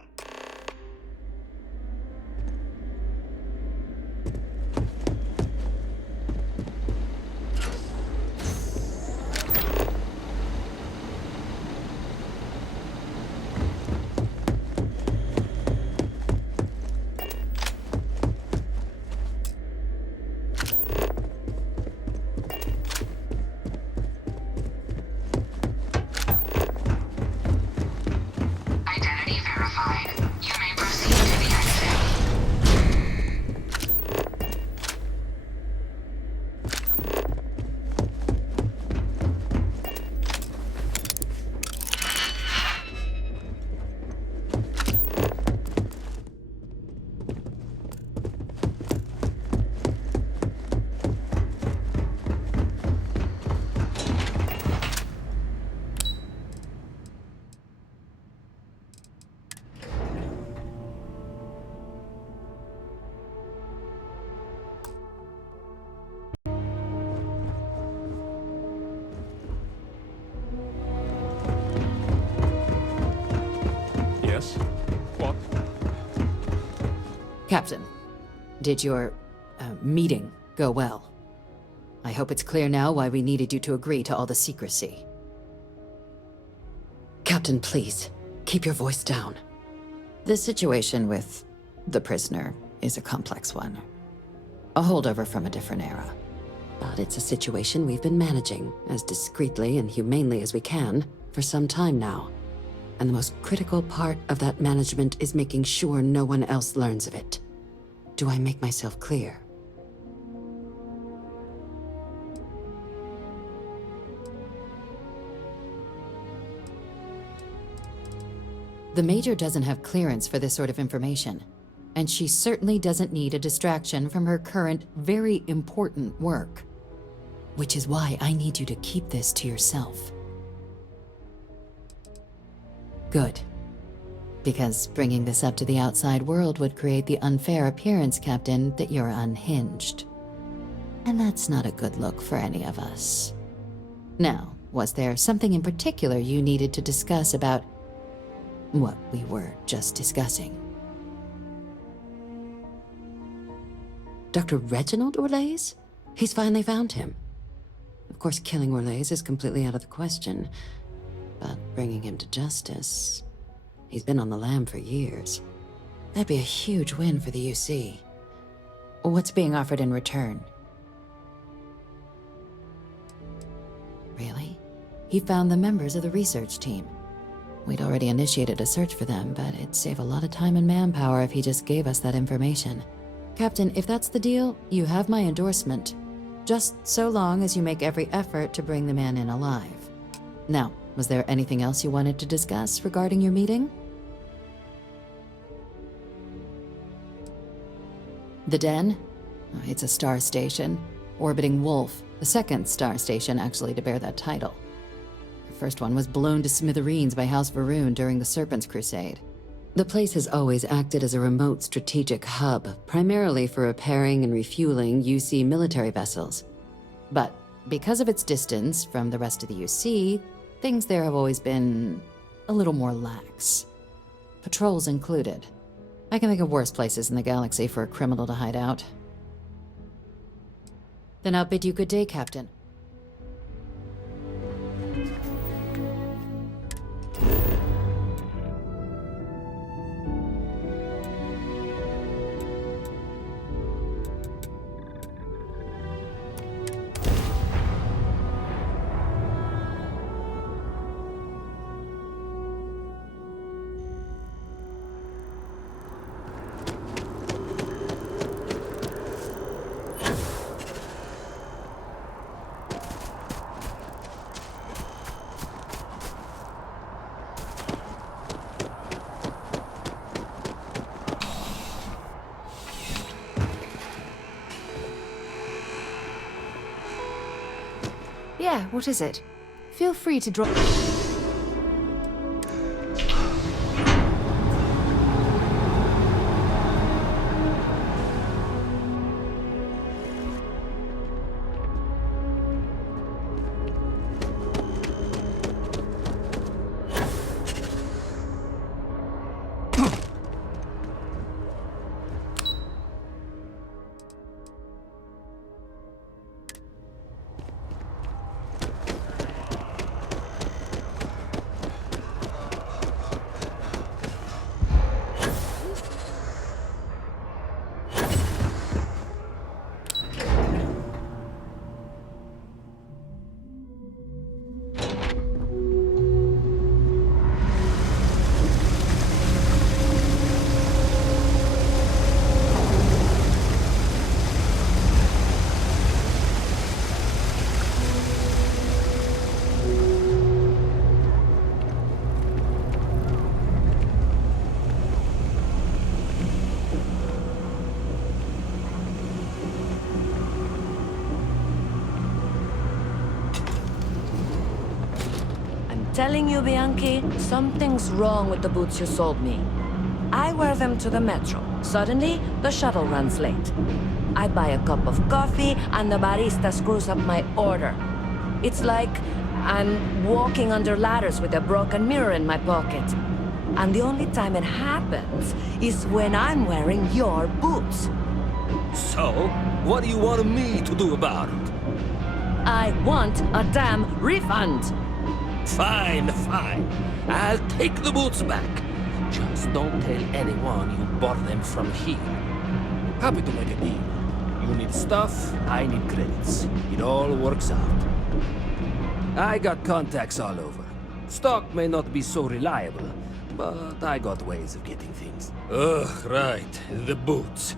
Identity verified. Captain, did your meeting go well? I hope it's clear now why we needed you to agree to all the secrecy. Captain, please, keep your voice down. The situation with the prisoner is a complex one. A holdover from a different era. But it's a situation we've been managing as discreetly and humanely as we can for some time now. And the most critical part of that management is making sure no one else learns of it. Do I make myself clear? The Major doesn't have clearance for this sort of information, and she certainly doesn't need a distraction from her current, very important work. Which is why I need you to keep this to yourself. Good. Because bringing this up to the outside world would create the unfair appearance, Captain, that you're unhinged. And that's not a good look for any of us. Now, was there something in particular you needed to discuss about what we were just discussing? Dr. Reginald Orlaise? He's finally found him. Of course, killing Orlaise is completely out of the question, but bringing him to justice... He's been on the lam for years. That'd be a huge win for the UC. What's being offered in return? Really? He found the members of the research team. We'd already initiated a search for them, but it'd save a lot of time and manpower if he just gave us that information. Captain, if that's the deal, you have my endorsement. Just so long as you make every effort to bring the man in alive. Now, was there anything else you wanted to discuss regarding your meeting? The Den? It's a star station, orbiting Wolf, the second star station actually to bear that title. The first one was blown to smithereens by House Varun during the Serpent's Crusade. The place has always acted as a remote strategic hub, primarily for repairing and refueling UC military vessels. But because of its distance from the rest of the UC, things there have always been a little more lax. Patrols included. I can think of worse places in the galaxy for a criminal to hide out. Then I'll bid you good day, Captain. Yeah, what is it? Feel free to drop... Telling you, Bianchi, something's wrong with the boots you sold me. I wear them to the metro. Suddenly, the shuttle runs late. I buy a cup of coffee, and the barista screws up my order. It's like I'm walking under ladders with a broken mirror in my pocket. And the only time it happens is when I'm wearing your boots. So, what do you want me to do about it? I want a damn refund. Fine, fine. I'll take the boots back. Just don't tell anyone you bought them from here. Happy to make a deal. You need stuff, I need credits. It all works out. I got contacts all over. Stock may not be so reliable, but I got ways of getting things. Ugh, right. The boots.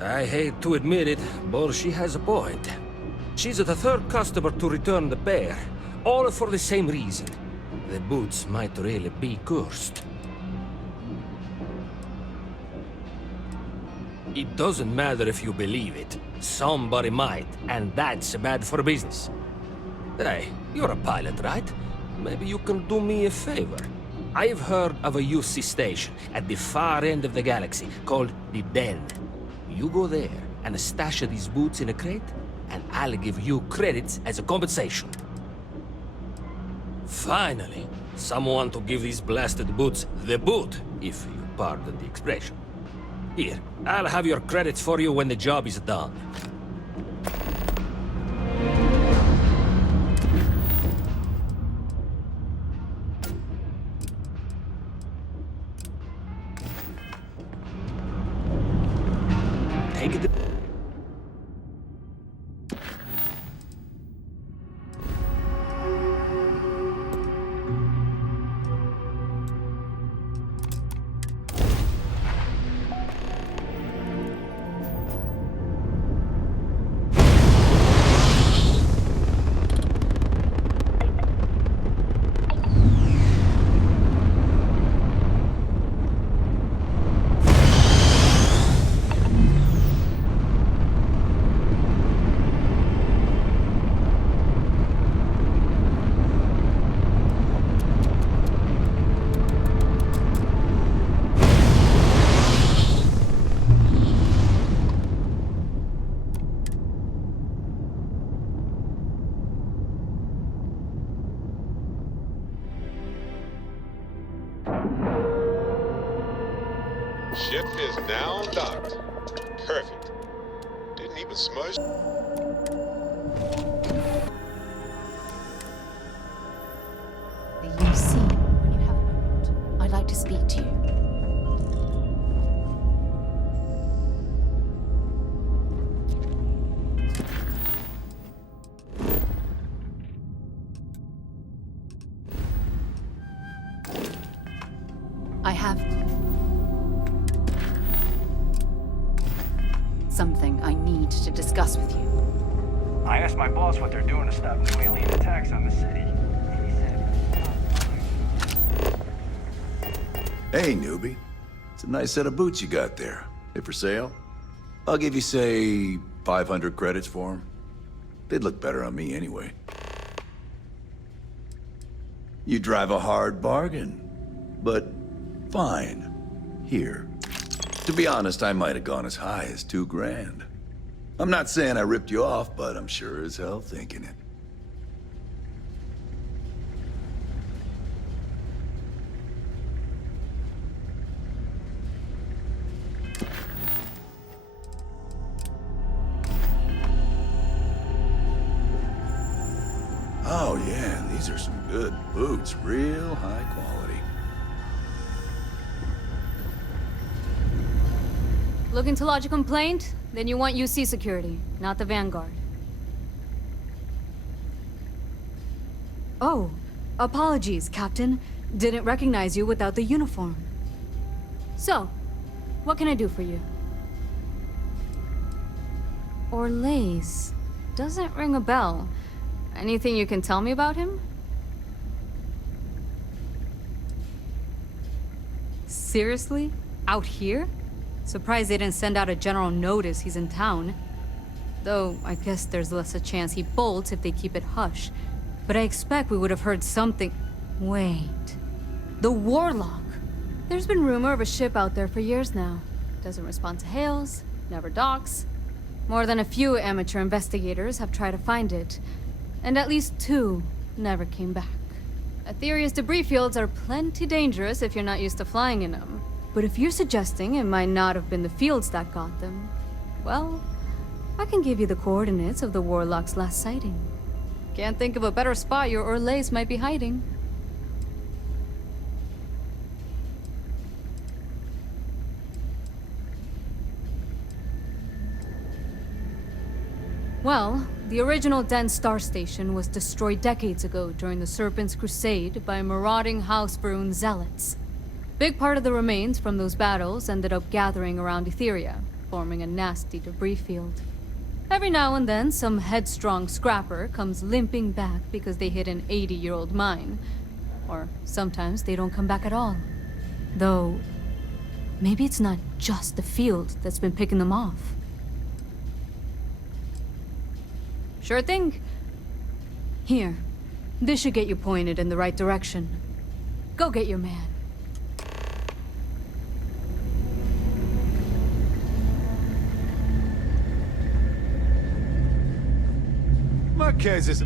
I hate to admit it, but she has a point. She's the third customer to return the pair, all for the same reason. The boots might really be cursed. It doesn't matter if you believe it. Somebody might, and that's bad for business. Hey, you're a pilot, right? Maybe you can do me a favor. I've heard of a UC station at the far end of the galaxy called the Den. You go there and stash these boots in a crate, and I'll give you credits as a compensation. Finally, someone to give these blasted boots the boot, if you pardon the expression. Here, I'll have your credits for you when the job is done. Take it. Ship is now docked. Perfect. Didn't even smudge. You see, when you have a moment, I'd like to speak to you. I have something I need to discuss with you. I asked my boss what they're doing to stop new alien attacks on the city. And he said... Hey, newbie. It's a nice set of boots you got there. They for sale? I'll give you, say, 500 credits for them. They'd look better on me anyway. You drive a hard bargain, but fine. Here. To be honest, I might have gone as high as $2 grand. I'm not saying I ripped you off, but I'm sure as hell thinking it. Oh yeah, these are some good boots, real high quality. Looking to lodge a complaint? Then you want UC security, not the Vanguard. Oh, apologies, Captain. Didn't recognize you without the uniform. So, what can I do for you? Orlaise. Doesn't ring a bell. Anything you can tell me about him? Seriously? Out here? Surprised they didn't send out a general notice he's in town. Though, I guess there's less a chance he bolts if they keep it hush. But I expect we would have heard something... Wait... The Warlock! There's been rumor of a ship out there for years now. Doesn't respond to hails, never docks. More than a few amateur investigators have tried to find it. And at least 2 never came back. Etherea's debris fields are plenty dangerous if you're not used to flying in them. But if you're suggesting it might not have been the fields that got them, well, I can give you the coordinates of the Warlock's last sighting. Can't think of a better spot your Orlays might be hiding. Well, the original Den Star Station was destroyed decades ago during the Serpent's Crusade by marauding House Varun zealots. Big part of the remains from those battles ended up gathering around Etheria, forming a nasty debris field. Every now and then, some headstrong scrapper comes limping back because they hit an 80-year-old mine. Or sometimes they don't come back at all. Though, maybe it's not just the field that's been picking them off. Sure thing. Here, this should get you pointed in the right direction. Go get your man. My case is...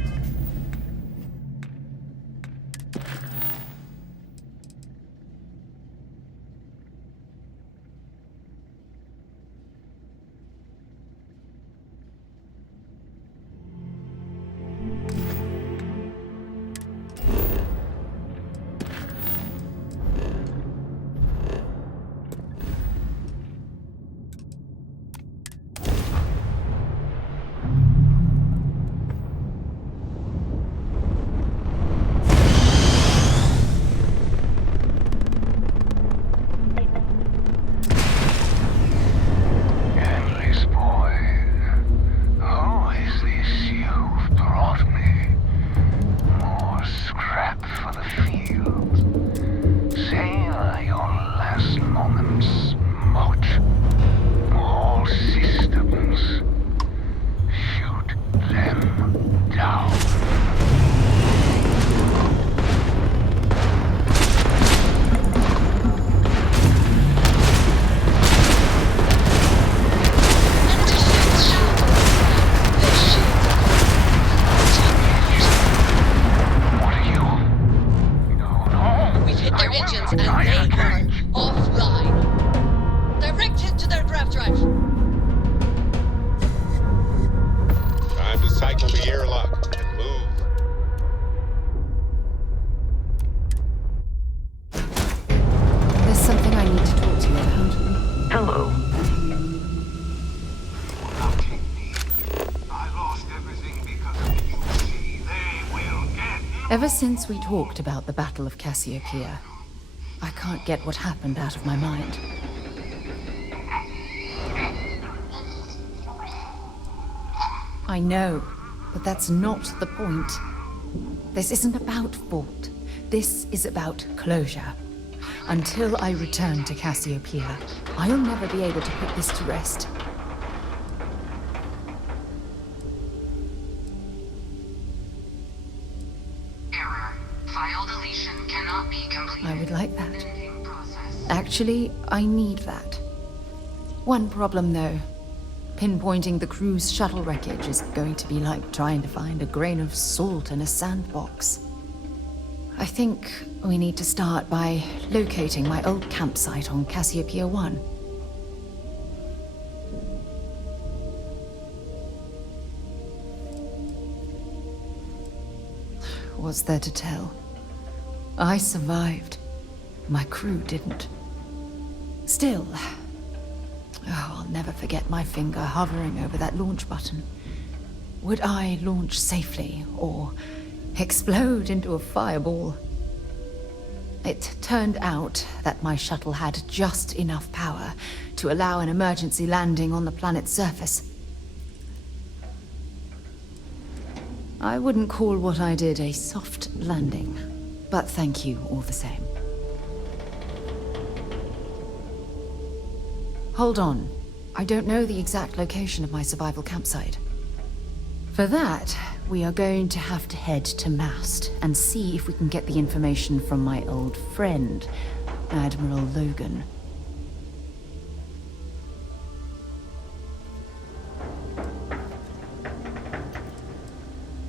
Ever since we talked about the Battle of Cassiopeia, I can't get what happened out of my mind. I know, but that's not the point. This isn't about fault. This is about closure. Until I return to Cassiopeia, I'll never be able to put this to rest. I would like that. Actually, I need that. One problem, though. Pinpointing the crew's shuttle wreckage is going to be like trying to find a grain of salt in a sandbox. I think we need to start by locating my old campsite on Cassiopeia 1. What's there to tell? I survived. My crew didn't. Still, I'll never forget my finger hovering over that launch button. Would I launch safely, or explode into a fireball? It turned out that my shuttle had just enough power to allow an emergency landing on the planet's surface. I wouldn't call what I did a soft landing, but thank you all the same. Hold on. I don't know the exact location of my survival campsite. For that, we are going to have to head to Mast and see if we can get the information from my old friend, Admiral Logan.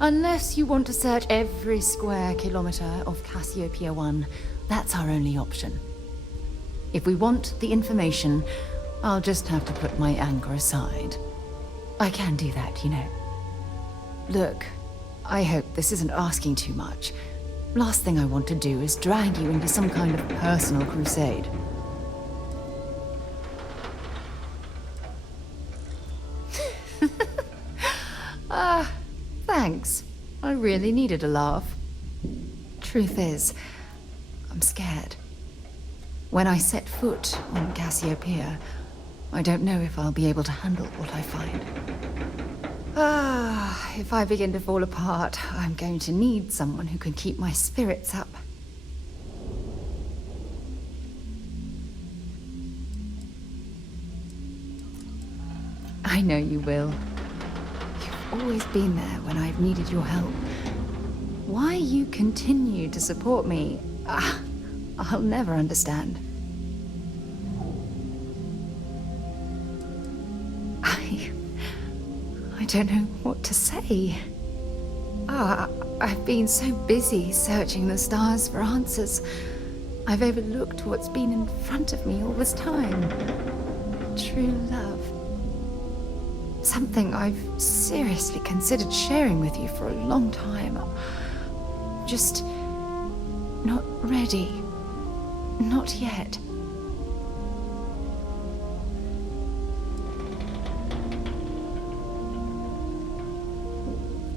Unless you want to search every square kilometer of Cassiopeia 1, that's our only option. If we want the information, I'll just have to put my anger aside. I can do that, you know. Look, I hope this isn't asking too much. Last thing I want to do is drag you into some kind of personal crusade. Thanks. I really needed a laugh. Truth is, I'm scared. When I set foot on Cassiopeia, I don't know if I'll be able to handle what I find. If I begin to fall apart, I'm going to need someone who can keep my spirits up. I know you will. You've always been there when I've needed your help. Why you continue to support me, I'll never understand. I don't know what to say. I've been so busy searching the stars for answers. I've overlooked what's been in front of me all this time. True love. Something I've seriously considered sharing with you for a long time. Just not ready. Not yet.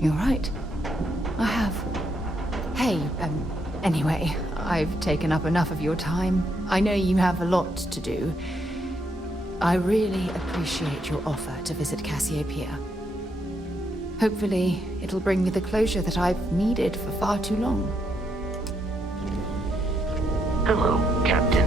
You're right. I have. Hey, anyway, I've taken up enough of your time. I know you have a lot to do. I really appreciate your offer to visit Cassiopeia. Hopefully, it'll bring me the closure that I've needed for far too long. Hello, Captain.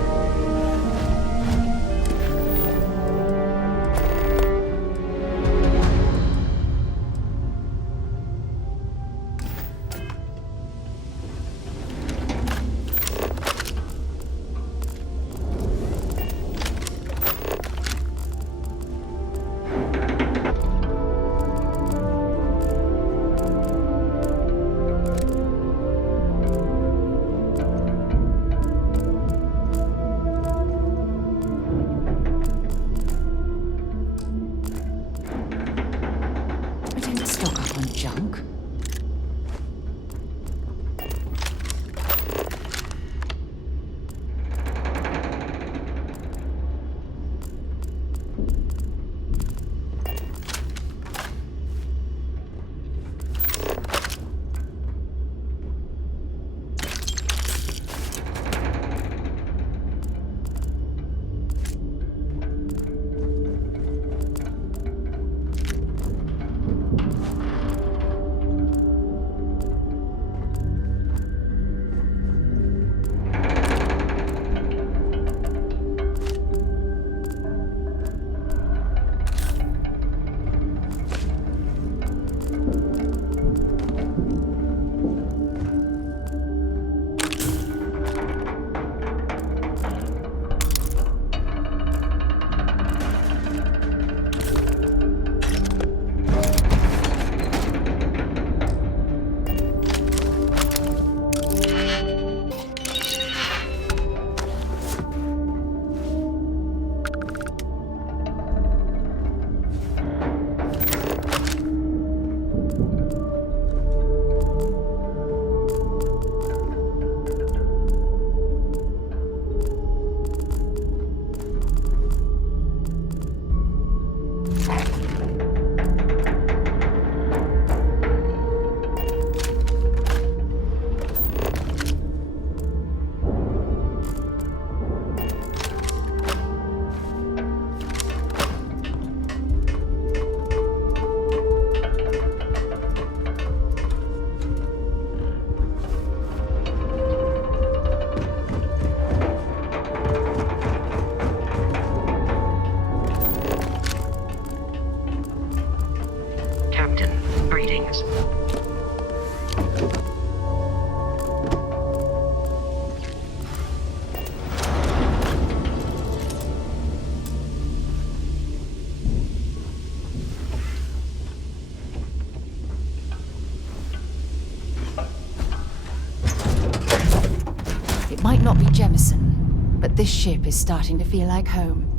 This ship is starting to feel like home.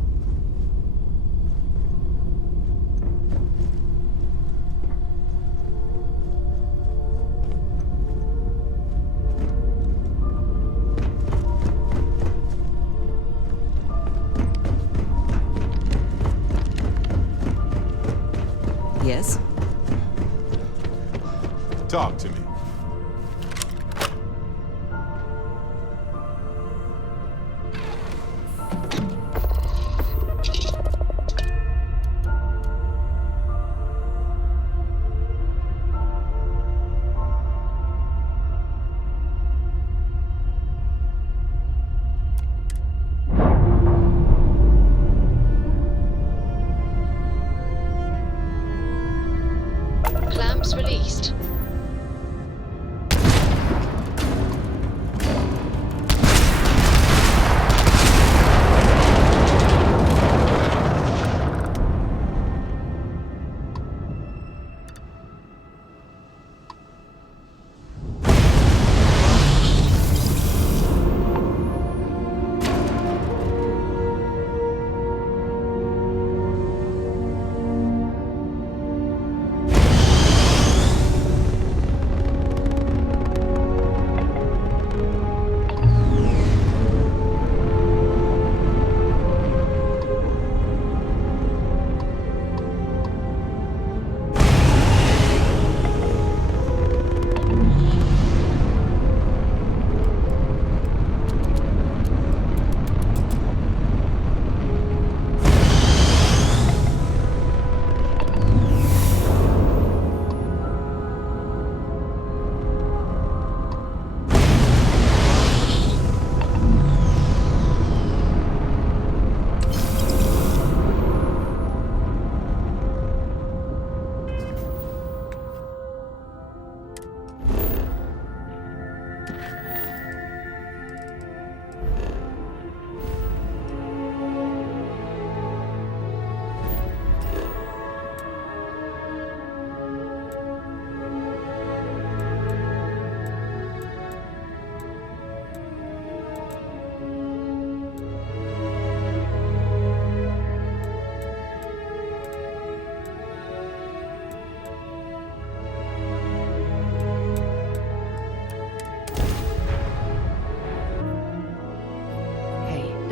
Yes? Talk to me. Clamps released.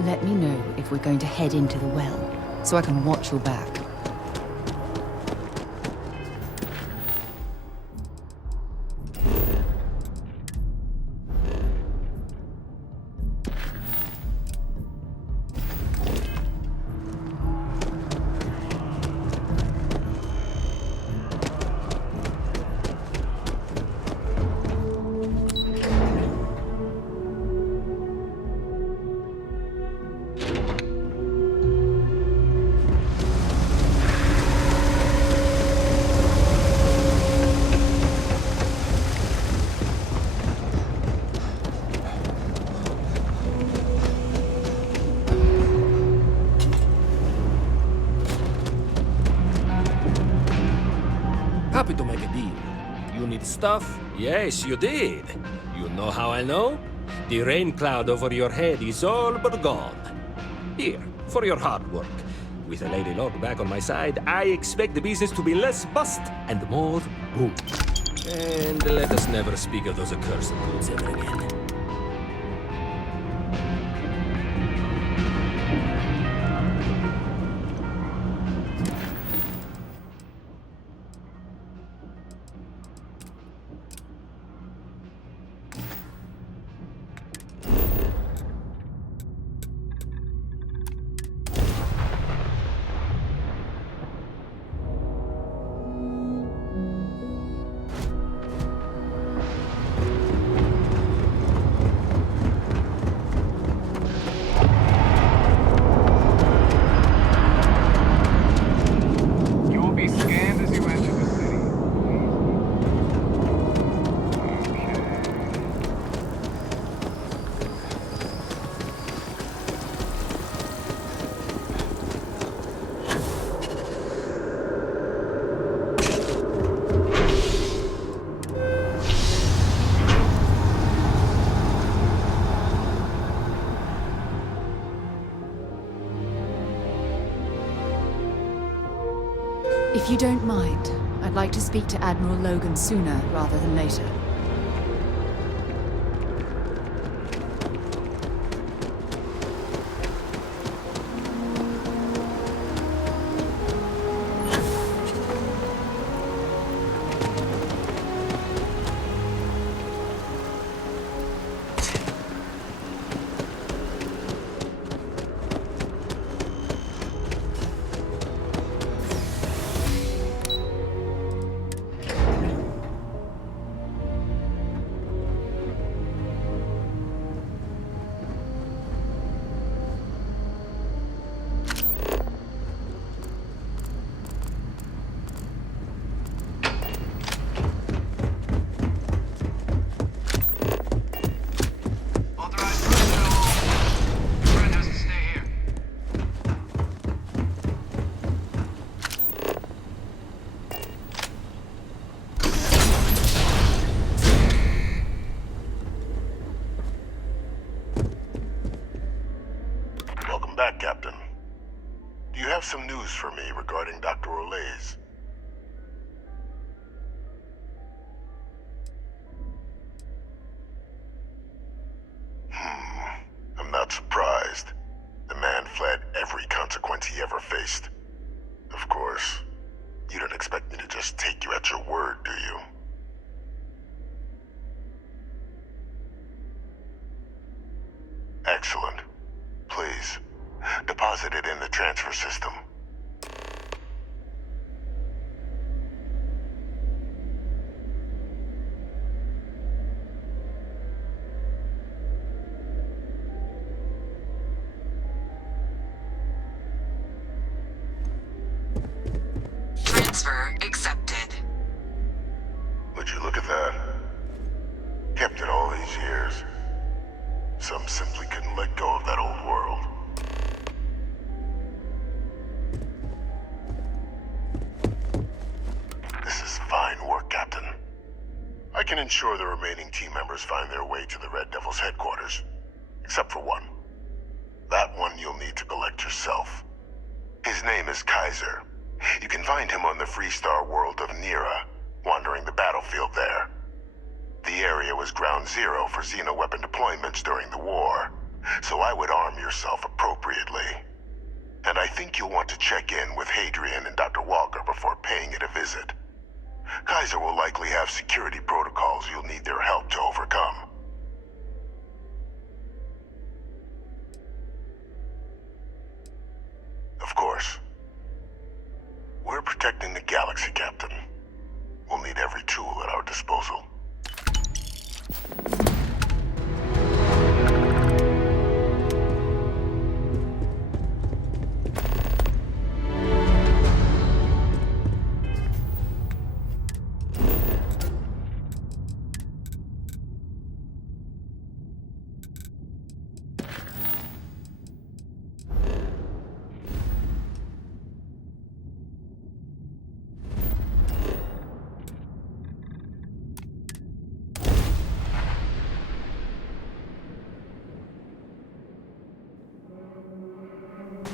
Let me know if we're going to head into the well, so I can watch your back. Happy to make a deal. You need stuff? Yes, you did. You know how I know? The rain cloud over your head is all but gone. Here, for your hard work. With a Lady Lord back on my side, I expect the business to be less bust and more boom. And let us never speak of those accursed boots ever again. you don't mind, I'd like to speak to Admiral Logan sooner rather than later. Welcome back, Captain. Do you have some news for me regarding Dr. Olays? I'm not surprised. The man fled every consequence he ever faced. Of course, you don't expect me to just take you at your word, do you? Excellent. Please, deposit it in the transfer system. Transfer accepted. Would you look at that? Kept it all these years. Some simply couldn't let go of that old world. This is fine work, Captain. I can ensure the remaining team members find their way to the Red Devil's headquarters. Except for one. That one you'll need to collect yourself. His name is Kaiser. You can find him on the Freestar world of Nira, wandering the battlefield there. The area was ground zero for xeno-weapon deployments during the war, so I would arm yourself appropriately. And I think you'll want to check in with Hadrian and Dr. Walker before paying it a visit. Kaiser will likely have security protocols you'll need their help to overcome. Of course. We're protecting the galaxy, Captain. We'll need every tool at our disposal.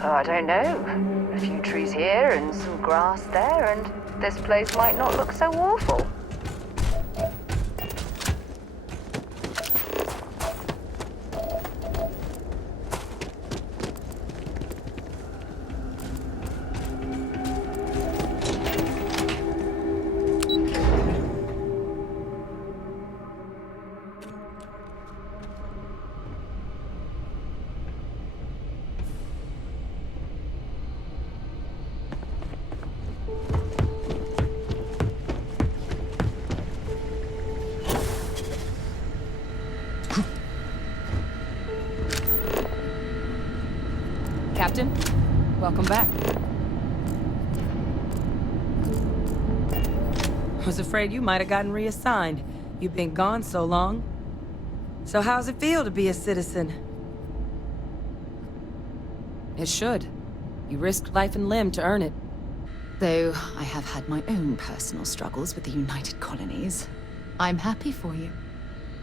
Oh, I don't know. A few trees here and some grass there, and this place might not look so awful. Captain, welcome back. Was afraid you might have gotten reassigned. You've been gone so long. So how's it feel to be a citizen? It should. You risked life and limb to earn it. Though I have had my own personal struggles with the United Colonies, I'm happy for you.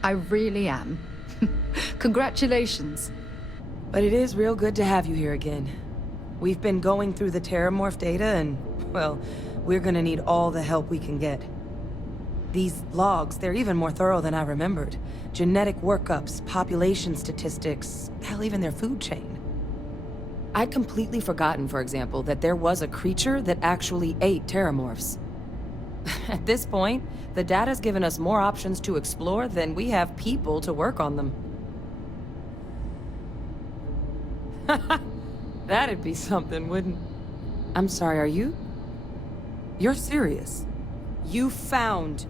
I really am. Congratulations. But it is real good to have you here again. We've been going through the Terramorph data and, well, we're gonna need all the help we can get. These logs, they're even more thorough than I remembered. Genetic workups, population statistics, hell, even their food chain. I'd completely forgotten, for example, that there was a creature that actually ate terramorphs. At this point, the data's given us more options to explore than we have people to work on them. That'd be something, wouldn't... I'm sorry, are you? You're serious? You found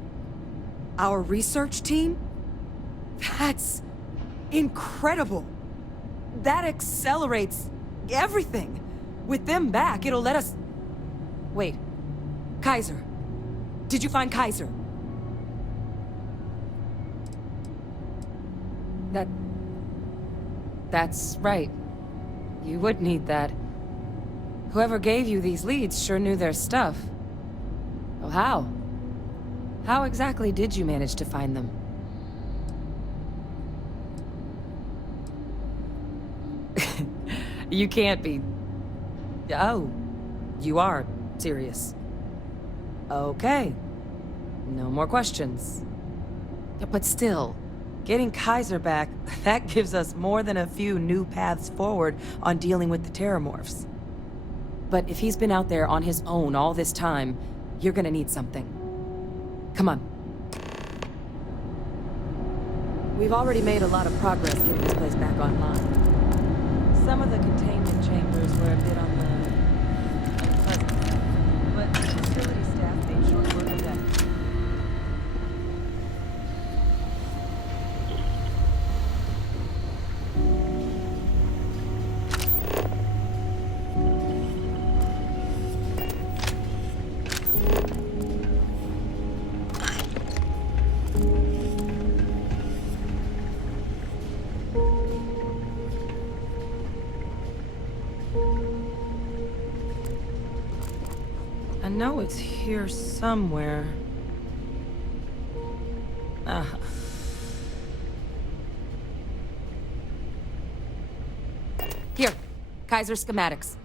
our research team? That's incredible. That accelerates everything. With them back, it'll let us... Wait. Kaiser. Did you find Kaiser? That's right. You would need that. Whoever gave you these leads sure knew their stuff. Well, how? How exactly did you manage to find them? You can't be... Oh, you are serious. Okay. No more questions. But still, getting Kaiser back, that gives us more than a few new paths forward on dealing with the terramorphs. But if he's been out there on his own all this time, you're gonna need something. Come on. We've already made a lot of progress getting this place back online. Some of the containment chambers were a bit on the unpleasant, but the facility staff made short work of that. I know it's here somewhere. Here, Kaiser schematics.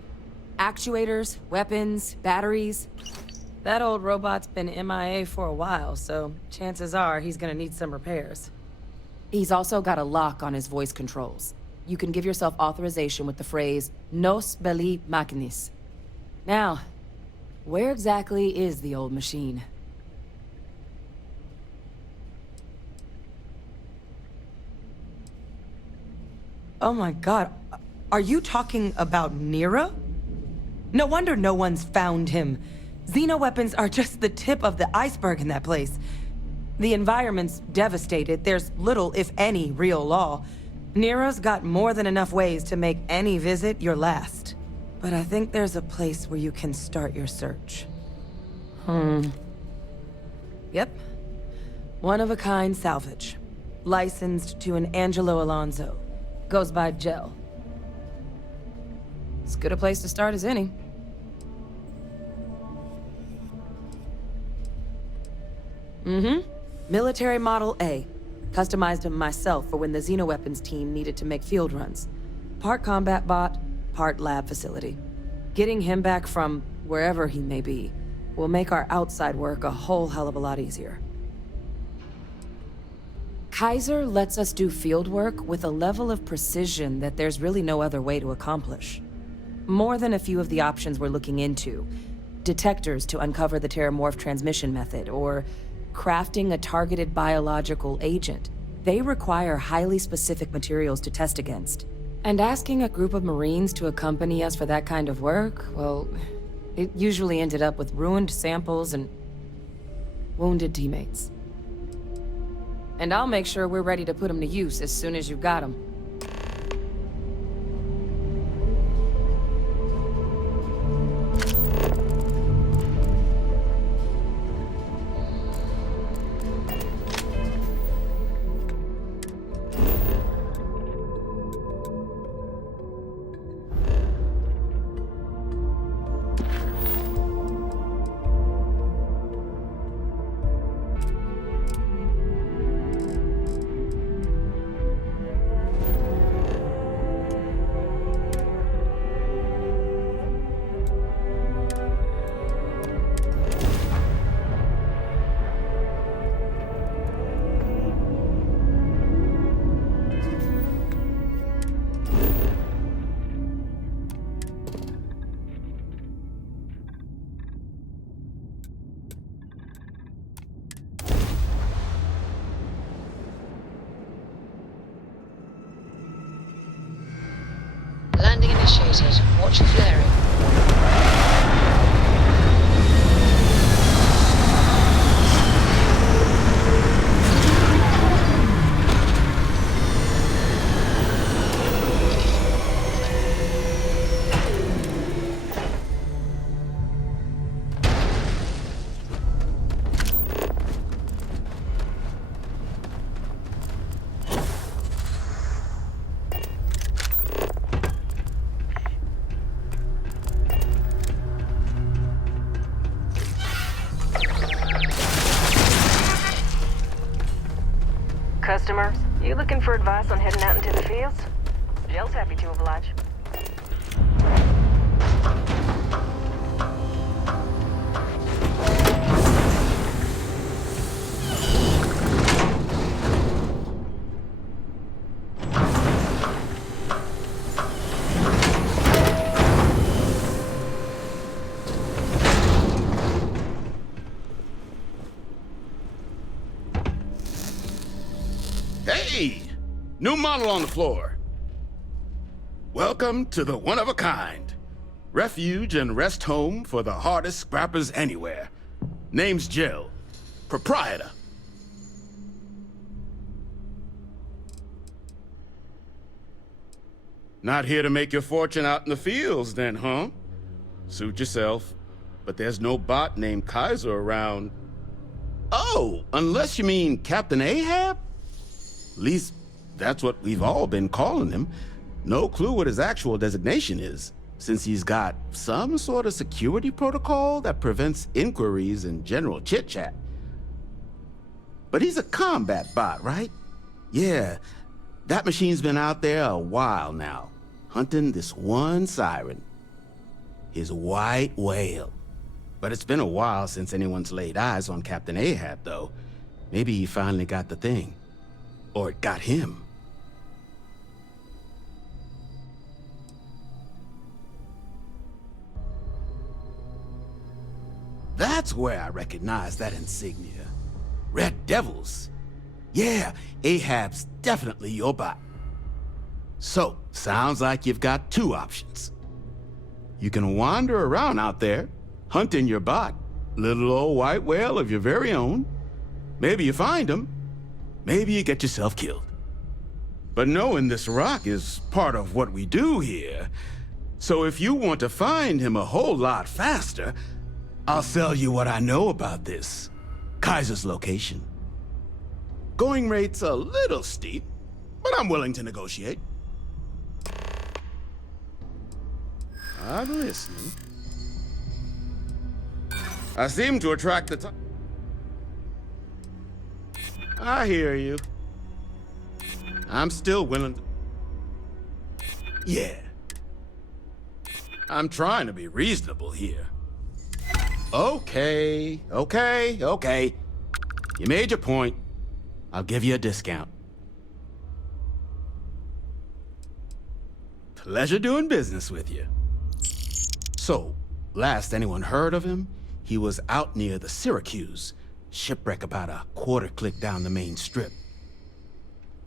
Actuators, weapons, batteries. That old robot's been MIA for a while, so chances are he's gonna need some repairs. He's also got a lock on his voice controls. You can give yourself authorization with the phrase, Nos belli machinis. Now, where exactly is the old machine? Oh my god, are you talking about Nira? No wonder no one's found him. Xenoweapons are just the tip of the iceberg in that place. The environment's devastated, there's little, if any, real law. Nira's got more than enough ways to make any visit your last. But I think there's a place where you can start your search. Yep. One-of-a-kind salvage. Licensed to an Angelo Alonso. Goes by Gel. As good a place to start as any. Military Model A. Customized him myself for when the Xenoweapons team needed to make field runs. Part combat bot, part lab facility. Getting him back from wherever he may be will make our outside work a whole hell of a lot easier. Kaiser lets us do field work with a level of precision that there's really no other way to accomplish. More than a few of the options we're looking into. Detectors to uncover the terramorph transmission method, or crafting a targeted biological agent. They require highly specific materials to test against. And asking a group of Marines to accompany us for that kind of work, well, it usually ended up with ruined samples and wounded teammates. And I'll make sure we're ready to put them to use as soon as you've got them. Watch the flaring. Customers, you looking for advice on heading out into the fields? Jill's happy to oblige. Hey! New model on the floor. Welcome to the one-of-a-kind. Refuge and rest home for the hardest scrappers anywhere. Name's Jill. Proprietor. Not here to make your fortune out in the fields then, huh? Suit yourself. But there's no bot named Kaiser around. Oh, unless you mean Captain Ahab? At least, that's what we've all been calling him. No clue what his actual designation is, since he's got some sort of security protocol that prevents inquiries and general chit-chat. But he's a combat bot, right? Yeah, that machine's been out there a while now, hunting this one siren. His white whale. But it's been a while since anyone's laid eyes on Captain Ahab, though. Maybe he finally got the thing. Or it got him. That's where I recognize that insignia. Red Devils. Yeah, Ahab's definitely your bot. So, sounds like you've got two options. You can wander around out there, hunting your bot, little old white whale of your very own. Maybe you find him. Maybe you get yourself killed. But knowing this rock is part of what we do here. So if you want to find him a whole lot faster, I'll sell you what I know about this. Kaiser's location. Going rate's a little steep, but I'm willing to negotiate. I'm listening. I seem to attract the time. I hear you. I'm still willing to... Yeah. I'm trying to be reasonable here. Okay. You made your point. I'll give you a discount. Pleasure doing business with you. So, last anyone heard of him, he was out near the Syracuse. Shipwreck about a quarter-click down the main strip.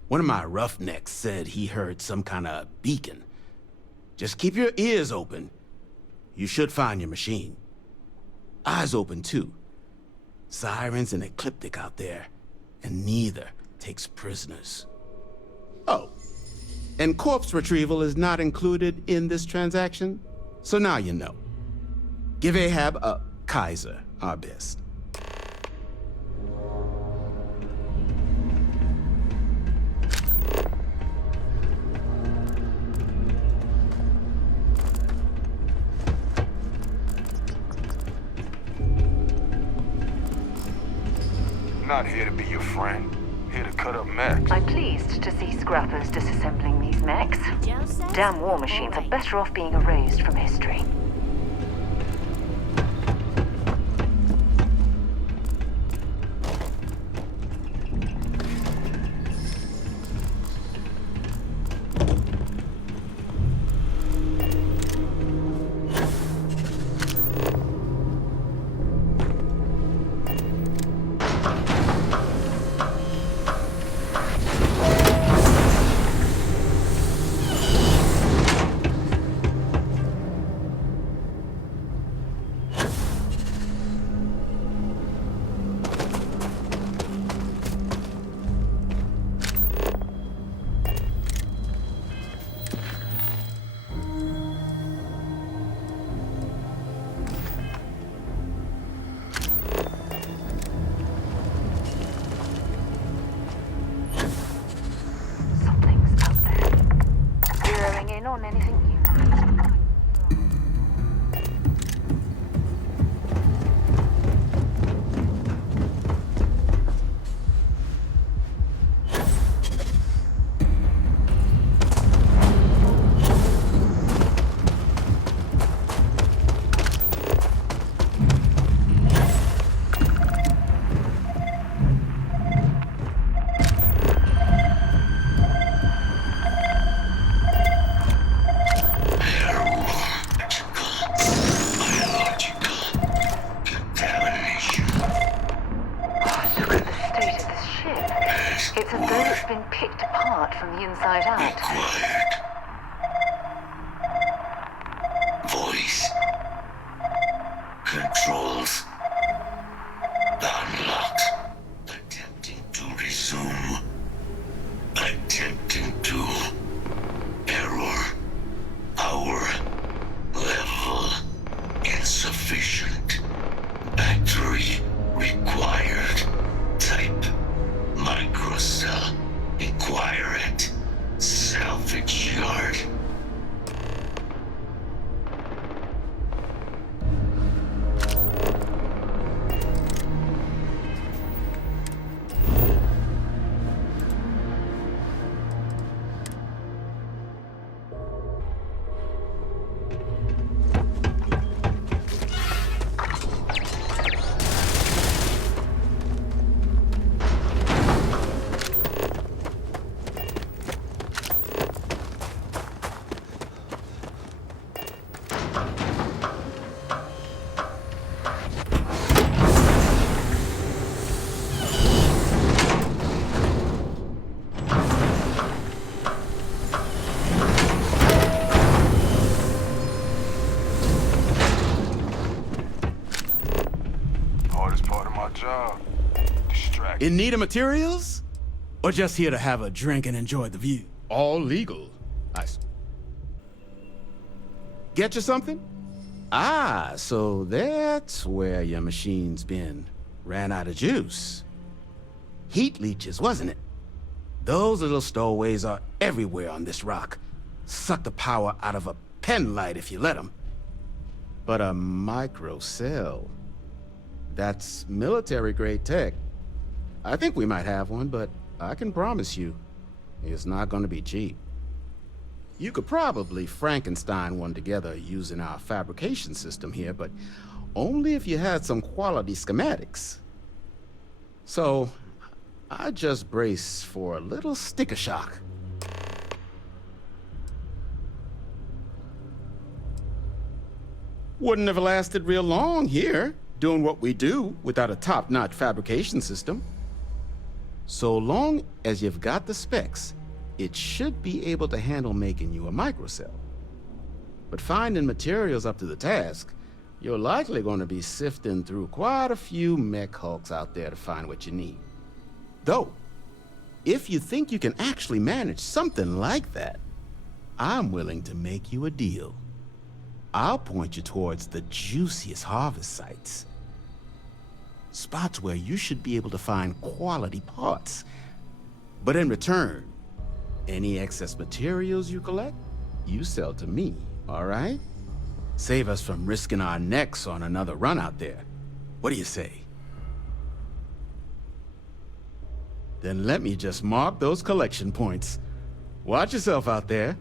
One of my roughnecks said he heard some kind of beacon. Just keep your ears open. You should find your machine. Eyes open, too. Sirens and Ecliptic out there, and neither takes prisoners. Oh, and corpse retrieval is not included in this transaction, so now you know. Give Ahab a Kaiser our best. Not here to be your friend. Here to cut up mechs. I'm pleased to see scrappers disassembling these mechs. Damn war machines are better off being erased from history. You've been picked apart from the inside out. Quiet. Voice. Controls. Unlocked. Attempting to resume. Attempting to. Error. Power. Level. Insufficient. Battery. Required. Type. Microcell. Inquire at. Salvage yard. In need of materials? Or just here to have a drink and enjoy the view? All legal. Get you something? Ah, so that's where your machine's been. Ran out of juice. Heat leeches, wasn't it? Those little stowaways are everywhere on this rock. Suck the power out of a pen light if you let them. But a microcell, that's military-grade tech. I think we might have one, but I can promise you, it's not going to be cheap. You could probably Frankenstein one together using our fabrication system here, but only if you had some quality schematics. So, I just brace for a little sticker shock. Wouldn't have lasted real long here, doing what we do without a top-notch fabrication system. So long as you've got the specs, it should be able to handle making you a microcell. But finding materials up to the task, you're likely going to be sifting through quite a few mech hulks out there to find what you need. Though, if you think you can actually manage something like that, I'm willing to make you a deal. I'll point you towards the juiciest harvest sites. Spots where you should be able to find quality parts. But in return, any excess materials you collect, you sell to me, all right? Save us from risking our necks on another run out there. What do you say? Then let me just mark those collection points. Watch yourself out there.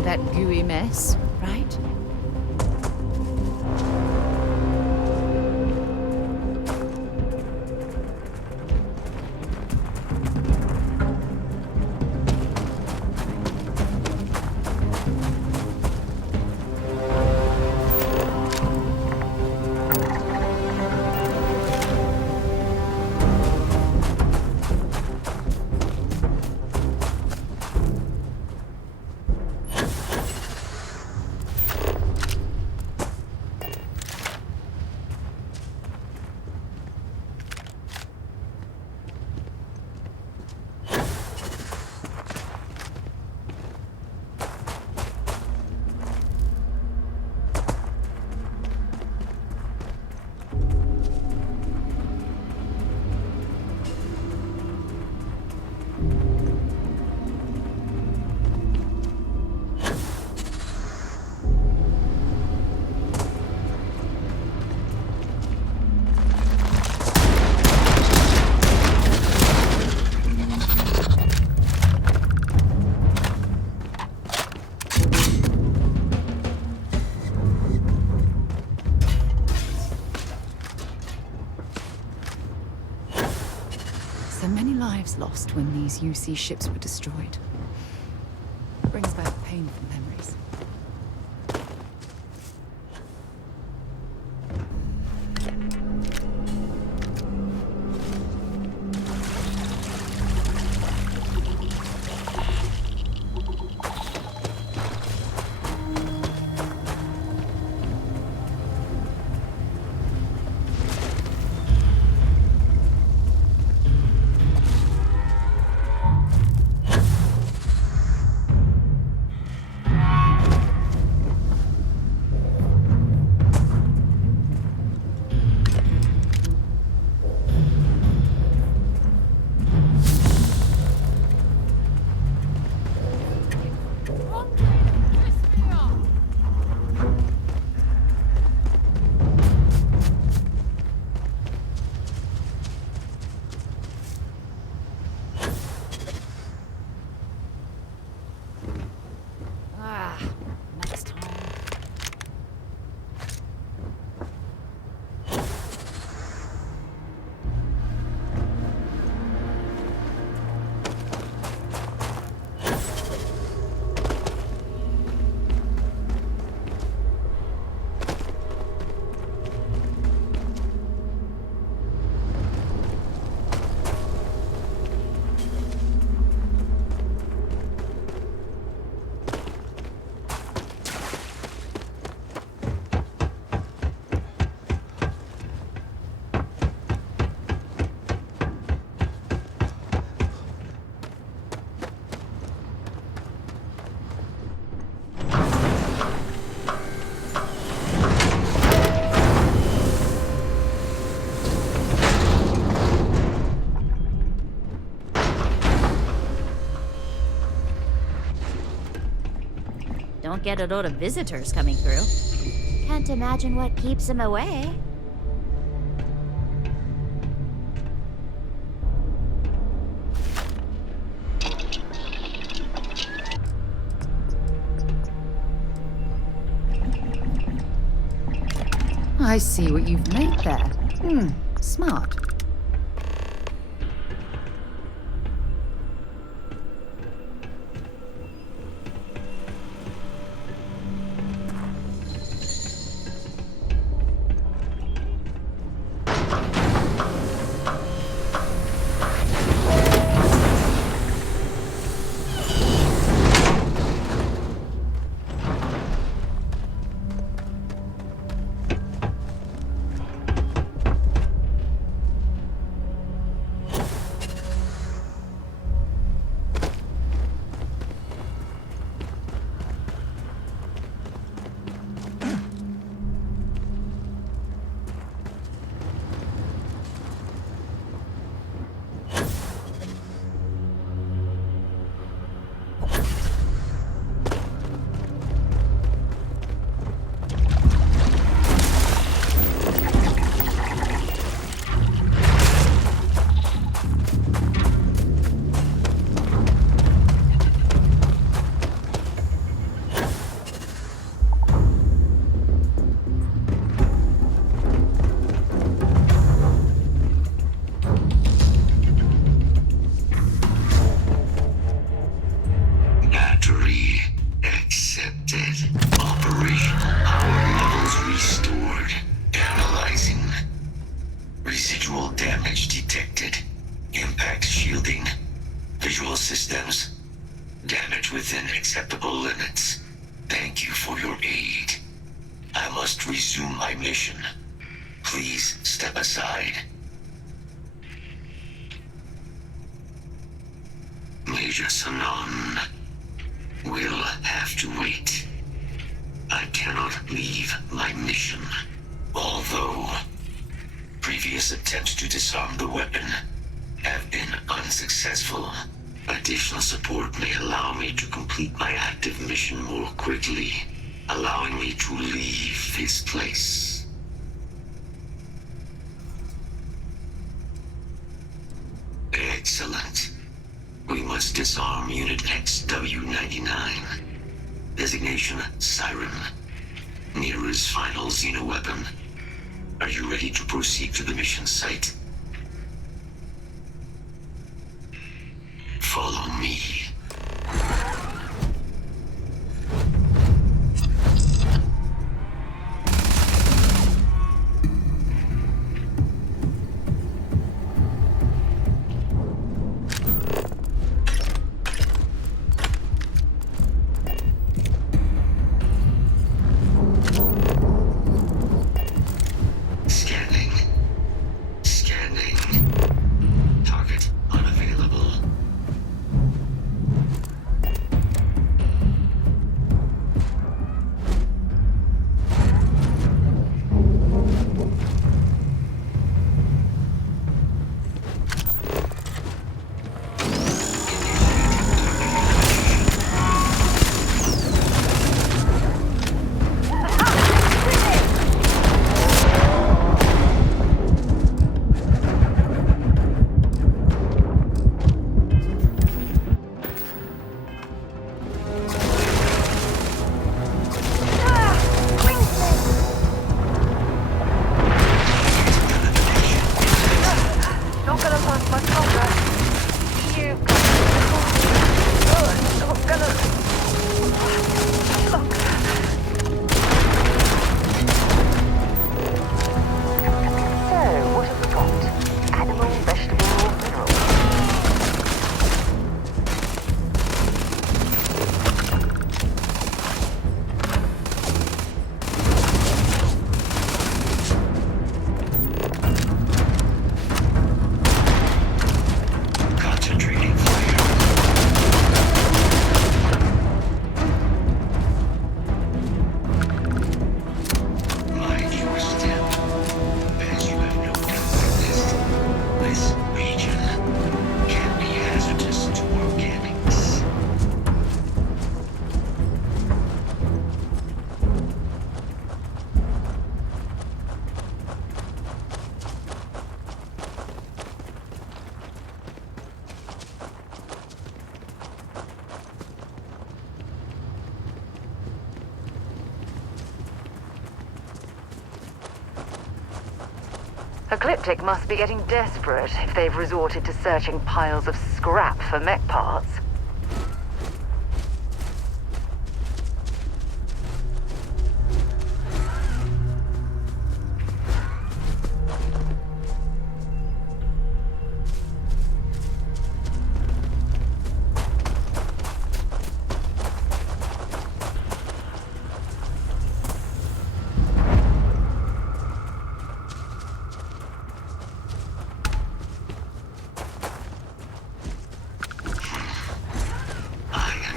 clearing that gooey mess, right? So many lives lost when these UC ships were destroyed. Brings back painful memories. Don't get a lot of visitors coming through. Can't imagine what keeps them away. I see what you've made there. Smart. within acceptable limits. Thank you for your aid. I must resume my mission. Please step aside. Major Sanon will have to wait. I cannot leave my mission. Although previous attempts to disarm the weapon have been unsuccessful, additional support may allow me to complete my active mission more quickly, allowing me to leave this place. Excellent. We must disarm Unit XW-99. Designation Siren. Nearest final xeno-weapon. Are you ready to proceed to the mission site? Follow me. Ecliptic must be getting desperate if they've resorted to searching piles of scrap for mech parts.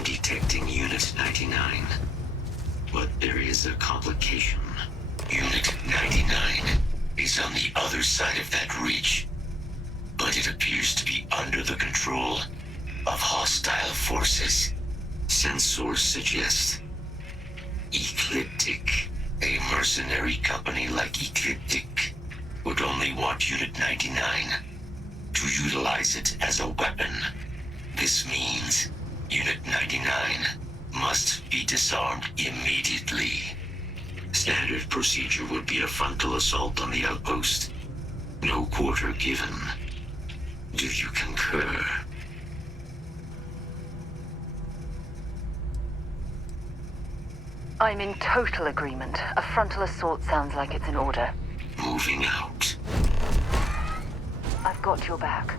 Detecting Unit 99. But there is a complication. Unit 99 is on the other side of that reach. But it appears to be under the control of hostile forces. Sensors suggest Ecliptic, a mercenary company like Ecliptic, would only want Unit 99 to utilize it as a weapon. This means Unit 99 must be disarmed immediately. Standard procedure would be a frontal assault on the outpost. No quarter given. Do you concur? I'm in total agreement. A frontal assault sounds like it's in order. Moving out. I've got your back.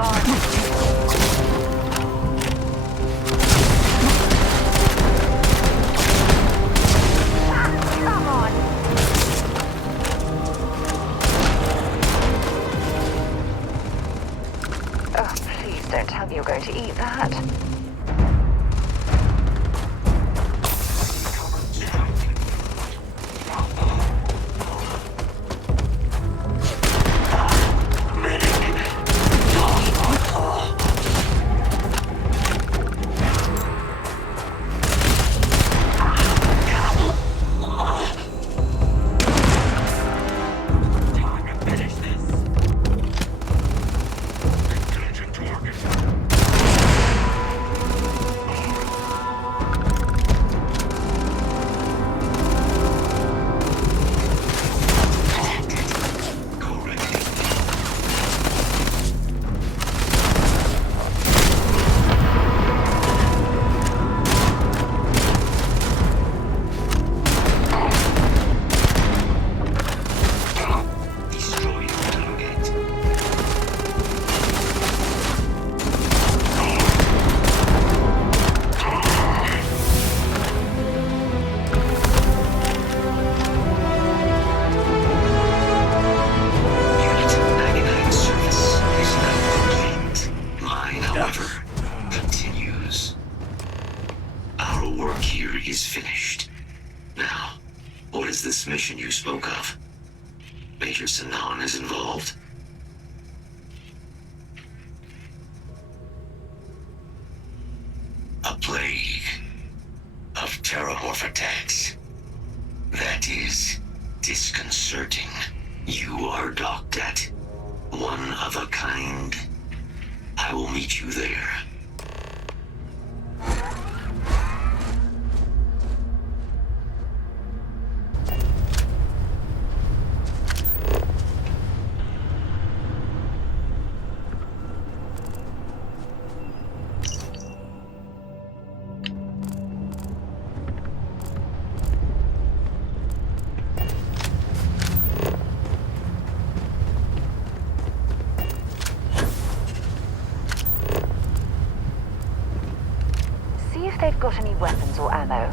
Oh, please don't tell me you're going to eat that. Mission you spoke of. Major Sanan is involved. A plague of terramorph attacks. That is disconcerting. You are docked at one of a kind. I will meet you there. They've got any weapons or ammo.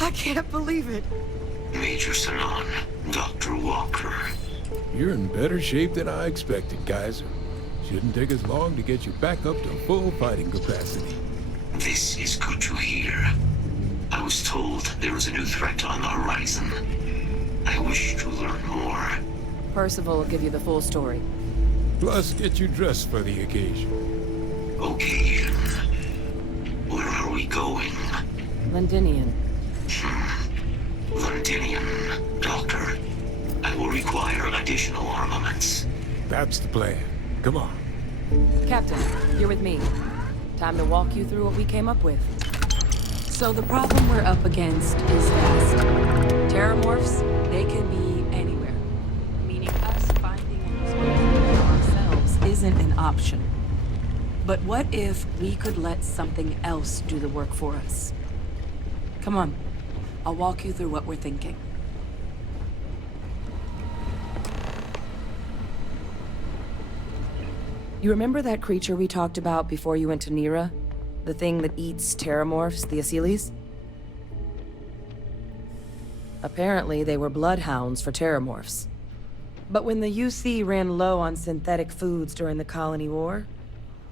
I can't believe it. Major Sanan, Dr. Walker. You're in better shape than I expected, Kaiser. Shouldn't take us long to get you back up to full fighting capacity. This is good to hear. I was told there was a new threat on the horizon. I wish to learn more. Percival will give you the full story. Plus, get you dressed for the occasion. Occasion? Where are we going? Londinian. Londinian, Doctor. I will require additional armaments. That's the plan. Come on. Captain, you're with me. Time to walk you through what we came up with. So the problem we're up against is vast. Terramorphs, they can be anywhere. Meaning us finding and responding to ourselves isn't an option. But what if we could let something else do the work for us? Come on. I'll walk you through what we're thinking. You remember that creature we talked about before you went to Nira? The thing that eats terramorphs, the Asyles? Apparently, they were bloodhounds for terramorphs. But when the UC ran low on synthetic foods during the Colony War,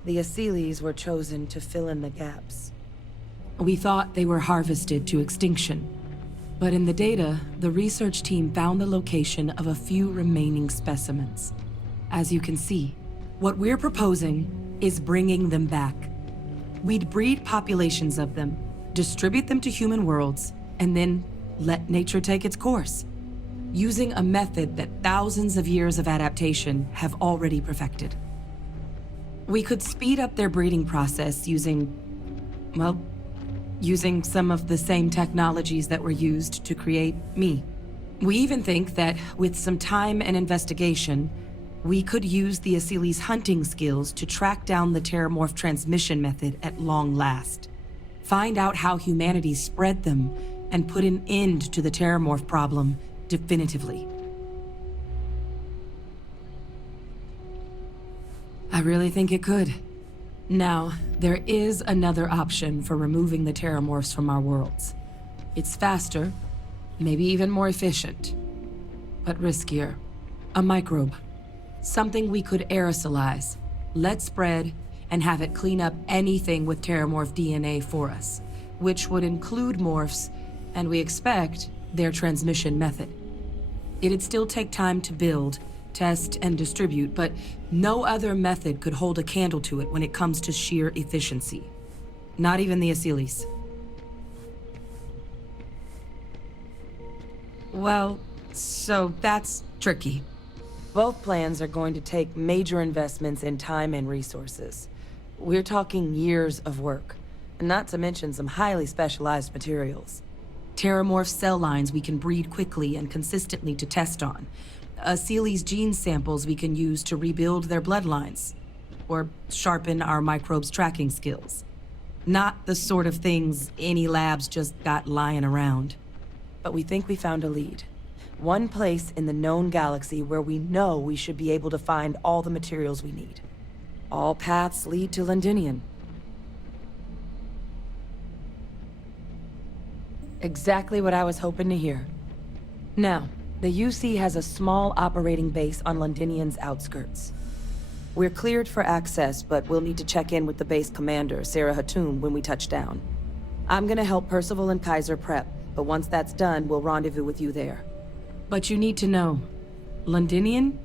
the Asyles were chosen to fill in the gaps. We thought they were harvested to extinction. But in the data, the research team found the location of a few remaining specimens. As you can see, what we're proposing is bringing them back. We'd breed populations of them, distribute them to human worlds, and then let nature take its course, using a method that thousands of years of adaptation have already perfected. We could speed up their breeding process using some of the same technologies that were used to create me. We even think that with some time and investigation, we could use the Asili's hunting skills to track down the terramorph transmission method at long last. Find out how humanity spread them and put an end to the terramorph problem definitively. I really think it could. Now, there is another option for removing the terramorphs from our worlds. It's faster, maybe even more efficient, but riskier. A microbe. Something we could aerosolize, let spread, and have it clean up anything with terramorph DNA for us, which would include morphs, and we expect their transmission method. It'd still take time to build, test, and distribute, but no other method could hold a candle to it when it comes to sheer efficiency. Not even the Asilis. Well, so that's tricky. Both plans are going to take major investments in time and resources. We're talking years of work, not to mention some highly specialized materials. Terramorph cell lines we can breed quickly and consistently to test on. Asili's gene samples we can use to rebuild their bloodlines, or sharpen our microbes' tracking skills. Not the sort of things any labs just got lying around. But we think we found a lead. One place in the known galaxy where we know we should be able to find all the materials we need. All paths lead to Londinian. Exactly what I was hoping to hear. Now, the UC has a small operating base on Londinian's outskirts. We're cleared for access, but we'll need to check in with the base commander, Sarah Hatum, when we touch down. I'm gonna help Percival and Kaiser prep, but once that's done, we'll rendezvous with you there. But you need to know, Londinian,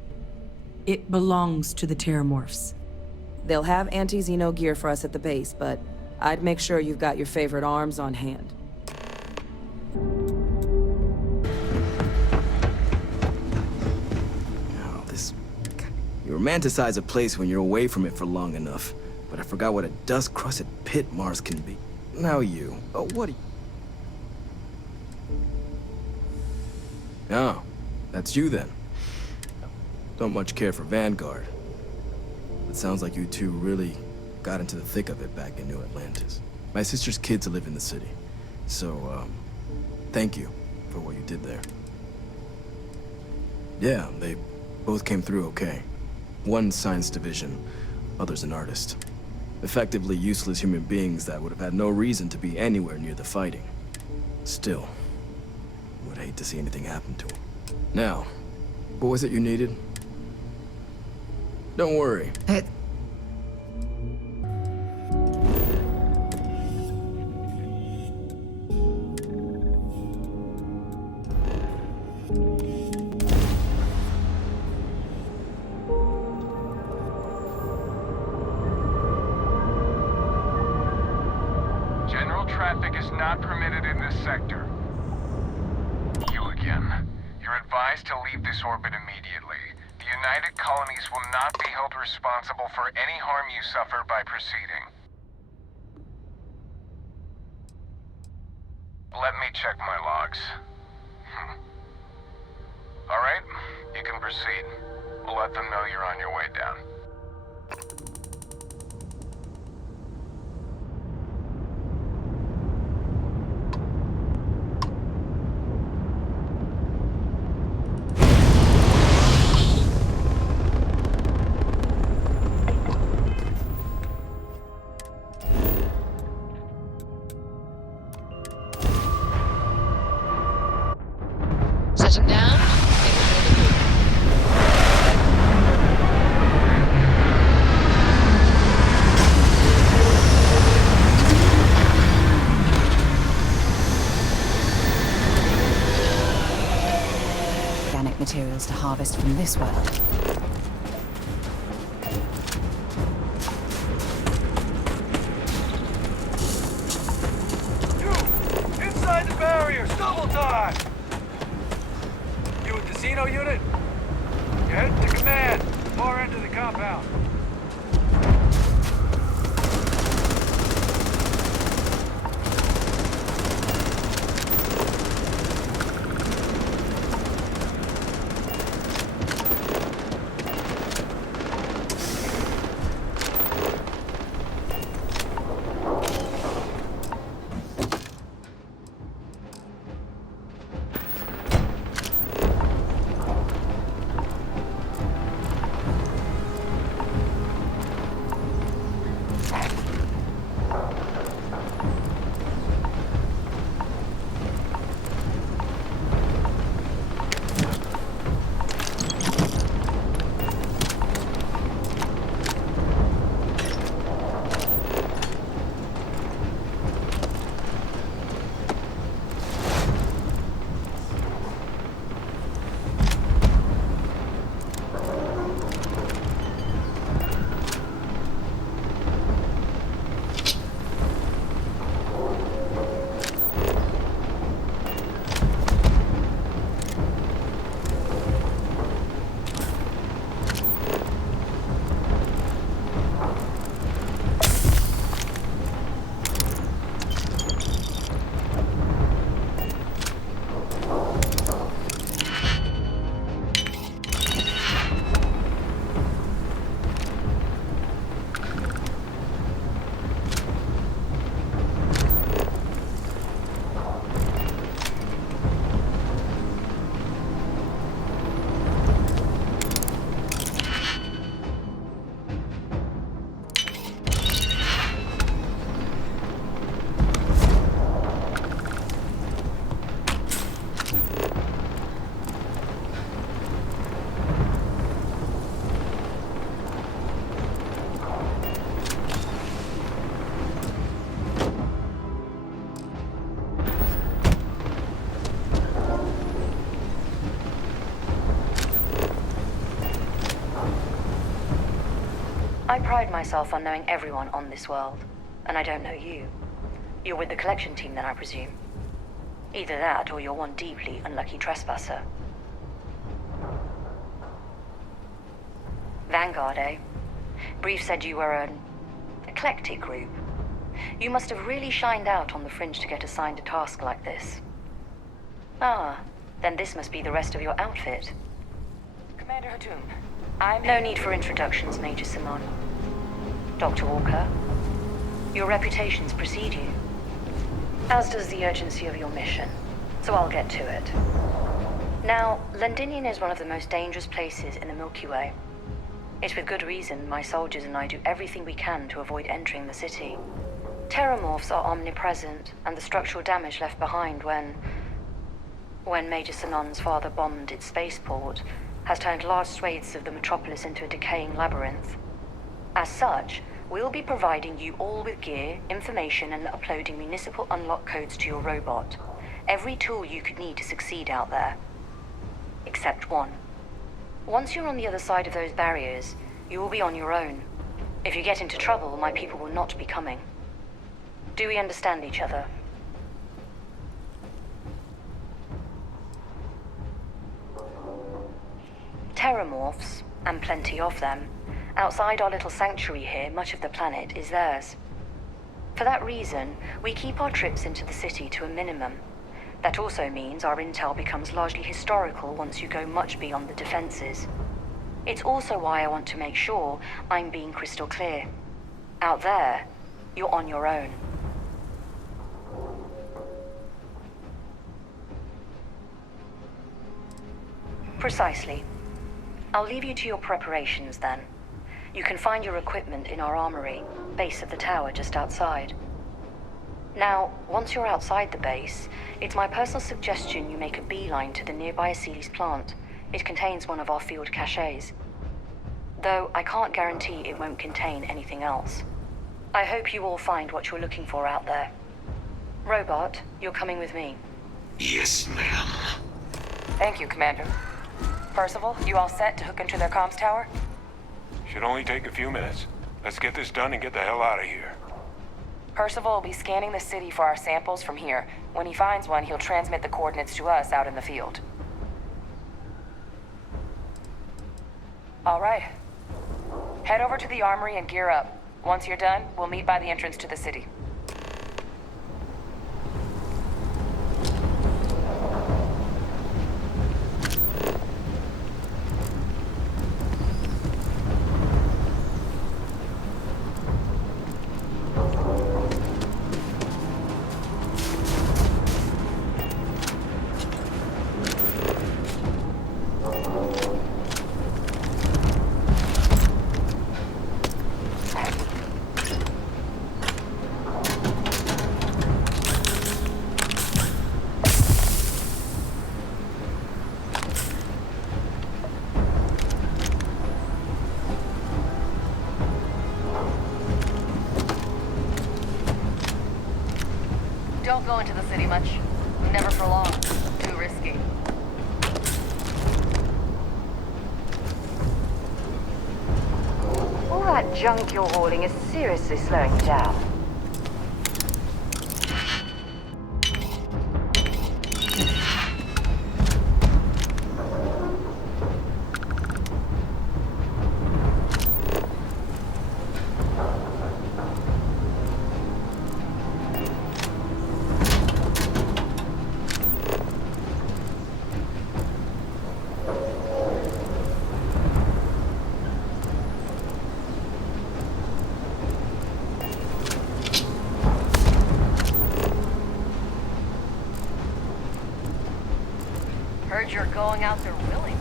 it belongs to the Terramorphs. They'll have anti-Xeno gear for us at the base, but I'd make sure you've got your favorite arms on hand. You romanticize a place when you're away from it for long enough, but I forgot what a dust-crusted pit Mars can be. Now you. Oh, what are you... Oh, that's you then. Don't much care for Vanguard. It sounds like you two really got into the thick of it back in New Atlantis. My sister's kids live in the city, so, thank you for what you did there. Yeah, they both came through okay. One science division, other's an artist. Effectively useless human beings that would have had no reason to be anywhere near the fighting. Still, would hate to see anything happen to them. Now, what was it you needed? Don't worry. Traffic is not permitted in this sector. You again. You're advised to leave this orbit immediately. The United Colonies will not be held responsible for any harm you suffer by proceeding. Let me check my logs. Alright, you can proceed. We'll let them know you're on your way down. Touching down. materials to harvest from this world. You! Inside the barriers! Double time! You with the Xeno unit? You're heading to command. Far end of the compound. I pride myself on knowing everyone on this world, and I don't know you. You're with the collection team then, I presume. Either that, or you're one deeply unlucky trespasser. Vanguard, eh? Brief said you were an eclectic group. You must have really shined out on the fringe to get assigned a task like this. Ah, then this must be the rest of your outfit. Commander Hatum, No need for introductions, Major Simon. Dr. Walker, your reputations precede you, as does the urgency of your mission, so I'll get to it. Now, Londinium is one of the most dangerous places in the Milky Way. It's with good reason my soldiers and I do everything we can to avoid entering the city. Terramorphs are omnipresent, and the structural damage left behind when Major Sinon's father bombed its spaceport has turned large swathes of the metropolis into a decaying labyrinth. As such, we'll be providing you all with gear, information, and uploading municipal unlock codes to your robot. Every tool you could need to succeed out there. Except one. Once you're on the other side of those barriers, you will be on your own. If you get into trouble, my people will not be coming. Do we understand each other? Terramorphs, and plenty of them, outside our little sanctuary here, much of the planet is theirs. For that reason, we keep our trips into the city to a minimum. That also means our intel becomes largely historical once you go much beyond the defenses. It's also why I want to make sure I'm being crystal clear. Out there, you're on your own. Precisely. I'll leave you to your preparations then. You can find your equipment in our armory, base of the tower just outside. Now, once you're outside the base, it's my personal suggestion you make a beeline to the nearby Aceles plant. It contains one of our field caches. Though I can't guarantee it won't contain anything else. I hope you all find what you're looking for out there. Robot, you're coming with me. Yes, ma'am. Thank you, Commander. Percival, you all set to hook into their comms tower? Should only take a few minutes. Let's get this done and get the hell out of here. Percival will be scanning the city for our samples from here. When he finds one, he'll transmit the coordinates to us out in the field. All right. Head over to the armory and gear up. Once you're done, we'll meet by the entrance to the city. Don't go into the city much. Never for long. Too risky. All that junk you're hauling is seriously slowing you down. Heard you're going out there willingly.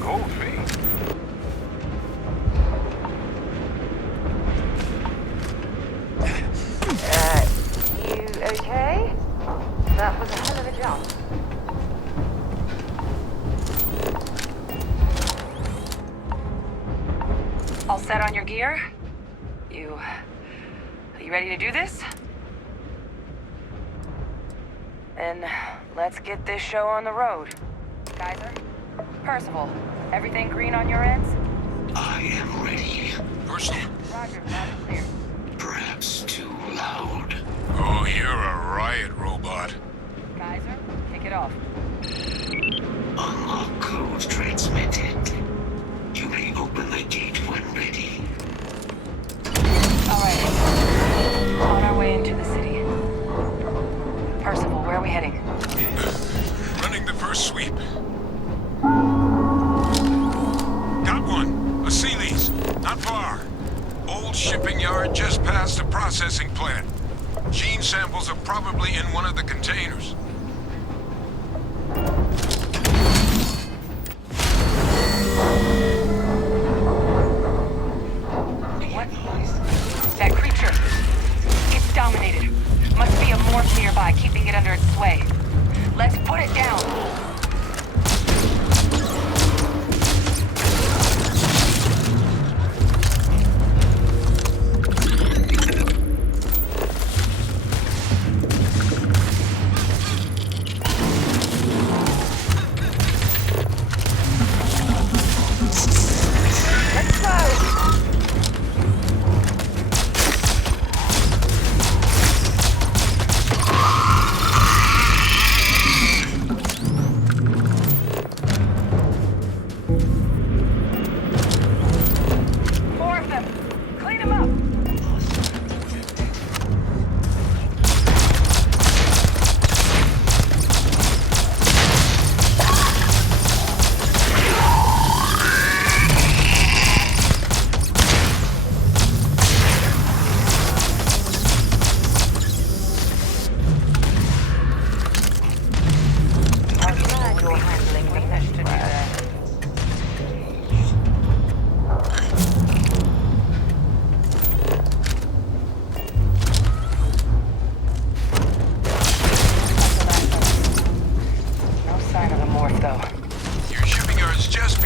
Cold feet. You okay? That was a hell of a jump. All set on your gear? Are you ready to do this? Then let's get this show on the road. Kaiser? Percival, everything green on your ends? I am ready. Percival. Roger, loud and clear. Perhaps too loud. Oh, you're a riot robot. Kaiser, kick it off. Unlock code transmitted. You may open the gate when ready. All right. On our way into the city. Percival, where are we heading? Running the first sweep. Got one. A Sealy's. Not far. Old shipping yard just past the processing plant. Gene samples are probably in one of the containers. What? That creature. It's dominated. Must be a morph nearby, keeping it under its sway. Let's put it down.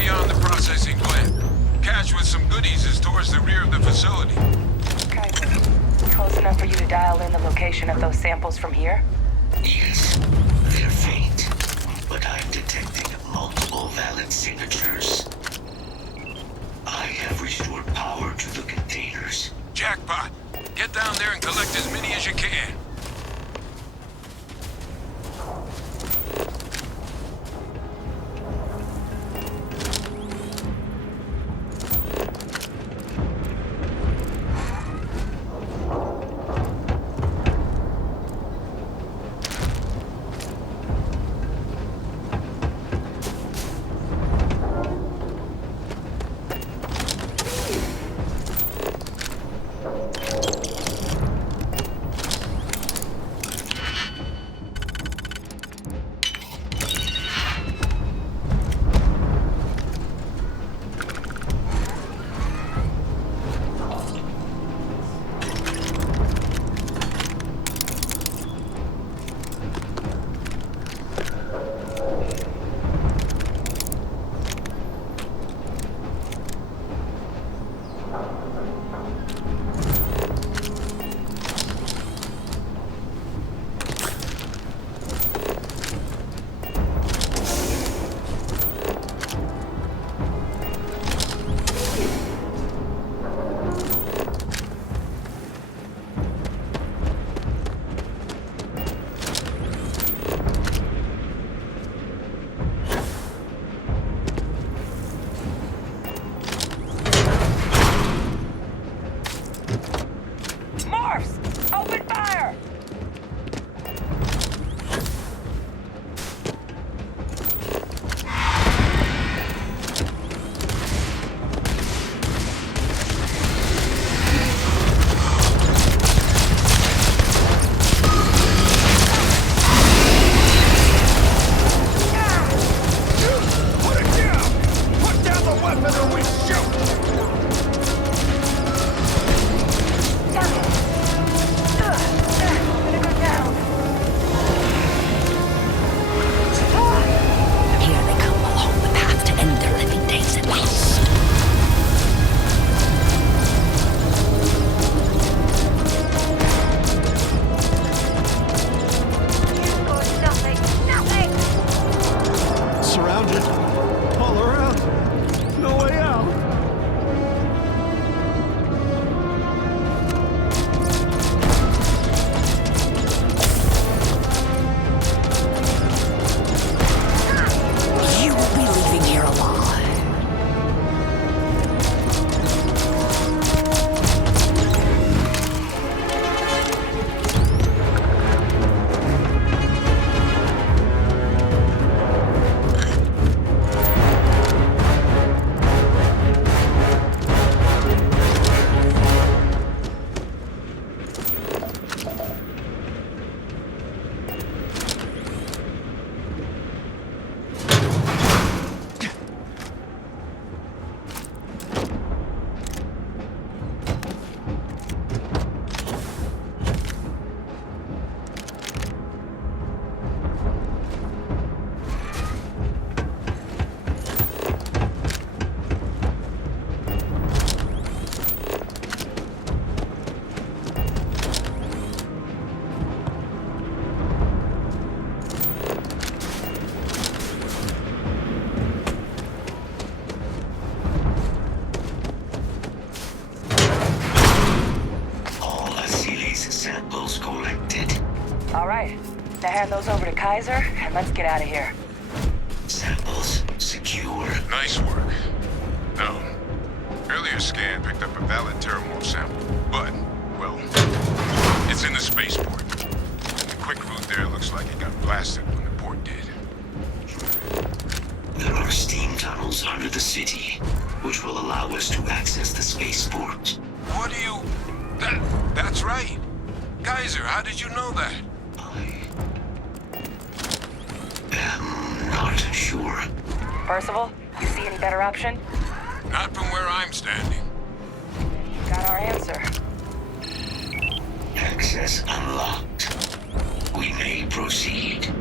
beyond the processing plant. Cache with some goodies is towards the rear of the facility. Close enough for you to dial in the location of those samples from here? Yes, they're faint, but I'm detecting multiple valid signatures. I have restored power to the containers. Jackpot! Get down there and collect as many as you can. All right. Now hand those over to Kaiser, and let's get out of here. Samples secure. Nice work. No. Earlier scan picked up a valid terramorph sample, but, well, it's in the spaceport. And the quick route there looks like it got blasted when the port did. There are steam tunnels under the city, which will allow us to access the spaceport. What do you... That's right. Kaiser, how did you know that? I'm not sure. Percival, you see any better option? Not from where I'm standing. You got our answer. Access unlocked. We may proceed.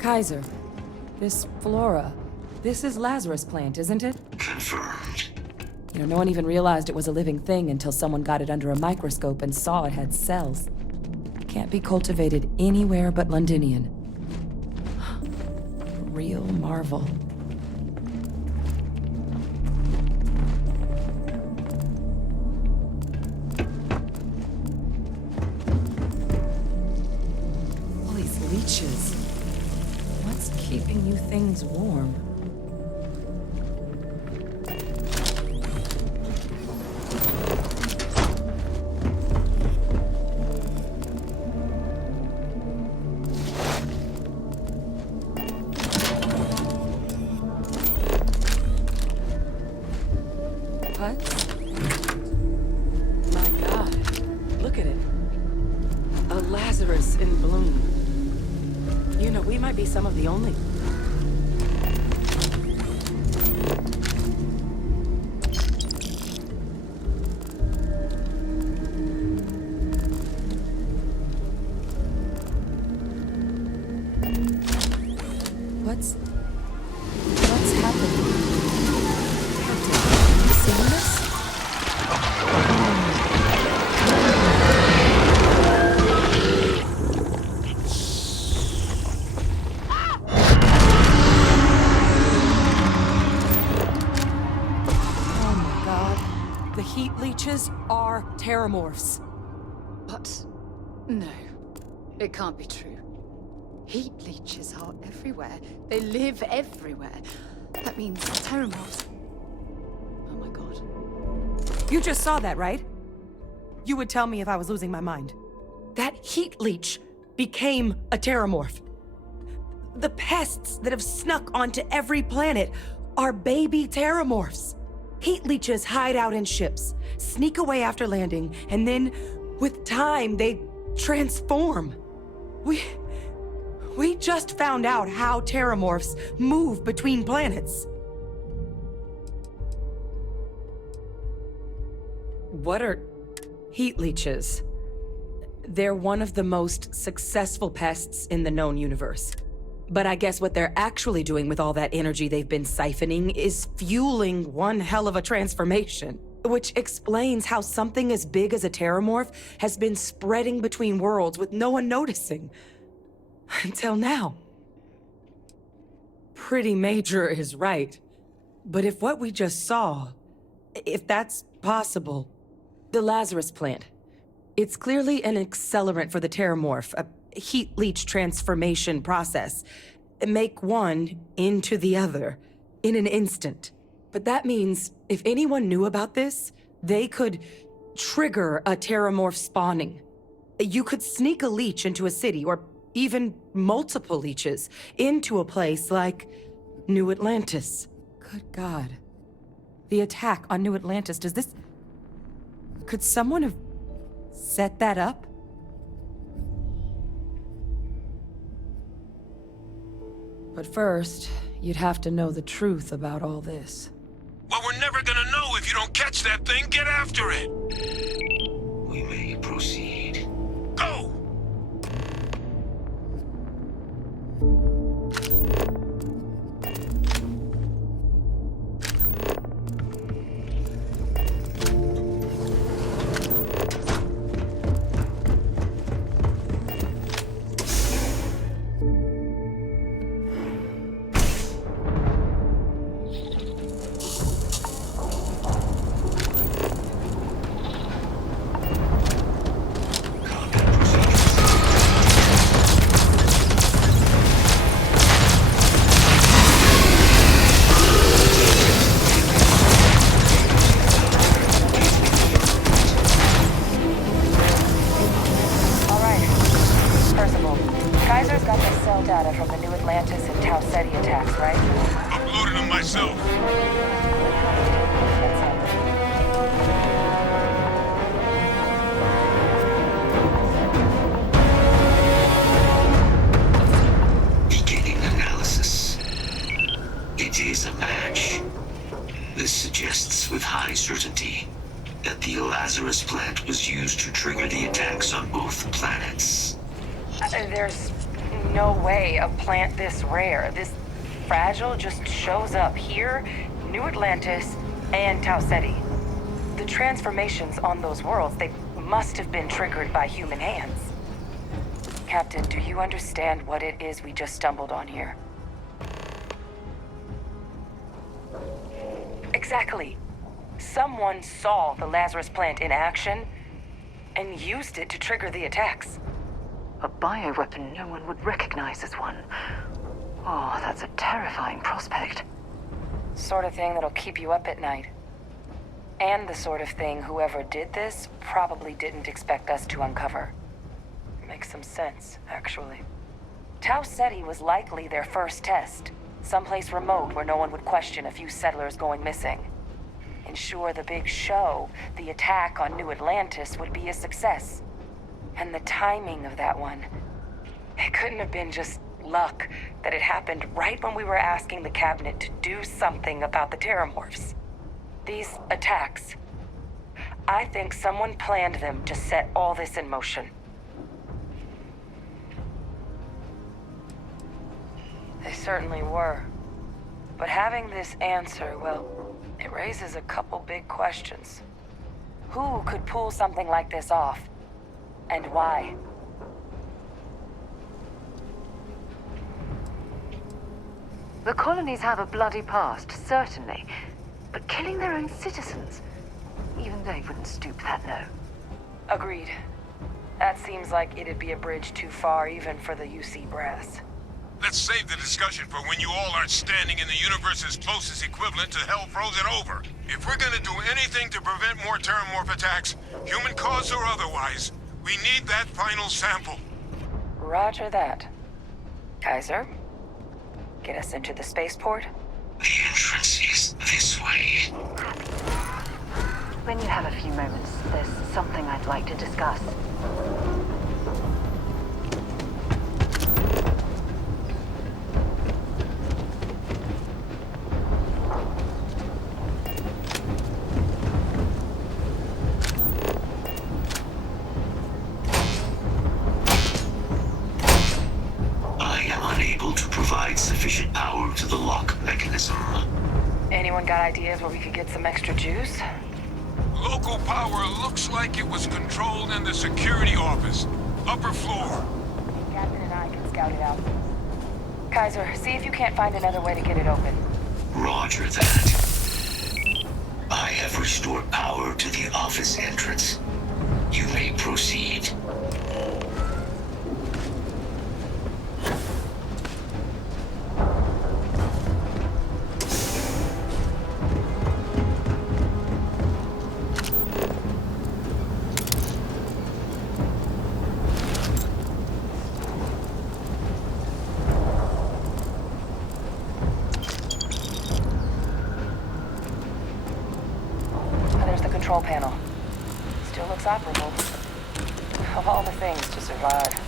Kaiser, this flora, this is Lazarus plant, isn't it? Confirmed. You know, no one even realized it was a living thing until someone got it under a microscope and saw it had cells. Can't be cultivated anywhere but Londinian. Real marvel. All these leeches. What's keeping you things warm? Some of the only. What's happening? Captain, have you seen this? Are terramorphs. But no, it can't be true. Heat leeches are everywhere. They live everywhere. That means terramorphs. Oh my god. You just saw that, right? You would tell me if I was losing my mind. That heat leech became a terramorph. The pests that have snuck onto every planet are baby terramorphs. Heat leeches hide out in ships, sneak away after landing, and then, with time, they transform. We just found out how terramorphs move between planets. What are heat leeches? They're one of the most successful pests in the known universe. But I guess what they're actually doing with all that energy they've been siphoning is fueling one hell of a transformation. Which explains how something as big as a terramorph has been spreading between worlds with no one noticing. Until now. Pretty major is right. But if what we just saw, if that's possible, the Lazarus plant, it's clearly an accelerant for the terramorph, a heat leech transformation process. Make one into the other in an instant. But that means if anyone knew about this, they could trigger a terramorph spawning. You could sneak a leech into a city, or even multiple leeches, into a place like New Atlantis. Good God. The attack on New Atlantis, could someone have set that up? But first, you'd have to know the truth about all this. Well, we're never gonna know if you don't catch that thing. Get after it! We may proceed. Go! Data from the New Atlantis and Tau Ceti attacks, right? Uploaded them myself. Beginning analysis. It is a match. This suggests with high certainty that the Lazarus plant was used to trigger the attacks on both planets. There's no way a plant this rare, this fragile, just shows up here, New Atlantis, and Tau Ceti. The transformations on those worlds, they must have been triggered by human hands. Captain, do you understand what it is we just stumbled on here? Exactly. Someone saw the Lazarus plant in action and used it to trigger the attacks. A bioweapon no one would recognize as one. Oh, that's a terrifying prospect. Sort of thing that'll keep you up at night. And the sort of thing whoever did this probably didn't expect us to uncover. Makes some sense, actually. Tau Ceti was likely their first test. Someplace remote where no one would question a few settlers going missing. Ensure the big show, the attack on New Atlantis, would be a success. And the timing of that one, it couldn't have been just luck that it happened right when we were asking the cabinet to do something about the terramorphs. These attacks, I think someone planned them to set all this in motion. They certainly were. But having this answer, well, it raises a couple big questions. Who could pull something like this off? And why? The colonies have a bloody past, certainly. But killing their own citizens, even they wouldn't stoop that low. Agreed. That seems like it'd be a bridge too far even for the UC brass. Let's save the discussion for when you all aren't standing in the universe's closest equivalent to hell frozen over. If we're gonna do anything to prevent more terramorph attacks, human cause or otherwise, we need that final sample. Roger that. Kaiser, get us into the spaceport? The entrance is this way. When you have a few moments, there's something I'd like to discuss. Sufficient power to the lock mechanism. Anyone got ideas where we could get some extra juice? Local power looks like it was controlled in the security office. Upper floor. Captain and I can scout it out. Kaiser, see if you can't find another way to get it open. Roger that. I have restored power to the office entrance. You may proceed. Control panel. Still looks operable. Of all the things to survive.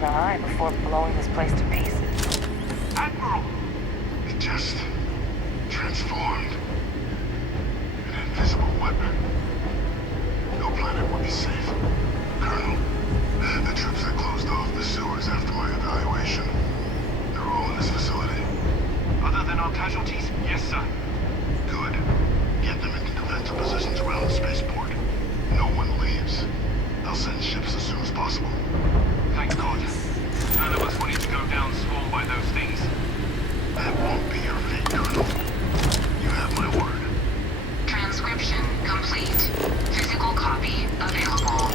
in the eye before blowing this place to pieces. Admiral! It just transformed. An invisible weapon. No planet would be safe. Colonel, the troops that closed off the sewers after my evaluation, they're all in this facility. Other than our casualties? Yes, sir. Good. Get them into defensive positions around the spaceport. No one leaves. I'll send ships as soon as possible. Thank God. None of us wanted to go down swarmed by those things. That won't be your fate, Colonel. You have my word. Transcription complete. Physical copy available.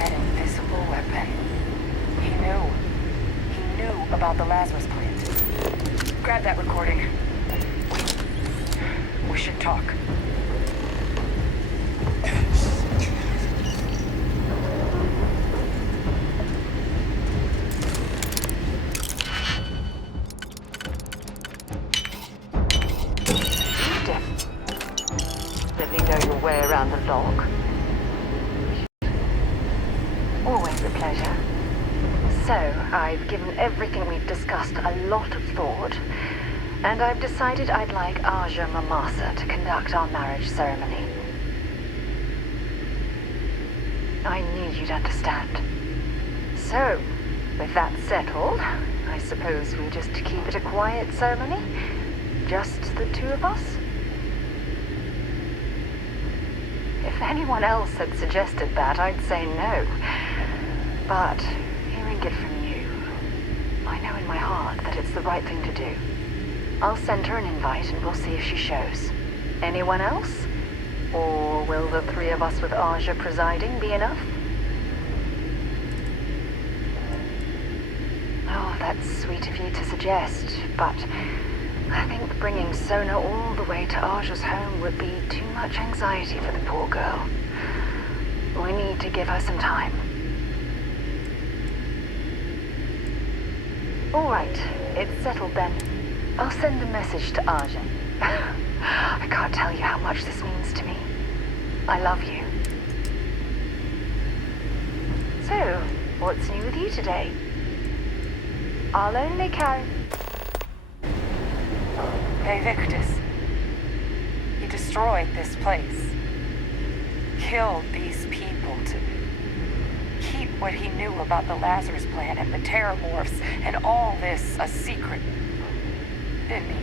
An invisible weapon. He knew. He knew about the Lazarus plant. Grab that recording. We should talk. Definitely know your way around the log. Always a pleasure. So, I've given everything we've discussed a lot of thought, and I've decided I'd like Aja Mamasa to conduct our marriage ceremony. I knew you'd understand. So, with that settled, I suppose we just keep it a quiet ceremony? Just the two of us? If anyone else had suggested that, I'd say no. But hearing it from you, I know in my heart that it's the right thing to do. I'll send her an invite and we'll see if she shows. Anyone else? Or will the three of us with Aja presiding be enough? Oh, that's sweet of you to suggest, but I think bringing Sona all the way to Aja's home would be too much anxiety for the poor girl. We need to give her some time. All right, it's settled then. I'll send a message to Aja. I can't tell you how much this means to me. I love you. So, what's new with you today? I'll only carry... Hey, Victus. He destroyed this place. Killed these people to keep what he knew about the Lazarus plant and the Terramorphs and all this a secret. Didn't he?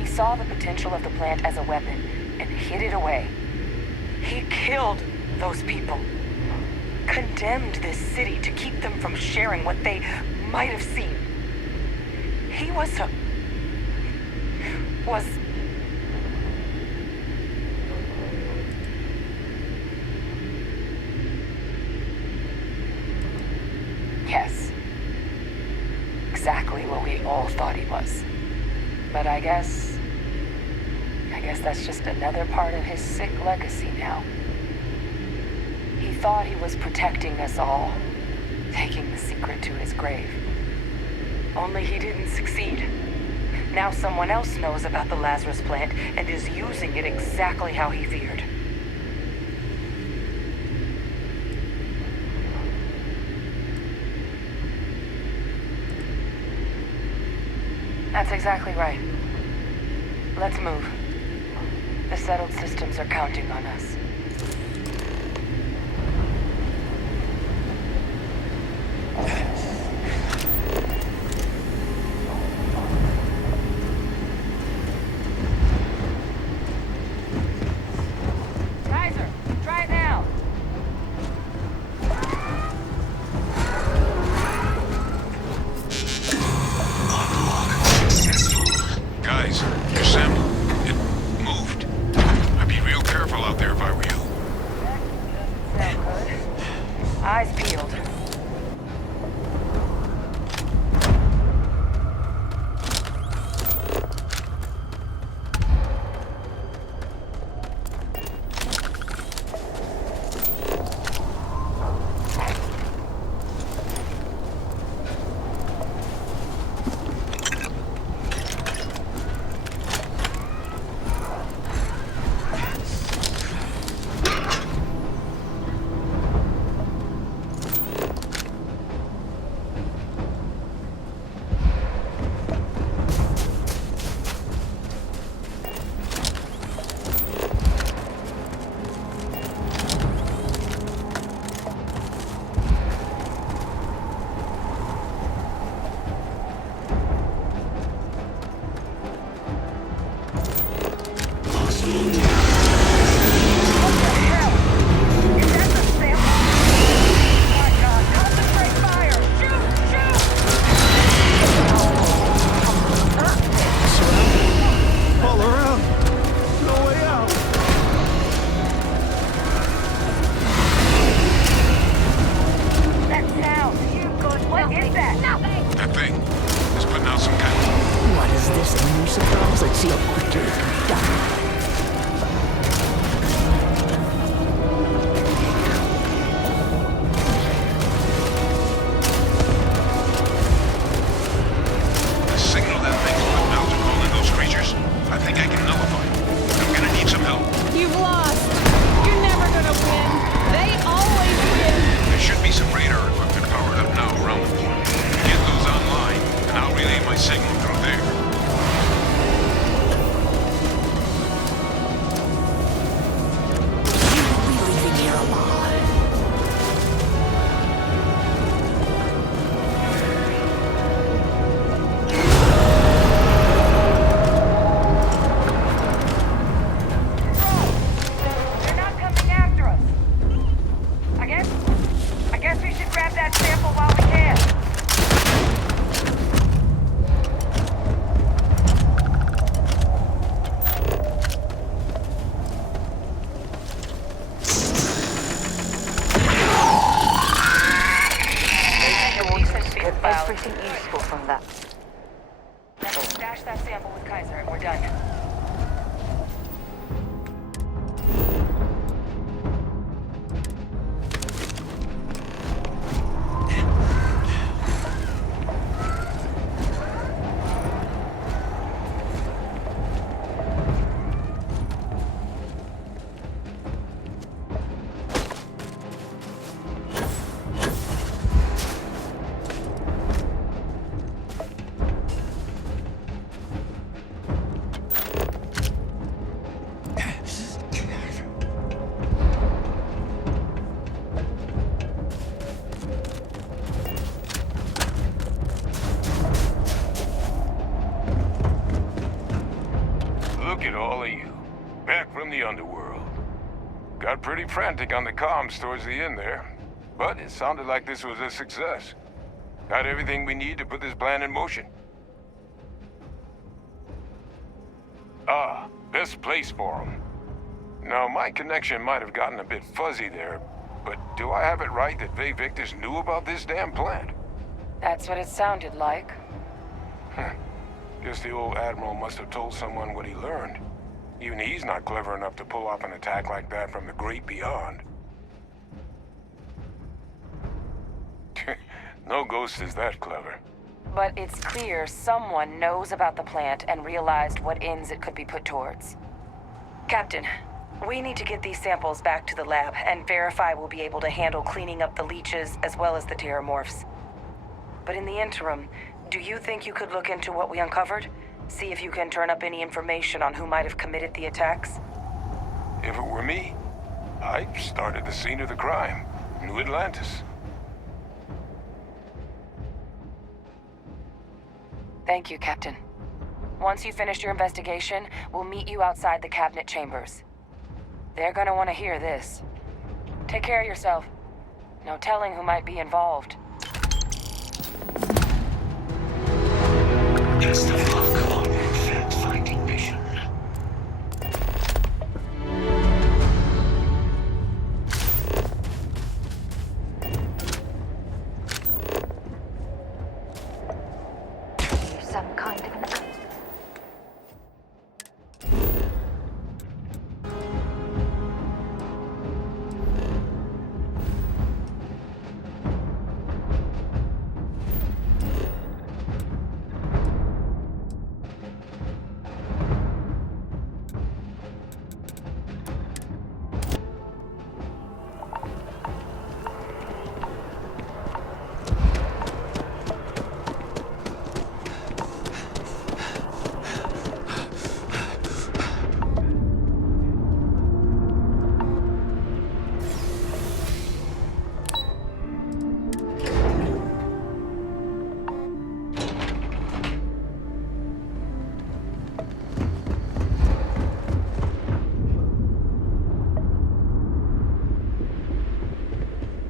He saw the potential of the plant as a weapon and hid it away. He killed those people. Condemned this city to keep them from sharing what they might have seen. He was yes. Exactly what we all thought he was. But I guess that's just another part of his sick legacy now. He thought he was protecting us all, taking the secret to his grave. Only he didn't succeed. Now someone else knows about the Lazarus plant and is using it exactly how he feared. That's exactly right. Let's move. The settled systems are counting on us. Kaiser, try it now. Guys, your sample, it moved. I'd be real careful out there if I were you. Sound good. Eyes peeled. anything useful from that? Now stash that sample with Kaiser and we're done. Look at all of you. Back from the underworld. Got pretty frantic on the comms towards the end there. But it sounded like this was a success. Got everything we need to put this plan in motion. Ah, best place for them. Now, my connection might have gotten a bit fuzzy there, but do I have it right that Vay Victus knew about this damn plant? That's what it sounded like. Guess the old Admiral must have told someone what he learned. Even he's not clever enough to pull off an attack like that from the great beyond. No ghost is that clever. But it's clear someone knows about the plant and realized what ends it could be put towards. Captain, we need to get these samples back to the lab and verify we'll be able to handle cleaning up the leeches as well as the terramorphs. But in the interim, do you think you could look into what we uncovered? See if you can turn up any information on who might have committed the attacks? If it were me, I'd start at the scene of the crime, New Atlantis. Thank you, Captain. Once you've finished your investigation, we'll meet you outside the cabinet chambers. They're gonna want to hear this. Take care of yourself. No telling who might be involved. Best of luck on your fact-finding mission. Some kind of an...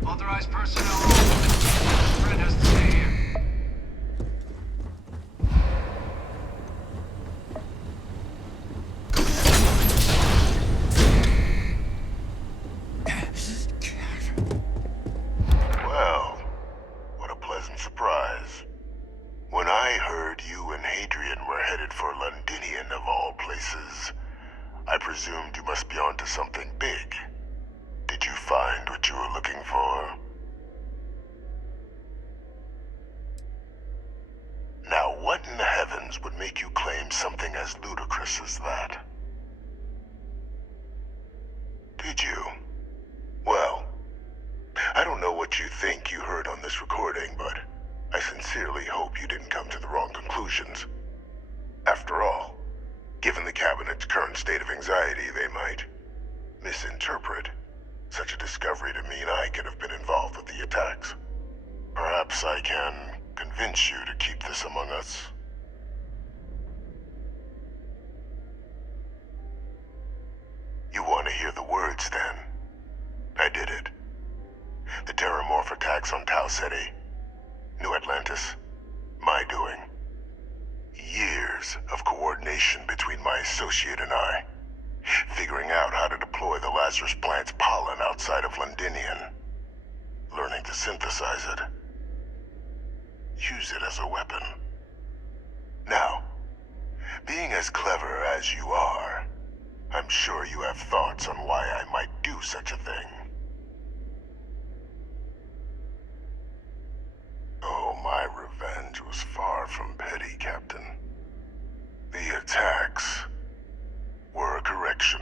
Authorized personnel. Fred has to stay here. Well, what a pleasant surprise. When I heard you and Hadrian were headed for Londinian of all places, I presumed you must be onto something big. Did you find what you were looking for? Now, what in the heavens would make you claim something as ludicrous as that? Did you? Well, I don't know what you think you heard on this recording, but I sincerely hope you didn't come to the wrong conclusions. After all, given the Cabinet's current state of anxiety, they might misinterpret such a discovery to mean I could have been involved with the attacks. Perhaps I can convince you to keep this among us. You want to hear the words, then? I did it. The Terramorph attacks on Tau Ceti, New Atlantis, my doing. Years of coordination between my associate and I, figuring out how to deploy the Lazarus plant's pollen outside of Londinian, learning to synthesize it. use it as a weapon. Now, being as clever as you are, I'm sure you have thoughts on why I might do such a thing. Oh, my revenge was far from petty, Captain. The attacks were a correction.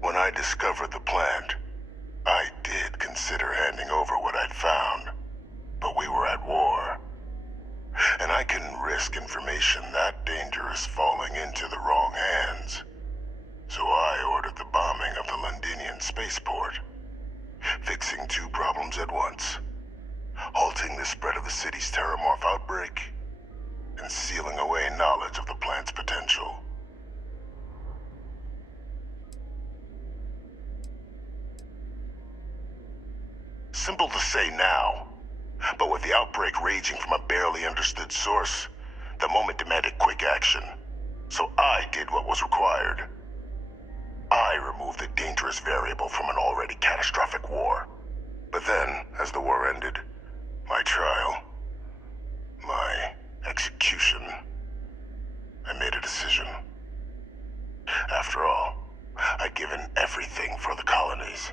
When I discovered the plant, I did consider handing over what I'd found, but we were at war. And I couldn't risk information that dangerous falling into the wrong hands. So I ordered the bombing of the Londinian spaceport, fixing two problems at once: halting the spread of the city's terramorph outbreak, and sealing away knowledge of the plant's potential. Simple to say now, but with the outbreak raging from a barely understood source, the moment demanded quick action. So I did what was required. I removed the dangerous variable from an already catastrophic war. But then, as the war ended, my trial, my execution, I made a decision. After all, I'd given everything for the colonies.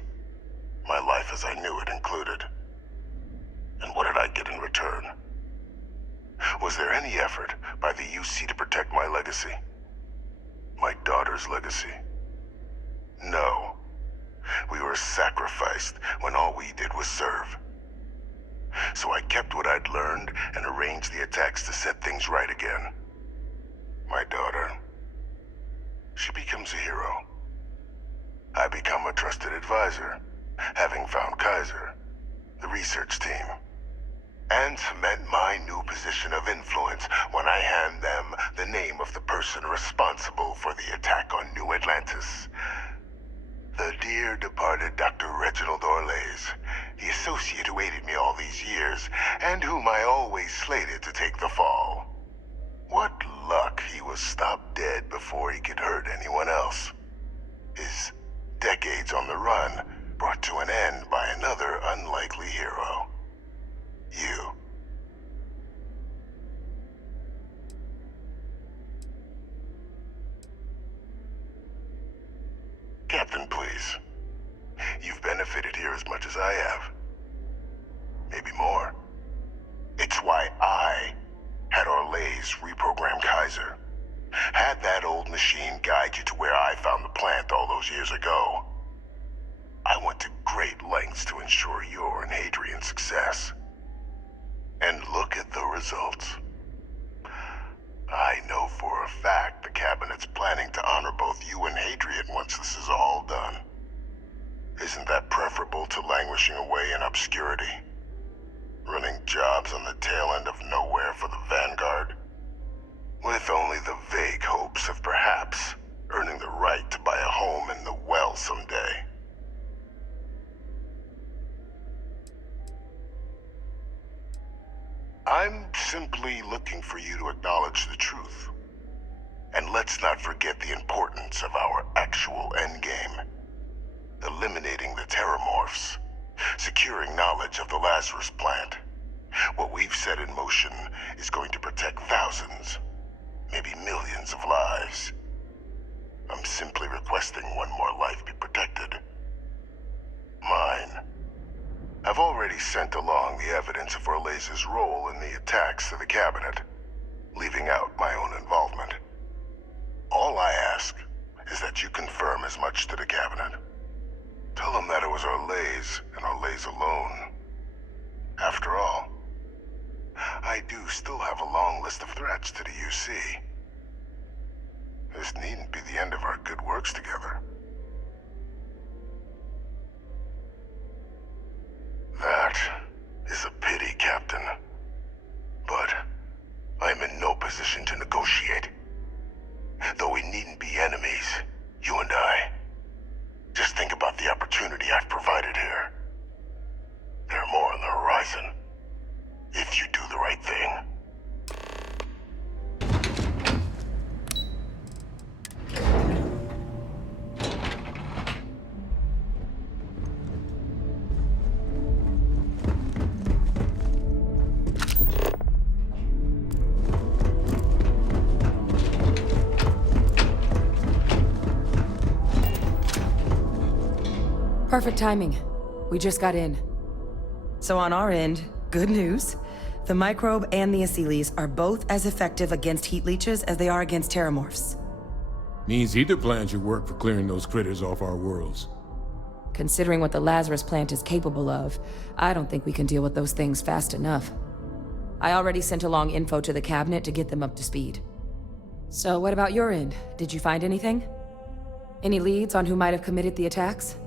My life as I knew it included. And what did I get in return? Was there any effort by the UC to protect my legacy? My daughter's legacy? No. We were sacrificed when all we did was serve. So I kept what I'd learned and arranged the attacks to set things right again. My daughter, she becomes a hero. I become a trusted advisor, having found Kaiser, the research team, and cement my new position of influence when I hand them the name of the person responsible for the attack on New Atlantis. The dear departed Dr. Reginald Orlays, the associate who aided me all these years, and whom I always slated to take the fall. What luck he was stopped dead before he could hurt anyone else. His decades on the run brought to an end by another unlikely hero. You. Captain, please. You've benefited here as much as I have. Maybe more. It's why I had Orlays reprogram Kaiser. Had that old machine guide you to where I found the plant all those years ago. I went to great lengths to ensure your and Hadrian's success. And look at the results. I know for a fact the Cabinet's planning to honor both you and Hadrian once this is all done. Isn't that preferable to languishing away in obscurity? Running jobs on the tail end of nowhere for the Vanguard? With only the vague hopes of perhaps earning the right to buy a home in the well someday. I'm simply looking for you to acknowledge the truth. And let's not forget the importance of our actual endgame. Eliminating the terramorphs. Securing knowledge of the Lazarus plant. What we've set in motion is going to protect thousands, maybe millions of lives. I'm simply requesting one more life be protected. Mine. I've already sent along the evidence of Orlays' role in the attacks to the Cabinet, leaving out my own involvement. All I ask is that you confirm as much to the Cabinet. Tell them that it was Orlays and Orlays alone. After all, I do still have a long list of threats to the UC. This needn't be the end of our good works together. That is a pity, Captain. But I'm in no position to negotiate. Though we needn't be enemies, you and I. Just think about the opportunity I've provided here. There are more on the horizon. If you do the right thing. Perfect timing. We just got in. So on our end, good news. The microbe and the acyles are both as effective against heat leeches as they are against terramorphs. Means either plan should work for clearing those critters off our worlds. Considering what the Lazarus plant is capable of, I don't think we can deal with those things fast enough. I already sent along info to the cabinet to get them up to speed. So what about your end? Did you find anything? Any leads on who might have committed the attacks?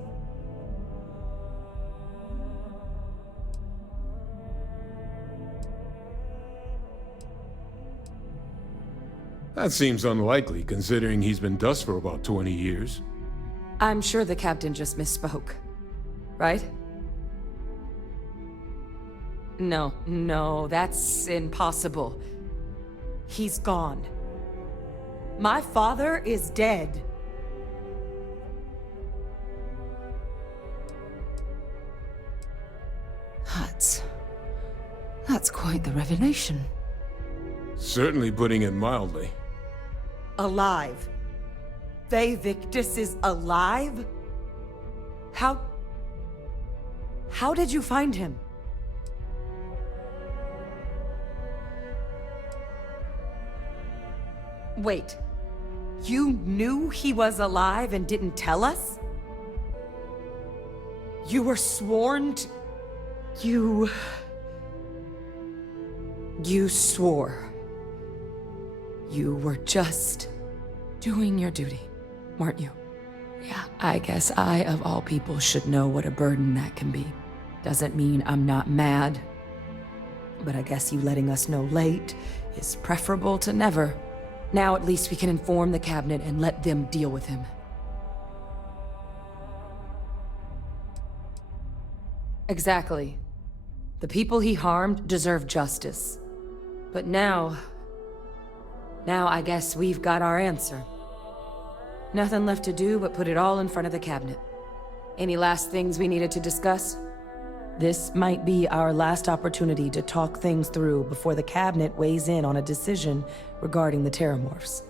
That seems unlikely, considering he's been dust for about 20 years. I'm sure the captain just misspoke. Right? No, that's impossible. He's gone. My father is dead. That's quite the revelation. Certainly putting it mildly. Alive. Faye Victus is alive? How did you find him? Wait. You knew he was alive and didn't tell us? You were sworn to... You swore. You were just doing your duty, weren't you? Yeah, I guess I, of all people, should know what a burden that can be. Doesn't mean I'm not mad. But I guess you letting us know late is preferable to never. Now at least we can inform the cabinet and let them deal with him. Exactly. The people he harmed deserve justice. But now I guess we've got our answer. Nothing left to do but put it all in front of the cabinet. Any last things we needed to discuss? This might be our last opportunity to talk things through before the cabinet weighs in on a decision regarding the terramorphs.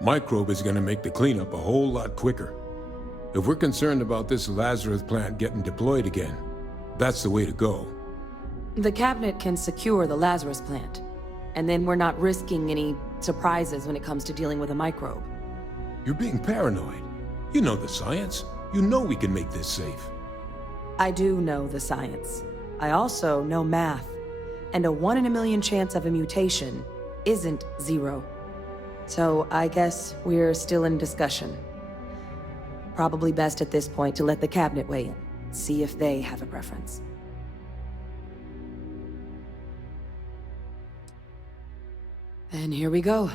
Microbe is gonna make the cleanup a whole lot quicker. If we're concerned about this Lazarus plant getting deployed again, that's the way to go. The cabinet can secure the Lazarus plant, and then we're not risking any surprises when it comes to dealing with a microbe. You're being paranoid. You know the science. You know we can make this safe. I do know the science. I also know math. And a 1 in a million chance of a mutation isn't 0. So I guess we're still in discussion. Probably best at this point to let the cabinet weigh in, see if they have a preference. And here we go.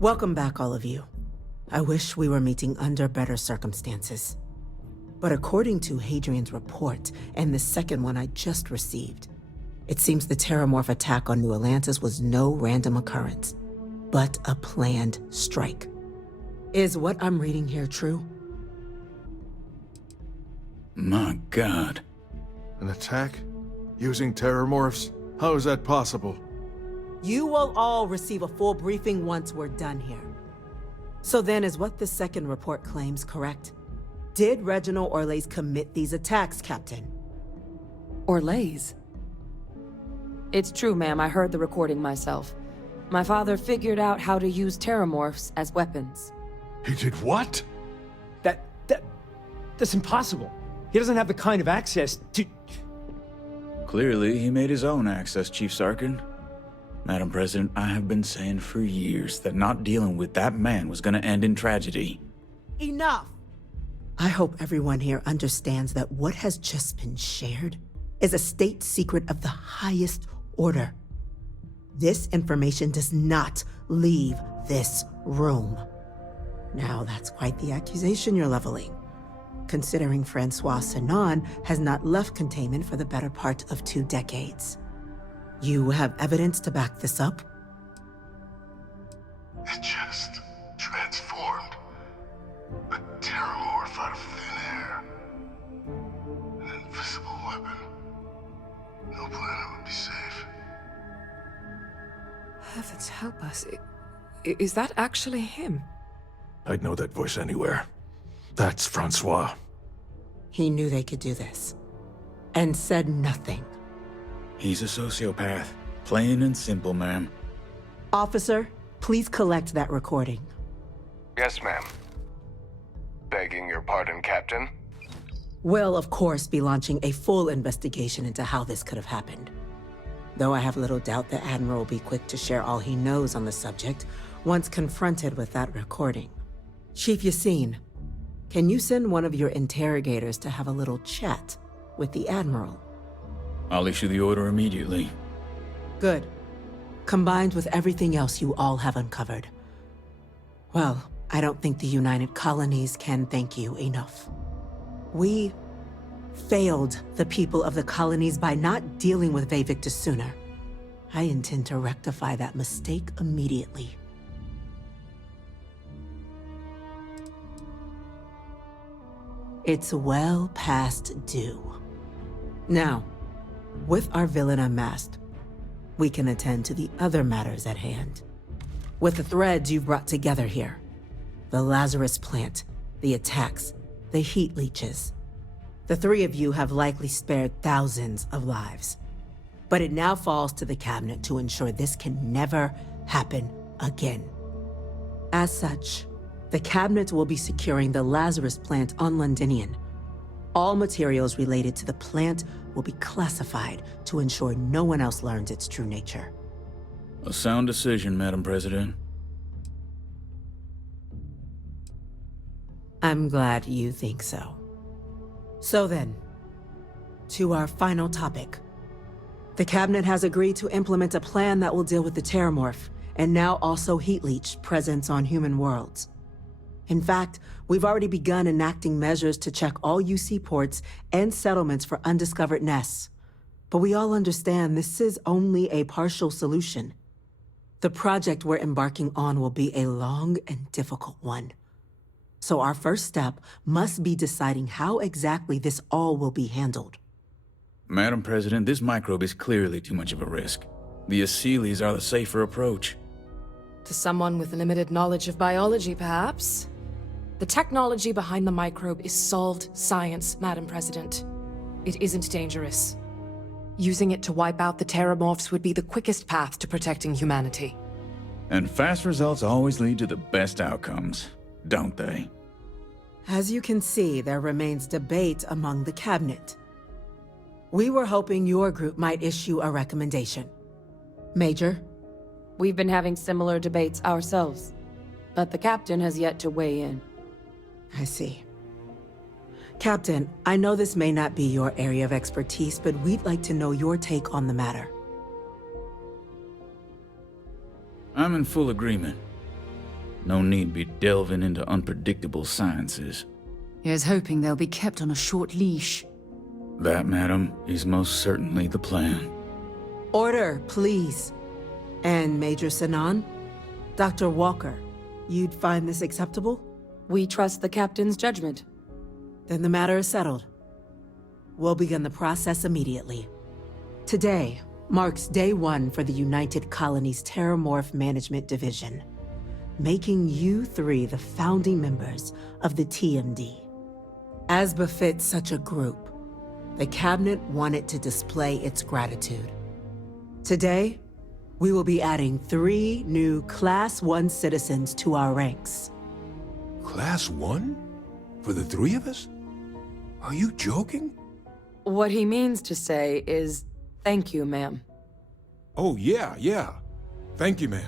Welcome back, all of you. I wish we were meeting under better circumstances. But according to Hadrian's report, and the second one I just received, it seems the Terramorph attack on New Atlantis was no random occurrence, but a planned strike. Is what I'm reading here true? My God. An attack? Using Terramorphs? How is that possible? You will all receive a full briefing once we're done here. So then, is what the second report claims correct? Did Reginald Orlays commit these attacks, Captain? Orlays? It's true, ma'am. I heard the recording myself. My father figured out how to use terramorphs as weapons. He did what? That's impossible. He doesn't have the kind of access to... Clearly, he made his own access, Chief Sarkin. Madam President, I have been saying for years that not dealing with that man was gonna end in tragedy. Enough! I hope everyone here understands that what has just been shared is a state secret of the highest order. This information does not leave this room. Now, that's quite the accusation you're leveling, considering Francois Sinon has not left containment for the better part of 2 decades. You have evidence to back this up? It just transformed. A terramorph out of thin air. An invisible weapon. No planet would be safe. Heavens help us. Is that actually him? I'd know that voice anywhere. That's Francois. He knew they could do this, and said nothing. He's a sociopath. Plain and simple, ma'am. Officer, please collect that recording. Yes, ma'am. Begging your pardon, Captain. We'll, of course, be launching a full investigation into how this could have happened. Though I have little doubt the Admiral will be quick to share all he knows on the subject once confronted with that recording. Chief Yassine, can you send one of your interrogators to have a little chat with the Admiral? I'll issue the order immediately. Good. Combined with everything else you all have uncovered. Well, I don't think the United Colonies can thank you enough. We failed the people of the colonies by not dealing with Vavictus sooner. I intend to rectify that mistake immediately. It's well past due. Now, with our villain unmasked, we can attend to the other matters at hand. With the threads you've brought together here, the Lazarus plant, the attacks, the heat leeches, the 3 of you have likely spared thousands of lives. But it now falls to the Cabinet to ensure this can never happen again. As such, the Cabinet will be securing the Lazarus plant on Londinian. All materials related to the plant will be classified to ensure no one else learns its true nature. A sound decision, Madam President. I'm glad you think so. So then, to our final topic. The Cabinet has agreed to implement a plan that will deal with the Terramorph, and now also Heat Leech presence on human worlds. In fact, we've already begun enacting measures to check all UC ports and settlements for undiscovered nests. But we all understand this is only a partial solution. The project we're embarking on will be a long and difficult one. So our first step must be deciding how exactly this all will be handled. Madam President, this microbe is clearly too much of a risk. The Aseles are the safer approach. To someone with limited knowledge of biology, perhaps? The technology behind the microbe is solved science, Madam President. It isn't dangerous. Using it to wipe out the Terramorphs would be the quickest path to protecting humanity. And fast results always lead to the best outcomes, don't they? As you can see, there remains debate among the Cabinet. We were hoping your group might issue a recommendation. Major? We've been having similar debates ourselves, but the Captain has yet to weigh in. I see. Captain, I know this may not be your area of expertise, but we'd like to know your take on the matter. I'm in full agreement. No need be delving into unpredictable sciences. Here's hoping they'll be kept on a short leash. That, madam, is most certainly the plan. Order, please. And Major Sinon? Dr. Walker, you'd find this acceptable? We trust the Captain's judgment. Then the matter is settled. We'll begin the process immediately. Today marks day 1 for the United Colonies Terramorph Management Division, making you 3 the founding members of the TMD. As befits such a group, the Cabinet wanted to display its gratitude. Today, we will be adding 3 new Class 1 citizens to our ranks. Class 1? For the 3 of us? Are you joking? What he means to say is, thank you, ma'am. Oh, yeah. Thank you, ma'am.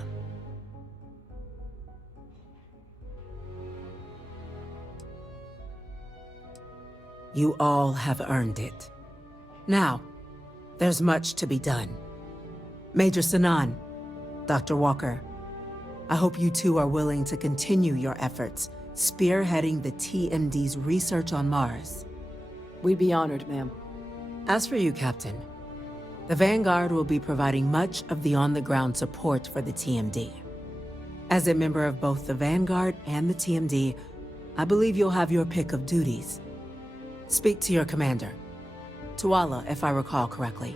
You all have earned it. Now, there's much to be done. Major Sinon, Dr. Walker, I hope you two are willing to continue your efforts spearheading the TMD's research on Mars. We'd be honored, ma'am. As for you, Captain, the Vanguard will be providing much of the on-the-ground support for the TMD. As a member of both the Vanguard and the TMD, I believe you'll have your pick of duties. Speak to your commander, Tuala, if I recall correctly.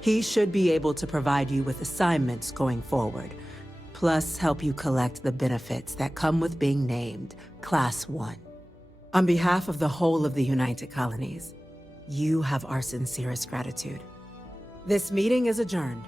He should be able to provide you with assignments going forward, plus help you collect the benefits that come with being named Class 1. On behalf of the whole of the United Colonies, you have our sincerest gratitude. This meeting is adjourned.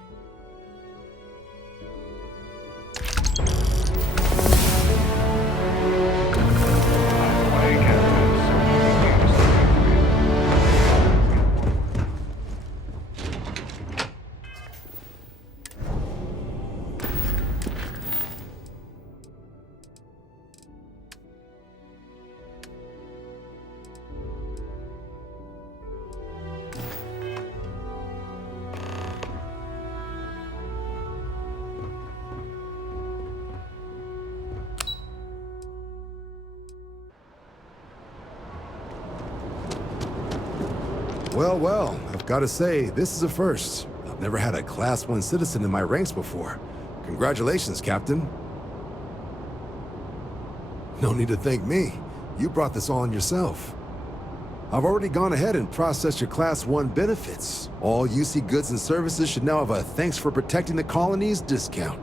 Well, I've got to say, this is a first. I've never had a Class 1 citizen in my ranks before. Congratulations, Captain. No need to thank me. You brought this all on yourself. I've already gone ahead and processed your Class 1 benefits. All UC goods and services should now have a thanks for protecting the colonies discount.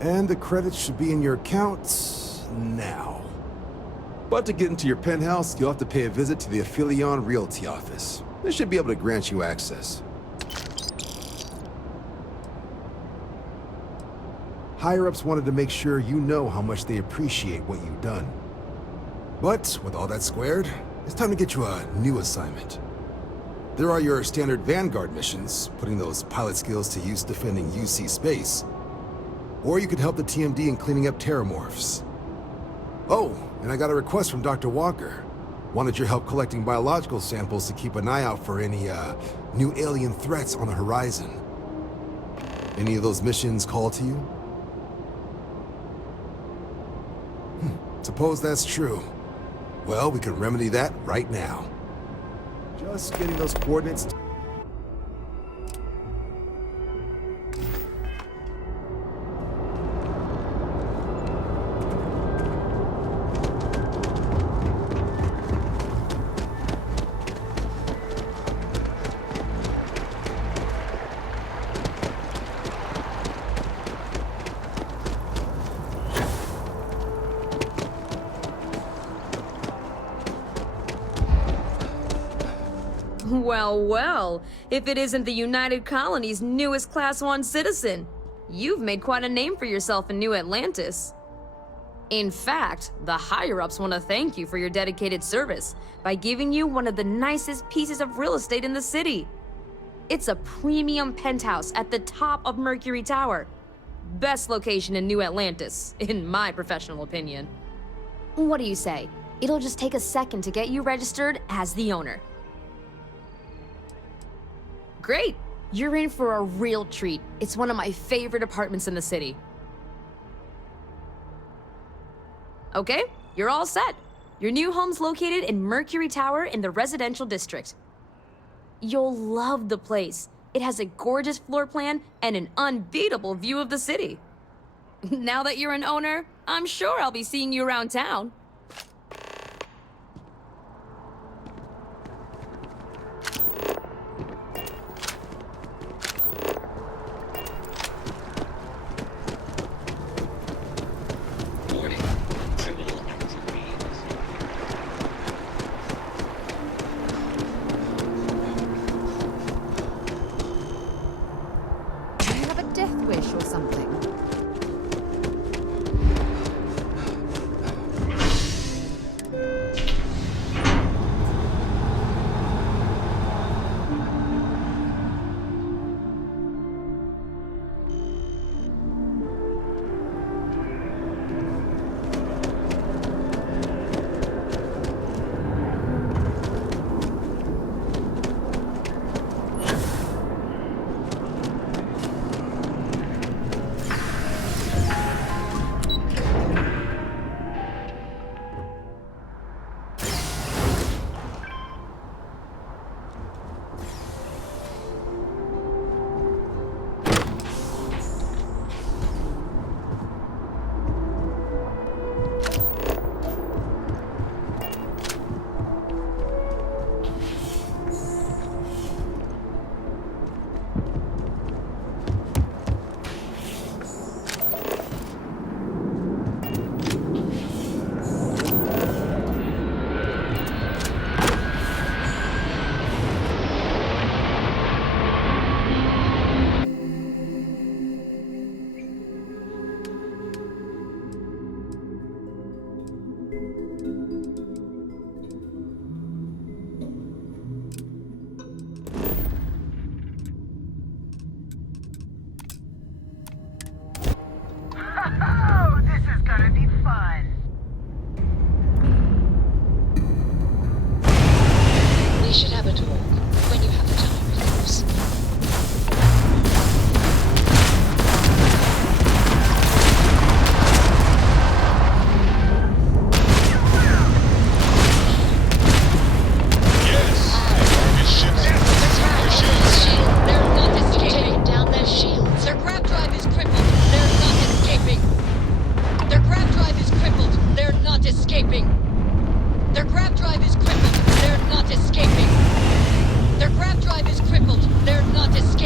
And the credits should be in your accounts now. But to get into your penthouse, you'll have to pay a visit to the Aphelion Realty office. They should be able to grant you access. Higher-ups wanted to make sure you know how much they appreciate what you've done. But with all that squared, it's time to get you a new assignment. There are your standard Vanguard missions, putting those pilot skills to use defending UC space. Or you could help the TMD in cleaning up terramorphs. Oh, and I got a request from Dr. Walker. Wanted your help collecting biological samples to keep an eye out for any, new alien threats on the horizon. Any of those missions call to you? Suppose that's true. Well, we can remedy that right now. Just getting those coordinates. Well, if it isn't the United Colony's newest Class 1 citizen, you've made quite a name for yourself in New Atlantis. In fact, the higher-ups want to thank you for your dedicated service by giving you one of the nicest pieces of real estate in the city. It's a premium penthouse at the top of Mercury Tower. Best location in New Atlantis, in my professional opinion. What do you say? It'll just take a second to get you registered as the owner. Great! You're in for a real treat. It's one of my favorite apartments in the city. Okay, you're all set. Your new home's located in Mercury Tower in the residential district. You'll love the place. It has a gorgeous floor plan and an unbeatable view of the city. Now that you're an owner, I'm sure I'll be seeing you around town.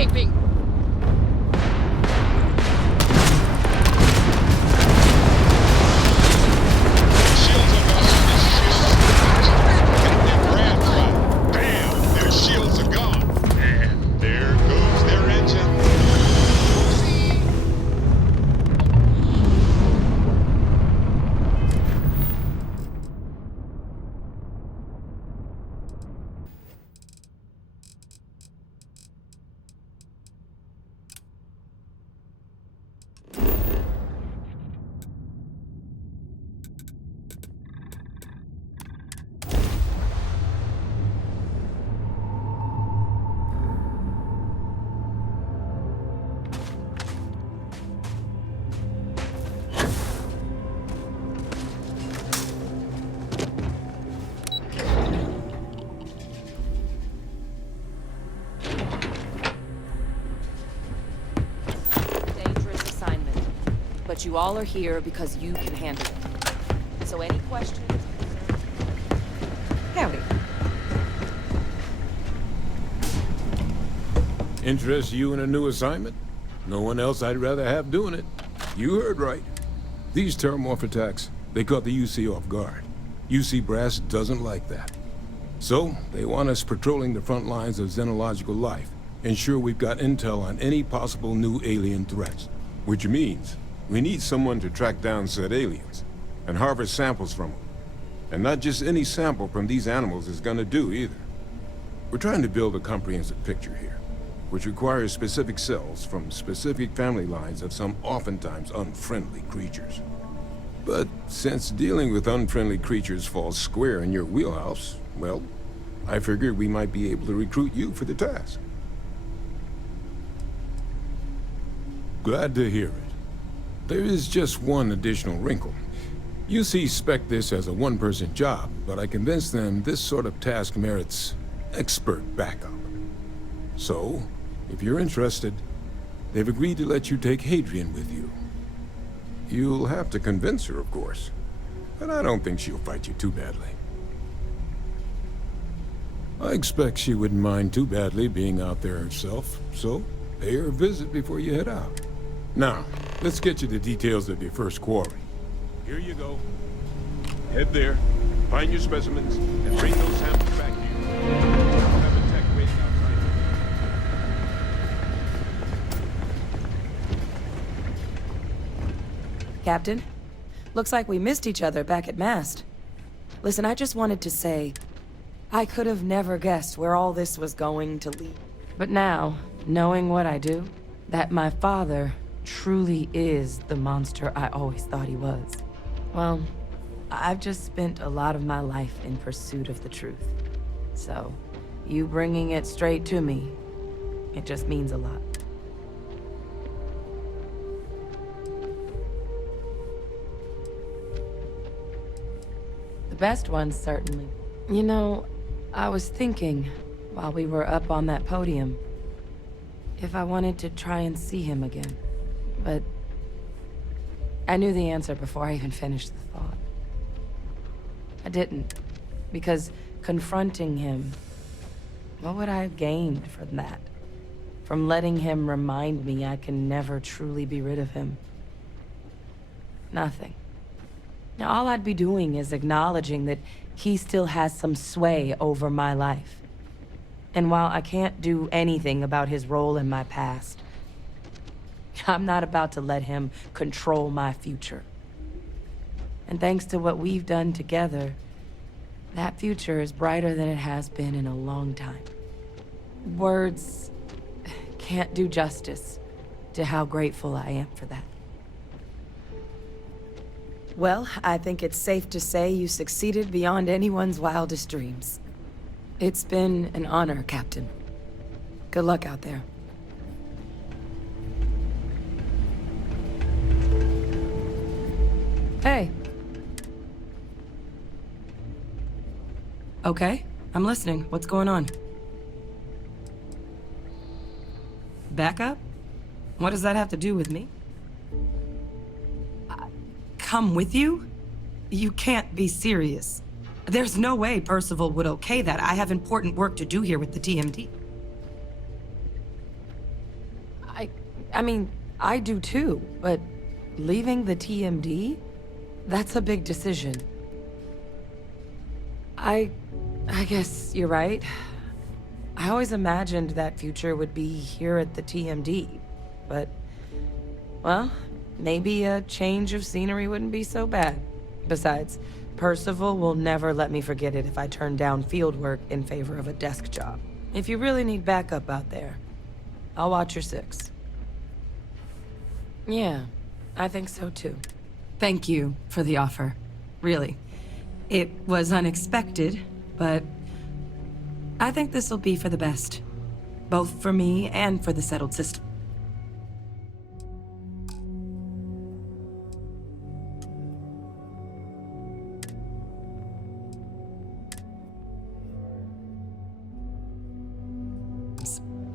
escaping! Bam! Their shields are gone. And there goes their engine. Dangerous assignment. But you all are here because you can handle it. So any questions? Howdy. Interest you in a new assignment? No one else I'd rather have doing it. You heard right. These terramorph attacks, they caught the UC off guard. UC brass doesn't like that. So, they want us patrolling the front lines of xenological life, ensure we've got intel on any possible new alien threats. Which means, we need someone to track down said aliens, and harvest samples from them. And not just any sample from these animals is gonna do either. We're trying to build a comprehensive picture here, which requires specific cells from specific family lines of some oftentimes unfriendly creatures. But since dealing with unfriendly creatures falls square in your wheelhouse, well, I figured we might be able to recruit you for the task. Glad to hear it. There is just one additional wrinkle. UC spec this as a one-person job, but I convinced them this sort of task merits expert backup. So, if you're interested, they've agreed to let you take Hadrian with you. You'll have to convince her, of course, but I don't think she'll fight you too badly. I expect she wouldn't mind too badly being out there herself, so pay her a visit before you head out. Now, let's get you the details of your first quarry. Here you go. Head there, find your specimens, and bring those samples back here. I'll have a tech waiting outside. Captain, looks like we missed each other back at Mast. Listen, I just wanted to say, I could have never guessed where all this was going to lead. But now, knowing what I do, that my father truly is the monster I always thought he was. Well, I've just spent a lot of my life in pursuit of the truth. So, you bringing it straight to me, it just means a lot. The best ones, certainly. You know, I was thinking, while we were up on that podium, if I wanted to try and see him again. But I knew the answer before I even finished the thought. I didn't, because confronting him, what would I have gained from that? From letting him remind me I can never truly be rid of him? Nothing. Now, all I'd be doing is acknowledging that he still has some sway over my life. And while I can't do anything about his role in my past, I'm not about to let him control my future. And thanks to what we've done together, that future is brighter than it has been in a long time. Words can't do justice to how grateful I am for that. Well, I think it's safe to say you succeeded beyond anyone's wildest dreams. It's been an honor, Captain. Good luck out there. Hey. Okay, I'm listening. What's going on? Backup? What does that have to do with me? Come with you? You can't be serious. There's no way Percival would okay that. I have important work to do here with the TMD. I mean, I do too, but leaving the TMD? That's a big decision. I guess you're right. I always imagined that future would be here at the TMD, but, well, maybe a change of scenery wouldn't be so bad. Besides, Percival will never let me forget it if I turn down field work in favor of a desk job. If you really need backup out there, I'll watch your six. Yeah, I think so too. Thank you for the offer. Really. It was unexpected, but I think this will be for the best. Both for me and for the settled system.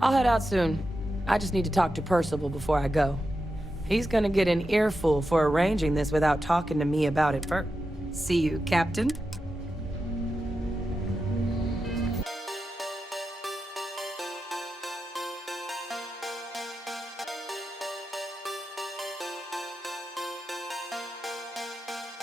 I'll head out soon. I just need to talk to Percival before I go. He's gonna get an earful for arranging this without talking to me about it first. See you, Captain.